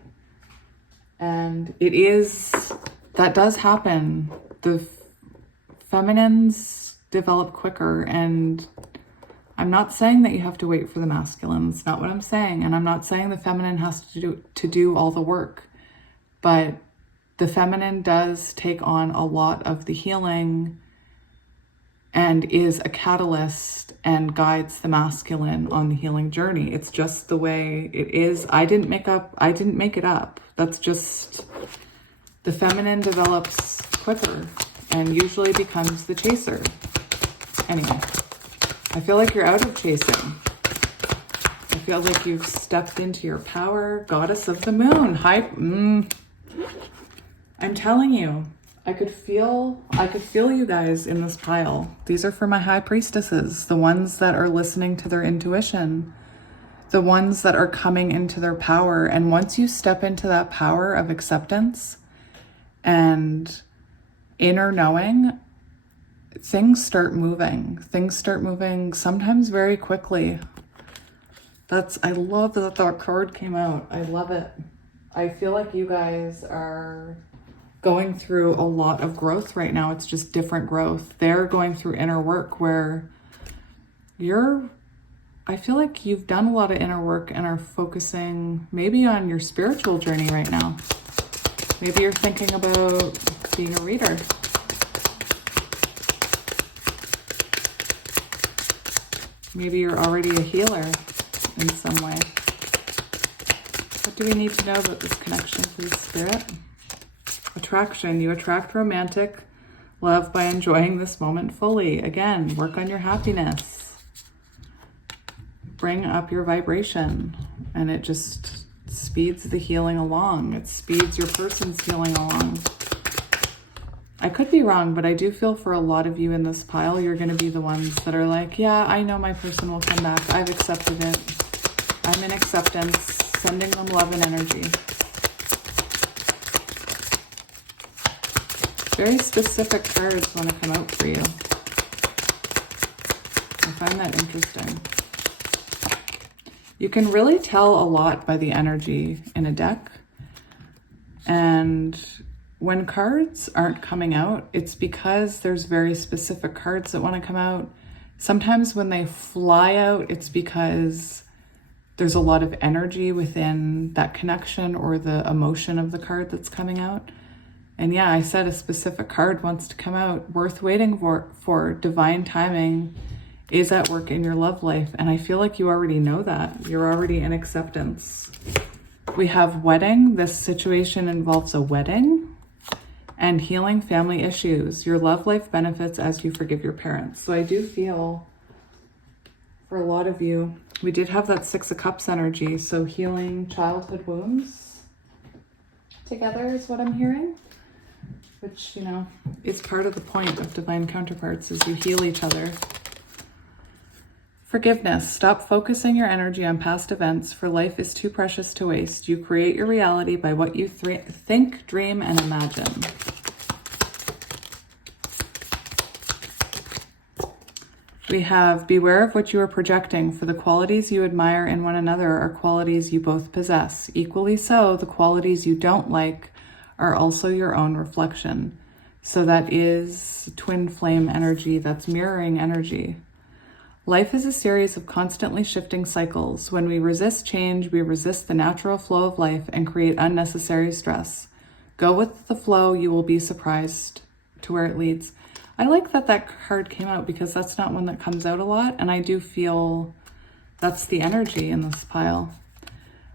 And that does happen. The feminines develop quicker, and I'm not saying that you have to wait for the masculine. It's not what I'm saying. And I'm not saying the feminine has to do all the work, but the feminine does take on a lot of the healing and is a catalyst and guides the masculine on the healing journey. It's just the way it is. I didn't make it up. That's just, the feminine develops quicker and usually becomes the chaser. Anyway, I feel like you're out of chasing. I feel like you've stepped into your power. Goddess of the moon. I'm telling you, I could feel you guys in this pile. These are for my high priestesses, the ones that are listening to their intuition, the ones that are coming into their power. And once you step into that power of acceptance and inner knowing, things start moving. Things start moving sometimes very quickly. I love that that card came out. I love it. I feel like you guys are going through a lot of growth right now. It's just different growth. They're going through inner work where I feel like you've done a lot of inner work and are focusing maybe on your spiritual journey right now. Maybe you're thinking about being a reader. Maybe you're already a healer in some way. What do we need to know about this connection, please, Spirit? Attraction. You attract romantic love by enjoying this moment fully. Again, work on your happiness. Bring up your vibration, and it just speeds the healing along. It speeds your person's healing along. I could be wrong, but I do feel for a lot of you in this pile, you're going to be the ones that are like, yeah, I know my person will come back. I've accepted it. I'm in acceptance, sending them love and energy. Very specific cards want to come out for you. I find that interesting. You can really tell a lot by the energy in a deck. And when cards aren't coming out, it's because there's very specific cards that want to come out. Sometimes when they fly out, it's because there's a lot of energy within that connection or the emotion of the card that's coming out. And yeah, I said a specific card wants to come out, worth waiting for. Divine timing is at work in your love life. And I feel like you already know that. You're already in acceptance. We have wedding. This situation involves a wedding. And healing family issues. Your love life benefits as you forgive your parents. So I do feel for a lot of you, we did have that Six of Cups energy. So healing childhood wounds together is what I'm hearing. Which, you know, is part of the point of divine counterparts, is you heal each other. Forgiveness. Stop focusing your energy on past events, for life is too precious to waste. You create your reality by what you think, dream, and imagine. We have beware of what you are projecting, for the qualities you admire in one another are qualities you both possess. Equally so, the qualities you don't like are also your own reflection. So that is twin flame energy, that's mirroring energy. Life is a series of constantly shifting cycles. When we resist change, we resist the natural flow of life and create unnecessary stress. Go with the flow, you will be surprised to where it leads. I like that that card came out because that's not one that comes out a lot, and I do feel that's the energy in this pile.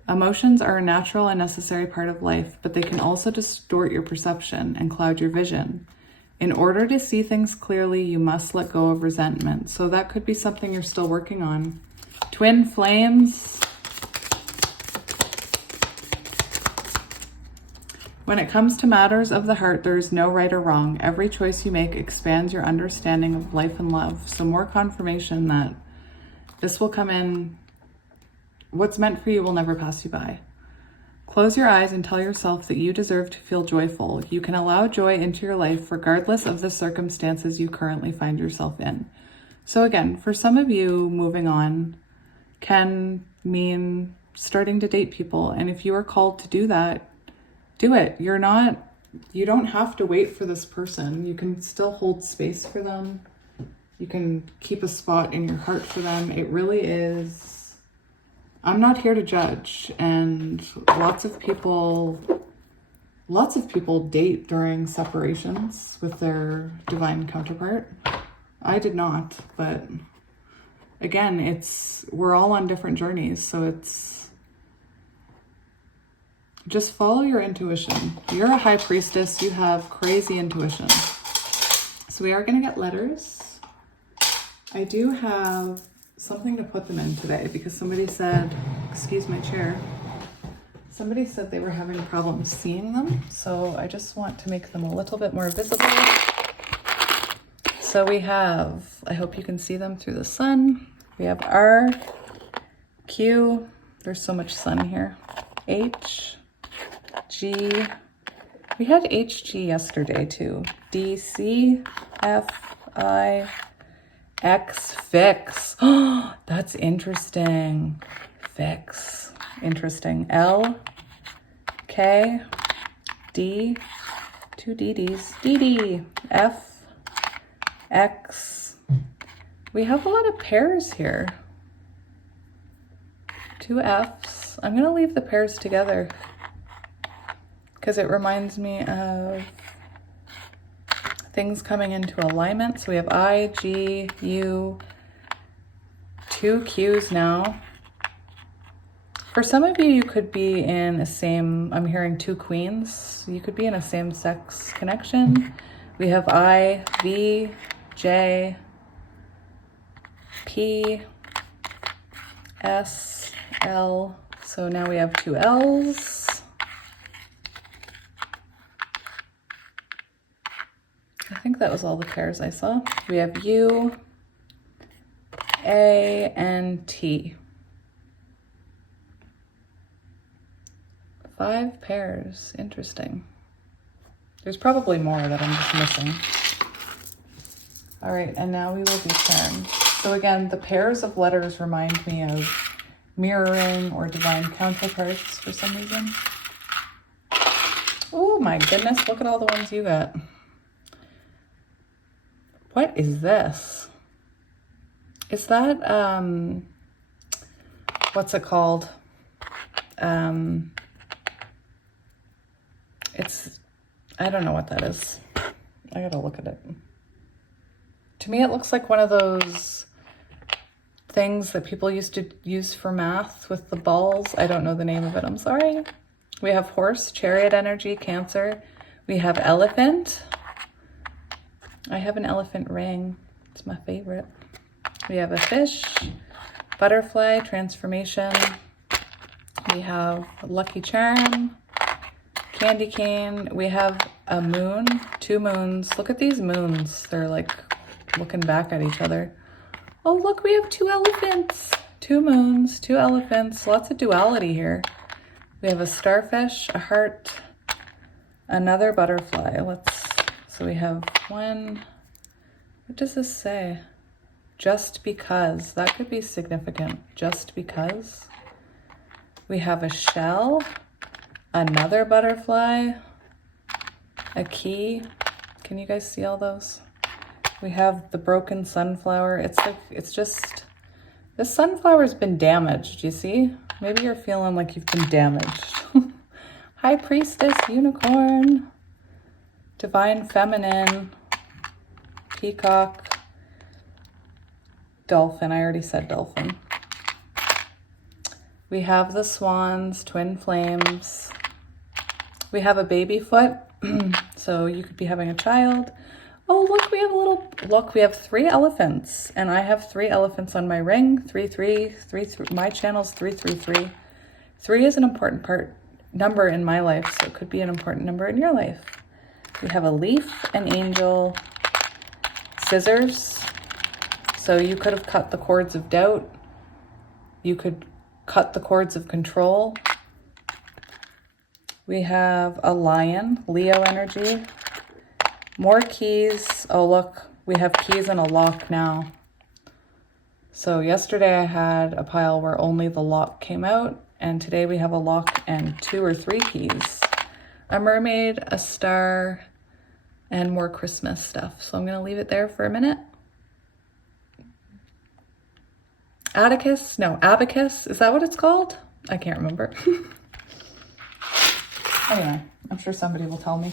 Emotions are a natural and necessary part of life, but they can also distort your perception and cloud your vision. In order to see things clearly, you must let go of resentment. So that could be something you're still working on. Twin flames. When it comes to matters of the heart, there is no right or wrong. Every choice you make expands your understanding of life and love. So more confirmation that this will come in. What's meant for you will never pass you by. Close your eyes and tell yourself that you deserve to feel joyful. You can allow joy into your life regardless of the circumstances you currently find yourself in. So again, for some of you, moving on can mean starting to date people. And if you are called to do that, do it. You don't have to wait for this person. You can still hold space for them. You can keep a spot in your heart for them. It really is. I'm not here to judge. And lots of people date during separations with their divine counterpart. I did not, but again, we're all on different journeys. So it's, just follow your intuition. You're a high priestess. You have crazy intuition. So we are going to get letters. I do have something to put them in today because somebody said, excuse my chair, somebody said they were having problems seeing them. So I just want to make them a little bit more visible. So we have, I hope you can see them through the sun. We have R, Q, there's so much sun here, H, G, we had HG yesterday too, D, C, F, I, X, fix. Oh, that's interesting. Fix, interesting. L, K, D, two DDs, DD, F, X. We have a lot of pairs here. Two Fs. I'm going to leave the pairs together because it reminds me of things coming into alignment. So we have I, G, U, two Qs now. For some of you, you could be in a same, I'm hearing two queens. You could be in a same-sex connection. We have I, V, J, P, S, L. So now we have two L's. I think that was all the pairs I saw. We have U, A, and T. 5 pairs. Interesting. There's probably more that I'm just missing. All right, and now we will do pairing. So again, the pairs of letters remind me of mirroring or divine counterparts for some reason. Oh my goodness, look at all the ones you got. What is this? Is that, what's it called? I don't know what that is. I gotta look at it. To me, it looks like one of those things that people used to use for math with the balls. I don't know the name of it, I'm sorry. We have horse, chariot energy, Cancer. We have elephant. I have an elephant ring. It's my favorite. We have a fish, butterfly, transformation. We have lucky charm, candy cane. We have a moon, 2 moons. Look at these moons. They're like looking back at each other. Oh, look, we have 2 elephants. 2 moons, 2 elephants. Lots of duality here. We have a starfish, a heart, another butterfly. So we have one. What does this say? Just because. That could be significant. Just because. We have a shell, another butterfly, a key. Can you guys see all those? We have the broken sunflower. It's just, this sunflower's been damaged, you see? Maybe you're feeling like you've been damaged. High priestess, unicorn, divine feminine, peacock, dolphin. I already said dolphin. We have the swans, twin flames. We have a baby foot. So you could be having a child. Oh, look, we have 3 elephants, and I have 3 elephants on my ring. 3, 3, 3, 3. My channel's 333. 3 is an important number in my life, so it could be an important number in your life. We have a leaf, an angel, scissors. So you could have cut the cords of doubt. You could cut the cords of control. We have a lion, Leo energy. More keys. Oh, look, we have keys and a lock now. So yesterday I had a pile where only the lock came out, and today we have a lock and 2 or 3 keys. A mermaid, a star, and more Christmas stuff. So I'm going to leave it there for a minute. Abacus, is that what it's called? I can't remember. Anyway, I'm sure somebody will tell me.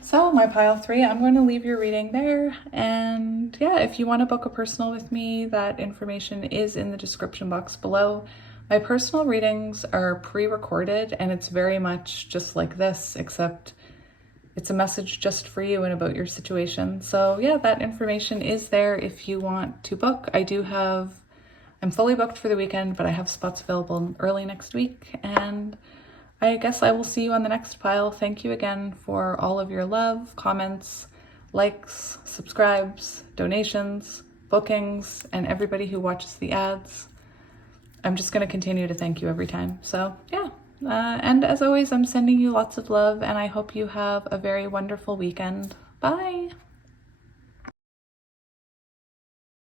So my pile 3, I'm going to leave your reading there. And yeah, if you want to book a personal with me, that information is in the description box below. My personal readings are pre-recorded, and it's very much just like this, except it's a message just for you and about your situation. So yeah, that information is there if you want to book. I'm fully booked for the weekend, but I have spots available early next week, and I guess I will see you on the next pile. Thank you again for all of your love, comments, likes, subscribes, donations, bookings, and everybody who watches the ads. I'm just going to continue to thank you every time. So yeah, and as always, I'm sending you lots of love, and I hope you have a very wonderful weekend. Bye.